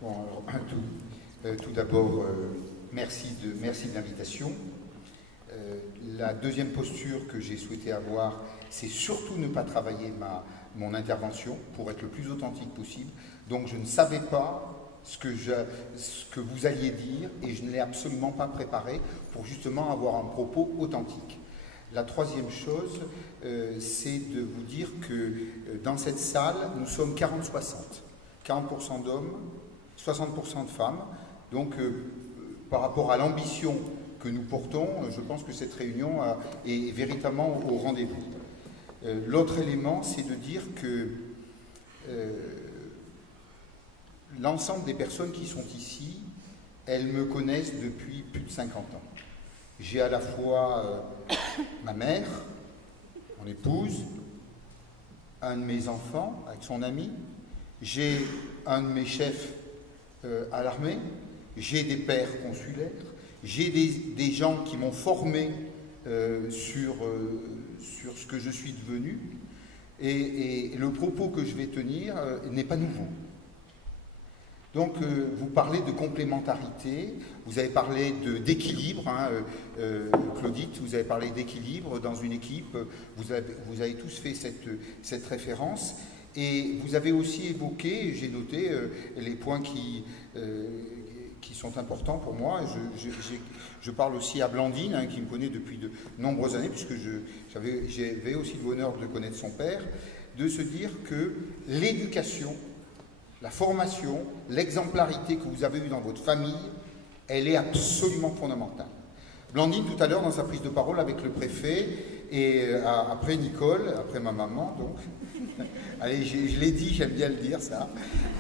Bon, alors, tout d'abord, merci de l'invitation. La deuxième posture que j'ai souhaité avoir, c'est surtout ne pas travailler mon intervention pour être le plus authentique possible. Donc je ne savais pas ce que vous alliez dire et je ne l'ai absolument pas préparé pour justement avoir un propos authentique. La troisième chose, c'est de vous dire que dans cette salle, nous sommes 40-60. 40% d'hommes, 60% de femmes. Donc par rapport à l'ambition que nous portons, je pense que cette réunion est véritablement au rendez-vous. L'autre élément, c'est de dire que l'ensemble des personnes qui sont ici, elles me connaissent depuis plus de 50 ans. J'ai à la fois ma mère, mon épouse, un de mes enfants avec son ami, j'ai un de mes chefs à l'armée, j'ai des pères consulaires, j'ai des gens qui m'ont formé sur ce que je suis devenu, et le propos que je vais tenir n'est pas nouveau. Donc, vous parlez de complémentarité, vous avez parlé d'équilibre, hein, Claudite, vous avez parlé d'équilibre dans une équipe, vous avez tous fait cette référence, Et vous avez aussi évoqué, j'ai noté les points qui sont importants pour moi. Je parle aussi à Blandine, hein, qui me connaît depuis de nombreuses années, puisque j'avais aussi le bonheur de connaître son père, de se dire que l'éducation, la formation, l'exemplarité que vous avez eue dans votre famille, elle est absolument fondamentale. Blandine, tout à l'heure, dans sa prise de parole avec le préfet, et après Nicole, après ma maman, donc, allez, je l'ai dit, j'aime bien le dire, ça,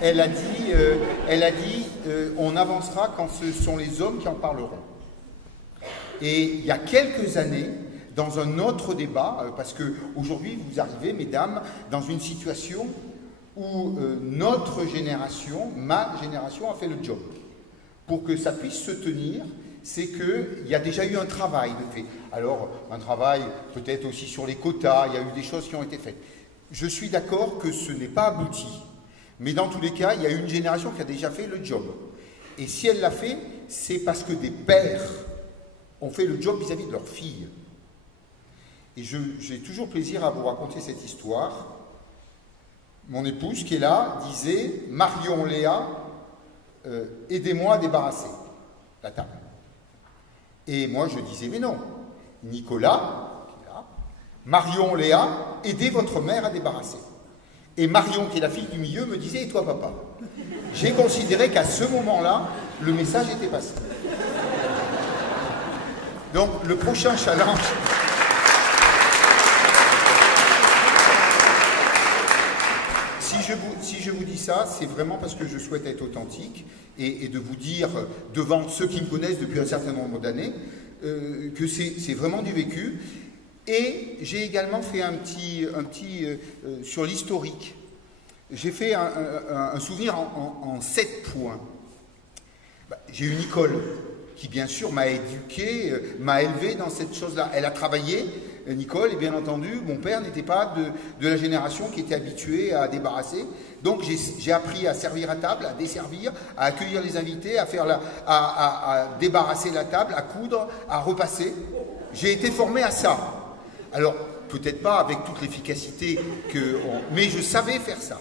elle a dit on avancera quand ce sont les hommes qui en parleront. Et il y a quelques années, dans un autre débat, parce qu'aujourd'hui, vous arrivez, mesdames, dans une situation où notre génération, ma génération, a fait le job. Pour que ça puisse se tenir, c'est qu'il y a déjà eu un travail de fait. Alors, un travail peut-être aussi sur les quotas, il y a eu des choses qui ont été faites. Je suis d'accord que ce n'est pas abouti, mais dans tous les cas, il y a eu une génération qui a déjà fait le job. Et si elle l'a fait, c'est parce que des pères ont fait le job vis-à-vis de leurs filles. Et j'ai toujours plaisir à vous raconter cette histoire. Mon épouse, qui est là, disait « Marion, Léa, aidez-moi à débarrasser la table. » Et moi, je disais « Mais non, Nicolas, qui est là, Marion, Léa, aidez votre mère à débarrasser. » Et Marion, qui est la fille du milieu, me disait « Et toi, papa ?» J'ai considéré qu'à ce moment-là, le message était passé. Donc, le prochain challenge... Si je vous dis ça, c'est vraiment parce que je souhaite être authentique et de vous dire, devant ceux qui me connaissent depuis un certain nombre d'années, que c'est vraiment du vécu. Et j'ai également fait un petit sur l'historique. J'ai fait un souvenir en 7 points. J'ai eu Nicole, qui bien sûr m'a éduqué, m'a élevé dans cette chose-là. Elle a travaillé, Nicole, et bien entendu, mon père n'était pas de la génération qui était habituée à débarrasser. Donc j'ai appris à servir à table, à desservir, à accueillir les invités, à débarrasser la table, à coudre, à repasser. J'ai été formé à ça. Alors, peut-être pas avec toute l'efficacité, mais je savais faire ça.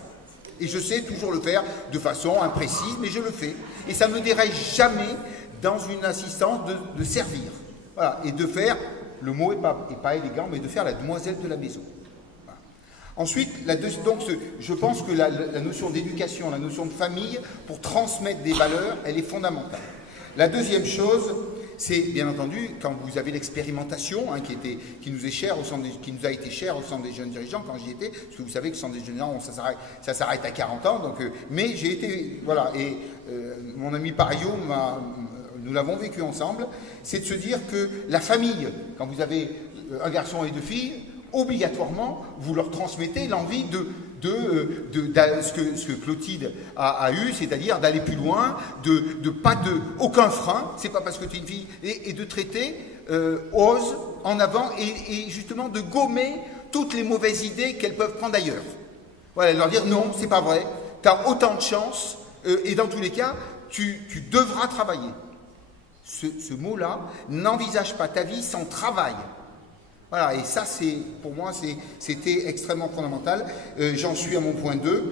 Et je sais toujours le faire de façon imprécise, mais je le fais. Et ça ne me déraille jamais dans une assistance de servir. Voilà. Et de faire, le mot n'est pas élégant, mais de faire la demoiselle de la maison. Voilà. Ensuite, donc, je pense que la notion d'éducation, la notion de famille, pour transmettre des valeurs, elle est fondamentale. La deuxième chose, c'est bien entendu quand vous avez l'expérimentation, hein, qui nous est chère qui nous a été chère au Centre des jeunes dirigeants quand j'y étais, parce que vous savez que le Centre des jeunes dirigeants, ça s'arrête à 40 ans, donc, mais j'ai été, voilà, et mon ami Pario nous l'avons vécu ensemble, c'est de se dire que la famille, quand vous avez un garçon et 2 filles, obligatoirement, vous leur transmettez l'envie ce que Clotilde a eu, c'est-à-dire d'aller plus loin, aucun frein, c'est pas parce que tu es une fille, et de traiter, ose, en avant, et justement de gommer toutes les mauvaises idées qu'elles peuvent prendre ailleurs. Voilà, leur dire non, c'est pas vrai, tu as autant de chance, et dans tous les cas, tu devras travailler. Ce mot-là, n'envisage pas ta vie sans travail. Voilà, et ça, pour moi, c'était extrêmement fondamental. J'en suis à mon point 2.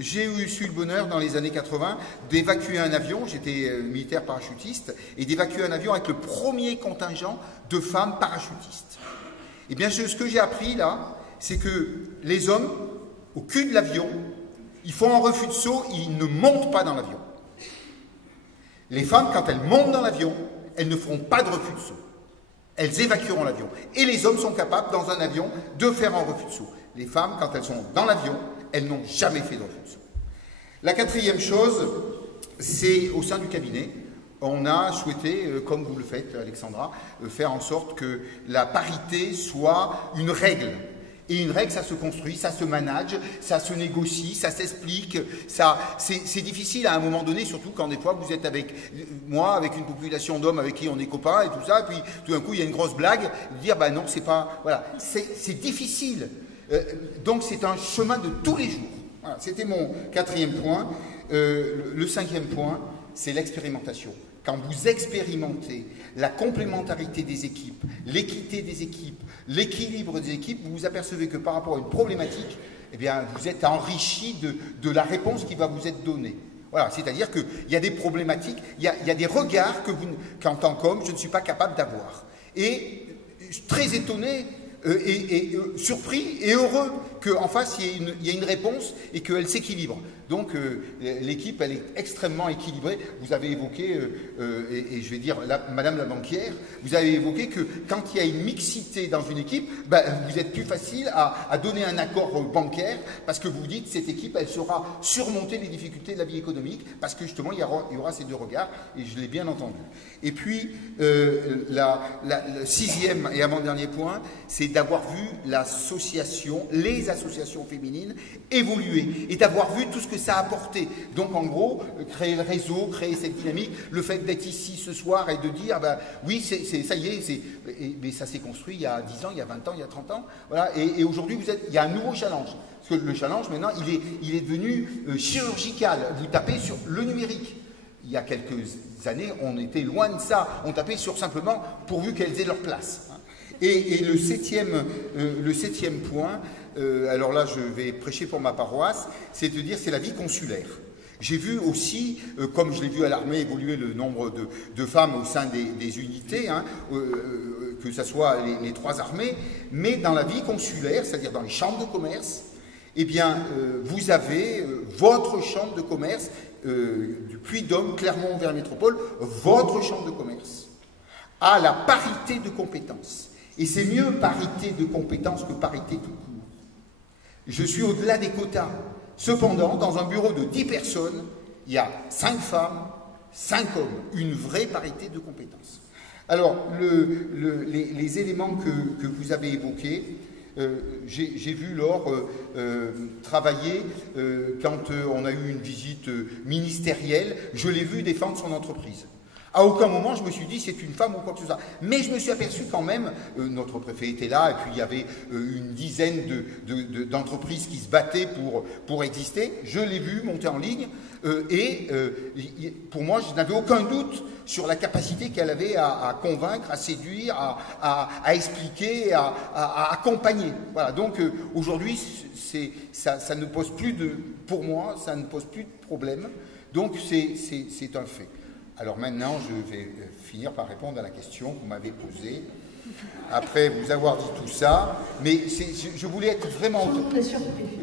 J'ai eu le bonheur, dans les années 80, d'évacuer un avion, j'étais militaire parachutiste, et d'évacuer un avion avec le premier contingent de femmes parachutistes. Et bien, ce que j'ai appris là, c'est que les hommes, au cul de l'avion, ils font un refus de saut, ils ne montent pas dans l'avion. Les femmes, quand elles montent dans l'avion, elles ne feront pas de refus de saut. Elles évacueront l'avion. Et les hommes sont capables, dans un avion, de faire un refus de saut. Les femmes, quand elles sont dans l'avion, elles n'ont jamais fait de refus de saut. La 4e chose, c'est au sein du cabinet, on a souhaité, comme vous le faites, Alexandra, faire en sorte que la parité soit une règle. Et une règle, ça se construit, ça se manage, ça se négocie, ça s'explique. C'est difficile à un moment donné, surtout quand des fois vous êtes avec moi, avec une population d'hommes avec qui on est copains et tout ça, et puis tout d'un coup il y a une grosse blague, de dire bah non, c'est pas. Voilà, c'est difficile. Donc c'est un chemin de tous les jours. Voilà, c'était mon 4e point. Le 5e point, c'est l'expérimentation. Quand vous expérimentez la complémentarité des équipes, l'équité des équipes, l'équilibre des équipes, vous vous apercevez que par rapport à une problématique, eh bien, vous êtes enrichi de la réponse qui va vous être donnée. Voilà, c'est-à-dire qu'il y a des problématiques, il y a des regards qu'en tant qu'homme, je ne suis pas capable d'avoir. Et très étonné et surpris et heureux qu'en face, il y ait une réponse et qu'elle s'équilibre. Donc, l'équipe, elle est extrêmement équilibrée. Vous avez évoqué, et je vais dire, Madame la banquière, vous avez évoqué que quand il y a une mixité dans une équipe, vous êtes plus facile à donner un accord bancaire parce que vous dites, cette équipe, elle saura surmonter les difficultés de la vie économique parce que justement, il y aura ces deux regards, et je l'ai bien entendu. Et puis, le 6e et avant-dernier point, c'est d'avoir vu les associations féminines évoluer et d'avoir vu tout ce que ça a apporté. Donc en gros, créer le réseau, créer cette dynamique, le fait d'être ici ce soir et de dire, oui, ça y est, mais ça s'est construit il y a 10 ans, il y a 20 ans, il y a 30 ans. Voilà, et aujourd'hui, il y a un nouveau challenge. Parce que le challenge, maintenant, il est devenu chirurgical. Vous tapez sur le numérique. Il y a quelques années, on était loin de ça. On tapait sur simplement pourvu qu'elles aient leur place. Et le septième point, alors là je vais prêcher pour ma paroisse, c'est de dire c'est la vie consulaire. J'ai vu aussi, comme je l'ai vu à l'armée, évoluer le nombre de femmes au sein des unités, que ce soit les 3 armées, mais dans la vie consulaire, c'est-à-dire dans les chambres de commerce, eh bien, vous avez votre chambre de commerce, du Puy-de-Dôme, Clermont vers Métropole, votre chambre de commerce a la parité de compétences. Et c'est mieux parité de compétences que parité tout court. Je suis au-delà des quotas. Cependant, dans un bureau de 10 personnes, il y a 5 femmes, 5 hommes. Une vraie parité de compétences. Alors, les éléments que vous avez évoqués, j'ai vu Laure travailler quand on a eu une visite ministérielle. Je l'ai vu défendre son entreprise. À aucun moment, je me suis dit c'est une femme ou quoi que ce soit. Mais je me suis aperçu quand même, notre préfet était là, et puis il y avait une dizaine d'entreprises qui se battaient pour exister. Je l'ai vu monter en ligne, et pour moi, je n'avais aucun doute sur la capacité qu'elle avait à convaincre, à séduire, à expliquer, à accompagner. Voilà, donc aujourd'hui, ça ne pose plus pour moi, ça ne pose plus de problème. Donc c'est un fait. Alors maintenant, je vais finir par répondre à la question que vous m'avez posée, après vous avoir dit tout ça, mais je voulais être vraiment...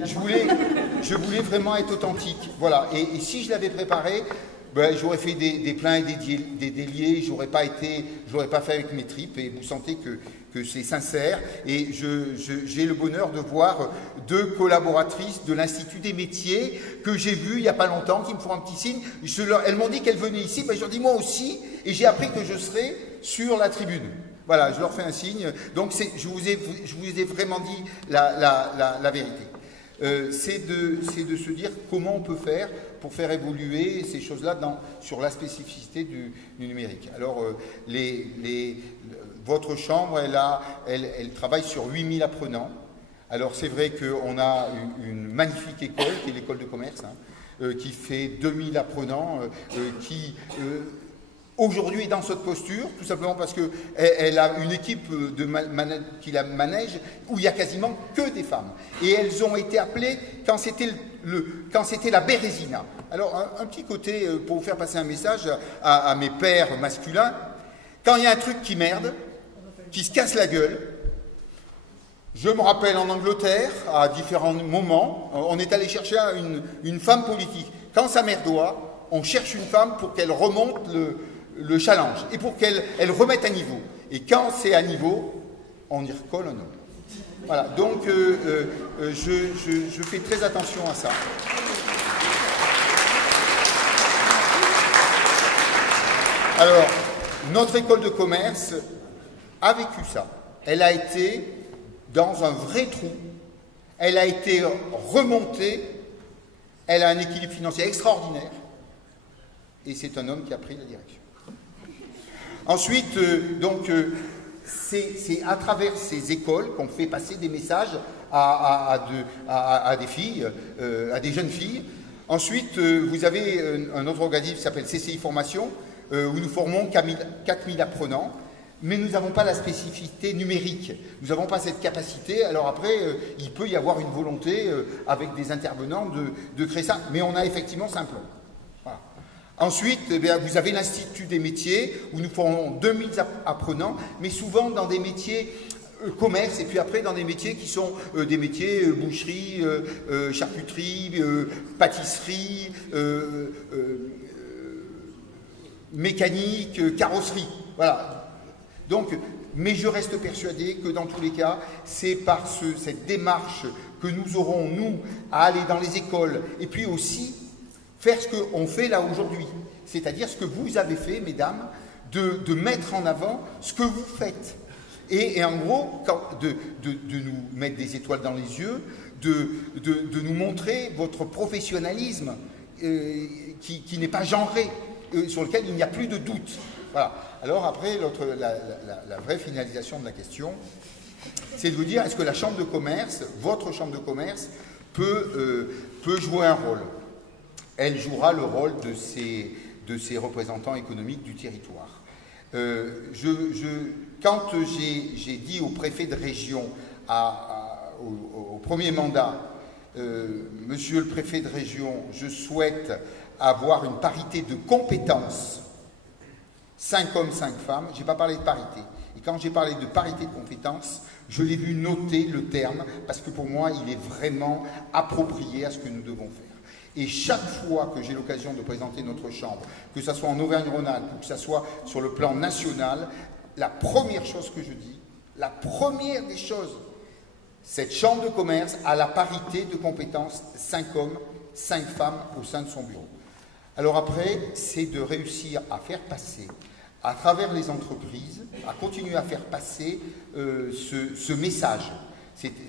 Je voulais vraiment être authentique, voilà, et si je l'avais préparé, j'aurais fait des pleins et des déliés, j'aurais pas fait avec mes tripes, et vous sentez que c'est sincère, et j'ai le bonheur de voir 2 collaboratrices de l'Institut des métiers que j'ai vues il n'y a pas longtemps, qui me font un petit signe. Elles m'ont dit qu'elles venaient ici, je leur dis moi aussi, et j'ai appris que je serais sur la tribune. Voilà, je leur fais un signe. Donc je vous ai vraiment dit la vérité. C'est de se dire comment on peut faire pour faire évoluer ces choses-là sur la spécificité du numérique. Alors, votre chambre, elle travaille sur 8000 apprenants. Alors, c'est vrai qu'on a une magnifique école, qui est l'école de commerce, qui fait 2000 apprenants, qui... aujourd'hui est dans cette posture, tout simplement parce qu'elle a une équipe qui la manège où il n'y a quasiment que des femmes. Et elles ont été appelées quand c'était la Bérésina. Alors, un petit côté pour vous faire passer un message à mes pères masculins. Quand il y a un truc qui merde, qui se casse la gueule, je me rappelle en Angleterre, à différents moments, on est allé chercher une femme politique. Quand ça merdoit, on cherche une femme pour qu'elle remonte le challenge et pour qu'elle remette à niveau. Et quand c'est à niveau, on y recolle un homme. Voilà, donc je fais très attention à ça. Alors, notre école de commerce a vécu ça. Elle a été dans un vrai trou. Elle a été remontée. Elle a un équilibre financier extraordinaire. Et c'est un homme qui a pris la direction. Ensuite, c'est à travers ces écoles qu'on fait passer des messages à des filles, à des jeunes filles. Ensuite, vous avez un autre organisme qui s'appelle CCI Formation, où nous formons 4000 apprenants. mais nous n'avons pas la spécificité numérique. Nous n'avons pas cette capacité. Alors après, il peut y avoir une volonté avec des intervenants de créer ça, mais on a effectivement Saint-Plon. Voilà. Ensuite, eh bien, vous avez l'Institut des métiers, où nous formons 2000 apprenants, mais souvent dans des métiers commerce, et puis après dans des métiers qui sont des métiers boucherie, charcuterie, pâtisserie, mécanique, carrosserie. Voilà. Donc, mais je reste persuadé que dans tous les cas, c'est par cette démarche que nous aurons, nous, à aller dans les écoles, et puis aussi faire ce qu'on fait là aujourd'hui. C'est-à-dire ce que vous avez fait, mesdames, de mettre en avant ce que vous faites. Et en gros, de nous mettre des étoiles dans les yeux, de nous montrer votre professionnalisme qui n'est pas genré, sur lequel il n'y a plus de doute. Voilà. Alors après, la vraie finalisation de la question, c'est de vous dire, est-ce que la chambre de commerce, votre chambre de commerce, peut jouer un rôle? Elle jouera le rôle de ces représentants économiques du territoire. Quand j'ai dit au préfet de région, au premier mandat, Monsieur le préfet de région, je souhaite avoir une parité de compétences, 5 hommes, 5 femmes, je n'ai pas parlé de parité. Et quand j'ai parlé de parité de compétences, je l'ai vu noter le terme, parce que pour moi, il est vraiment approprié à ce que nous devons faire. Et chaque fois que j'ai l'occasion de présenter notre chambre, que ce soit en Auvergne-Rhône-Alpes ou que ce soit sur le plan national, la première chose que je dis, la première des choses, cette chambre de commerce a la parité de compétences 5 hommes, 5 femmes au sein de son bureau. Alors après, c'est de réussir à faire passer, à travers les entreprises, à continuer à faire passer ce message.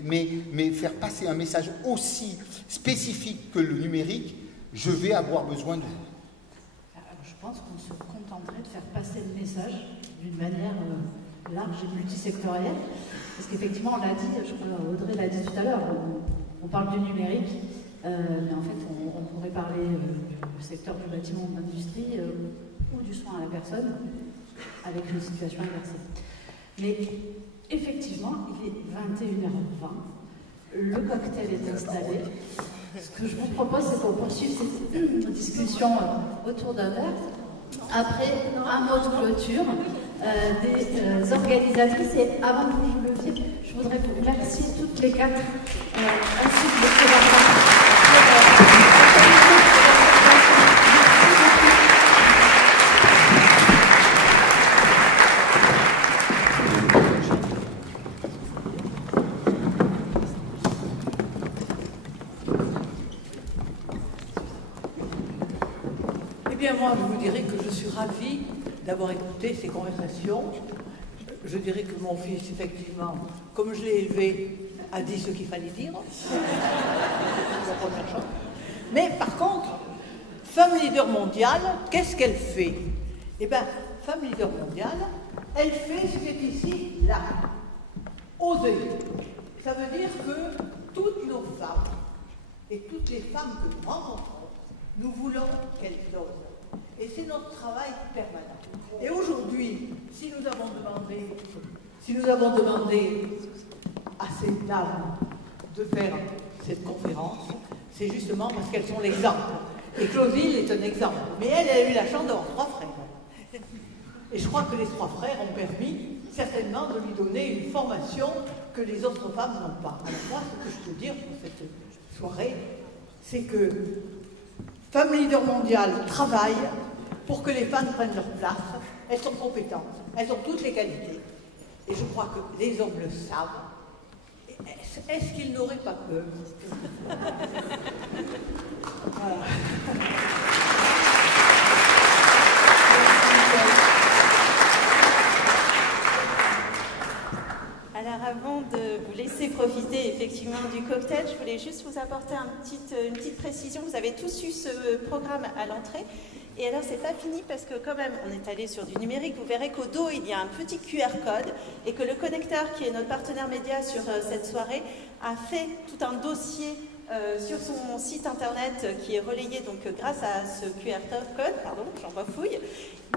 Mais faire passer un message aussi spécifique que le numérique, je vais avoir besoin de vous. Alors, je pense qu'on se contenterait de faire passer le message d'une manière large et multisectorielle. Parce qu'effectivement, on l'a dit, je crois Audrey l'a dit tout à l'heure, on parle du numérique, mais en fait, on pourrait parler du secteur du bâtiment, de l'industrie ou du soin à la personne, avec une situation inversée. Mais effectivement, il est 21h20, le cocktail est installé. Ce que je vous propose, c'est qu'on poursuive cette discussion autour d'un verre. Après un mot de clôture des organisatrices. Et avant que vous le leviez, je voudrais vous remercier toutes les 4 ainsi que les collaborateurs. Moi, je vous dirais que je suis ravie d'avoir écouté ces conversations. Je dirais que mon fils, effectivement, comme je l'ai élevé, a dit ce qu'il fallait dire. Mais par contre, Femme Leader Mondiale, qu'est-ce qu'elle fait? Eh bien, Femme Leader Mondiale, elle fait ce qui est ici, là. Oser. Ça veut dire que toutes nos femmes, et toutes les femmes que nous rencontrons, nous voulons qu'elles osent. Et c'est notre travail permanent. Et aujourd'hui, si nous avons demandé à ces dames de faire cette conférence, c'est justement parce qu'elles sont l'exemple. Et Claudine est un exemple. Mais elle a eu la chance d'avoir 3 frères. Et je crois que les 3 frères ont permis certainement de lui donner une formation que les autres femmes n'ont pas. Alors moi, ce que je peux dire pour cette soirée, c'est que Femme Leader Mondiale travaille pour que les femmes prennent leur place. Elles sont compétentes, elles ont toutes les qualités. Et je crois que les hommes le savent. Est-ce qu'ils n'auraient pas peur? Voilà. Alors avant de vous laisser profiter effectivement du cocktail, je voulais juste vous apporter une petite précision. Vous avez tous eu ce programme à l'entrée. Et alors, c'est pas fini parce que quand même, on est allé sur du numérique. Vous verrez qu'au dos, il y a un petit QR code et que le connecteur, qui est notre partenaire média sur cette soirée, a fait tout un dossier sur son site internet qui est relayé donc grâce à ce QR code, pardon, j'en bafouille.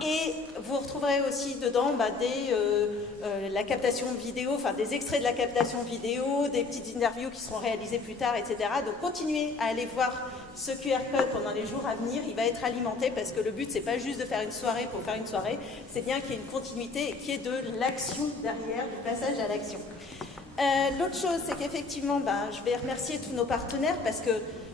Et vous retrouverez aussi dedans la captation vidéo, enfin des extraits de la captation vidéo, des petites interviews qui seront réalisées plus tard, etc. Donc continuez à aller voir ce QR code pendant les jours à venir. Il va être alimenté parce que le but, c'est pas juste de faire une soirée pour faire une soirée, c'est bien qu'il y ait une continuité et qu'il y ait de l'action derrière, du passage à l'action. L'autre chose, c'est qu'effectivement, je vais remercier tous nos partenaires parce que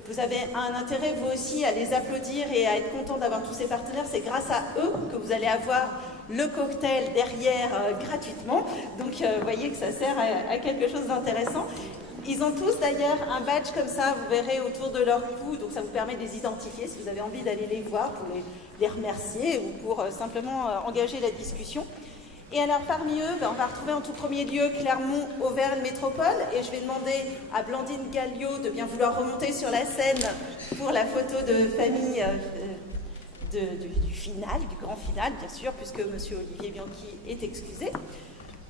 vous avez un intérêt, vous aussi, à les applaudir et à être content d'avoir tous ces partenaires. C'est grâce à eux que vous allez avoir le cocktail derrière gratuitement. Donc, vous voyez que ça sert à quelque chose d'intéressant. Ils ont tous d'ailleurs un badge comme ça, vous verrez, autour de leur cou. Donc, ça vous permet de les identifier si vous avez envie d'aller les voir pour les remercier ou pour simplement engager la discussion. Et alors parmi eux, on va retrouver en tout premier lieu Clermont-Auvergne Métropole et je vais demander à Blandine Galliot de bien vouloir remonter sur la scène pour la photo de famille du final, du grand final bien sûr, puisque M. Olivier Bianchi est excusé.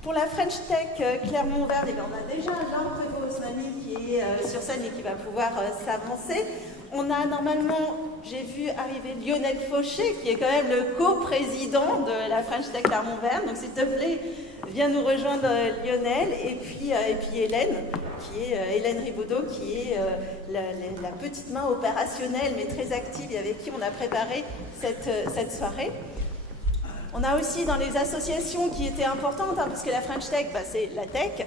Pour la French Tech Clermont-Auvergne, on a déjà Jean Prévost-Osmani qui est sur scène et qui va pouvoir s'avancer. On a normalement, j'ai vu arriver Lionel Fauché, qui est quand même le co-président de la French Tech Clermont-Auvergne. Donc s'il te plaît, viens nous rejoindre Lionel. Et puis Hélène, Hélène Ribaudot, qui est la petite main opérationnelle, mais très active, et avec qui on a préparé cette soirée. On a aussi dans les associations qui étaient importantes, parce que la French Tech, c'est la tech,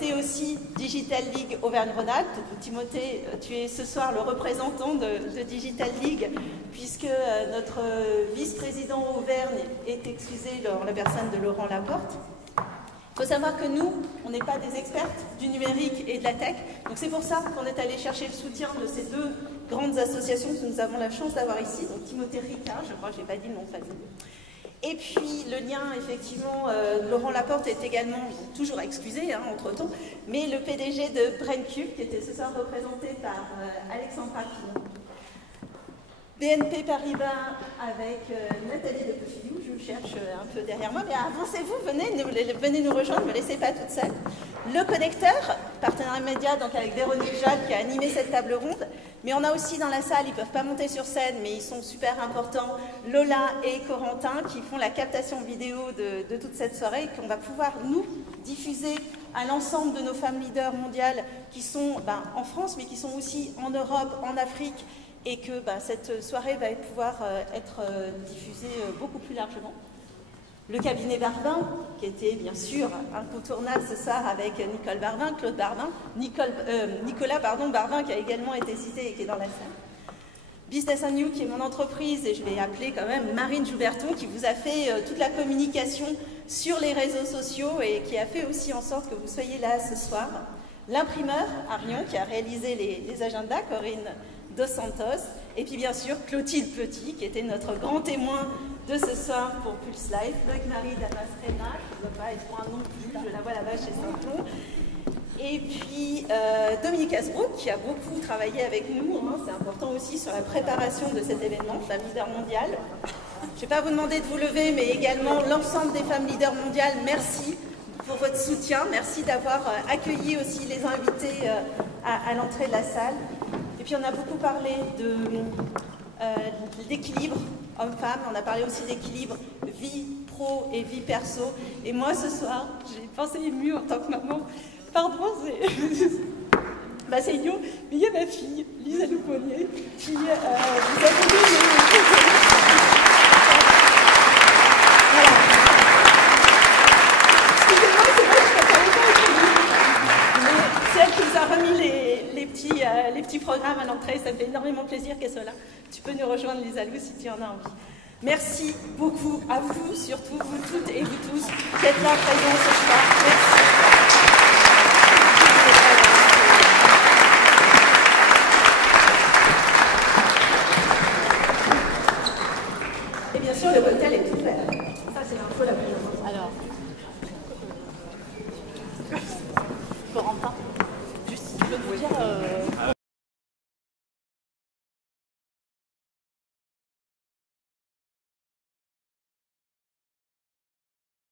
c'est aussi Digital League Auvergne-Rhône-Alpes. Timothée, tu es ce soir le représentant de Digital League, puisque notre vice-président Auvergne est excusé en la personne de Laurent Laporte. Il faut savoir que nous, on n'est pas des expertes du numérique et de la tech, donc c'est pour ça qu'on est allé chercher le soutien de ces deux grandes associations que nous avons la chance d'avoir ici, donc Timothée Ricard, je crois que je n'ai pas dit le nom de famille. Et puis le lien, effectivement, Laurent Laporte est également toujours excusé entre-temps, mais le PDG de BrainCube, qui était ce soir représenté par Alexandra Pinon. BNP Paribas avec Nathalie Depufiliou, je cherche un peu derrière moi, mais avancez-vous, venez nous rejoindre, ne me laissez pas toute seule. Le Connecteur, partenaire média donc avec Véronique Jacques qui a animé cette table ronde, mais on a aussi dans la salle, ils ne peuvent pas monter sur scène, mais ils sont super importants, Lola et Corentin qui font la captation vidéo de toute cette soirée et qu'on va pouvoir nous diffuser à l'ensemble de nos femmes leaders mondiales qui sont en France, mais qui sont aussi en Europe, en Afrique, et que cette soirée va pouvoir être diffusée beaucoup plus largement. Le cabinet Barbin, qui était bien sûr incontournable ce soir avec Nicole Barbin, Claude Barbin, Nicolas Barbin, qui a également été cité et qui est dans la salle. Business & You, qui est mon entreprise, et je vais appeler quand même Marine Jouberton, qui vous a fait toute la communication sur les réseaux sociaux et qui a fait aussi en sorte que vous soyez là ce soir. L'imprimeur, Arion, qui a réalisé les agendas, Corinne Dos Santos, et puis bien sûr Clotilde Petit, qui était notre grand témoin de ce soir pour Pulse Life, Marie Damasrena, qui ne doit pas être loin non plus, je la vois là-bas chez Saint-Plon, et puis Dominique Asbrook, qui a beaucoup travaillé avec nous, c'est important aussi sur la préparation de cet événement, Femmes Leaders Mondiales. Je ne vais pas vous demander de vous lever, mais également l'ensemble des Femmes Leaders Mondiales, merci pour votre soutien, merci d'avoir accueilli aussi les invités à l'entrée de la salle. Et puis on a beaucoup parlé d'équilibre homme-femme, on a parlé aussi d'équilibre vie pro et vie perso. Et moi ce soir, j'ai pensé émue en tant que maman. Pardon, c'est idiot, mais il y a ma fille, Lisa Louponnier, qui vous a donné voilà. Excusez-moi, c'est vrai que je ne savais pas écrire, mais c'est elle qui nous a remis les petits programmes à l'entrée. Ça me fait énormément plaisir qu'elle soit là. Tu peux nous rejoindre, Lisa Lou, si tu en as envie. Merci beaucoup à vous, surtout vous toutes et vous tous, qui êtes là présents ce soir. Merci. Et bien sûr, le cocktail est ouvert. Ça, c'est l'info la plus importante. Alors,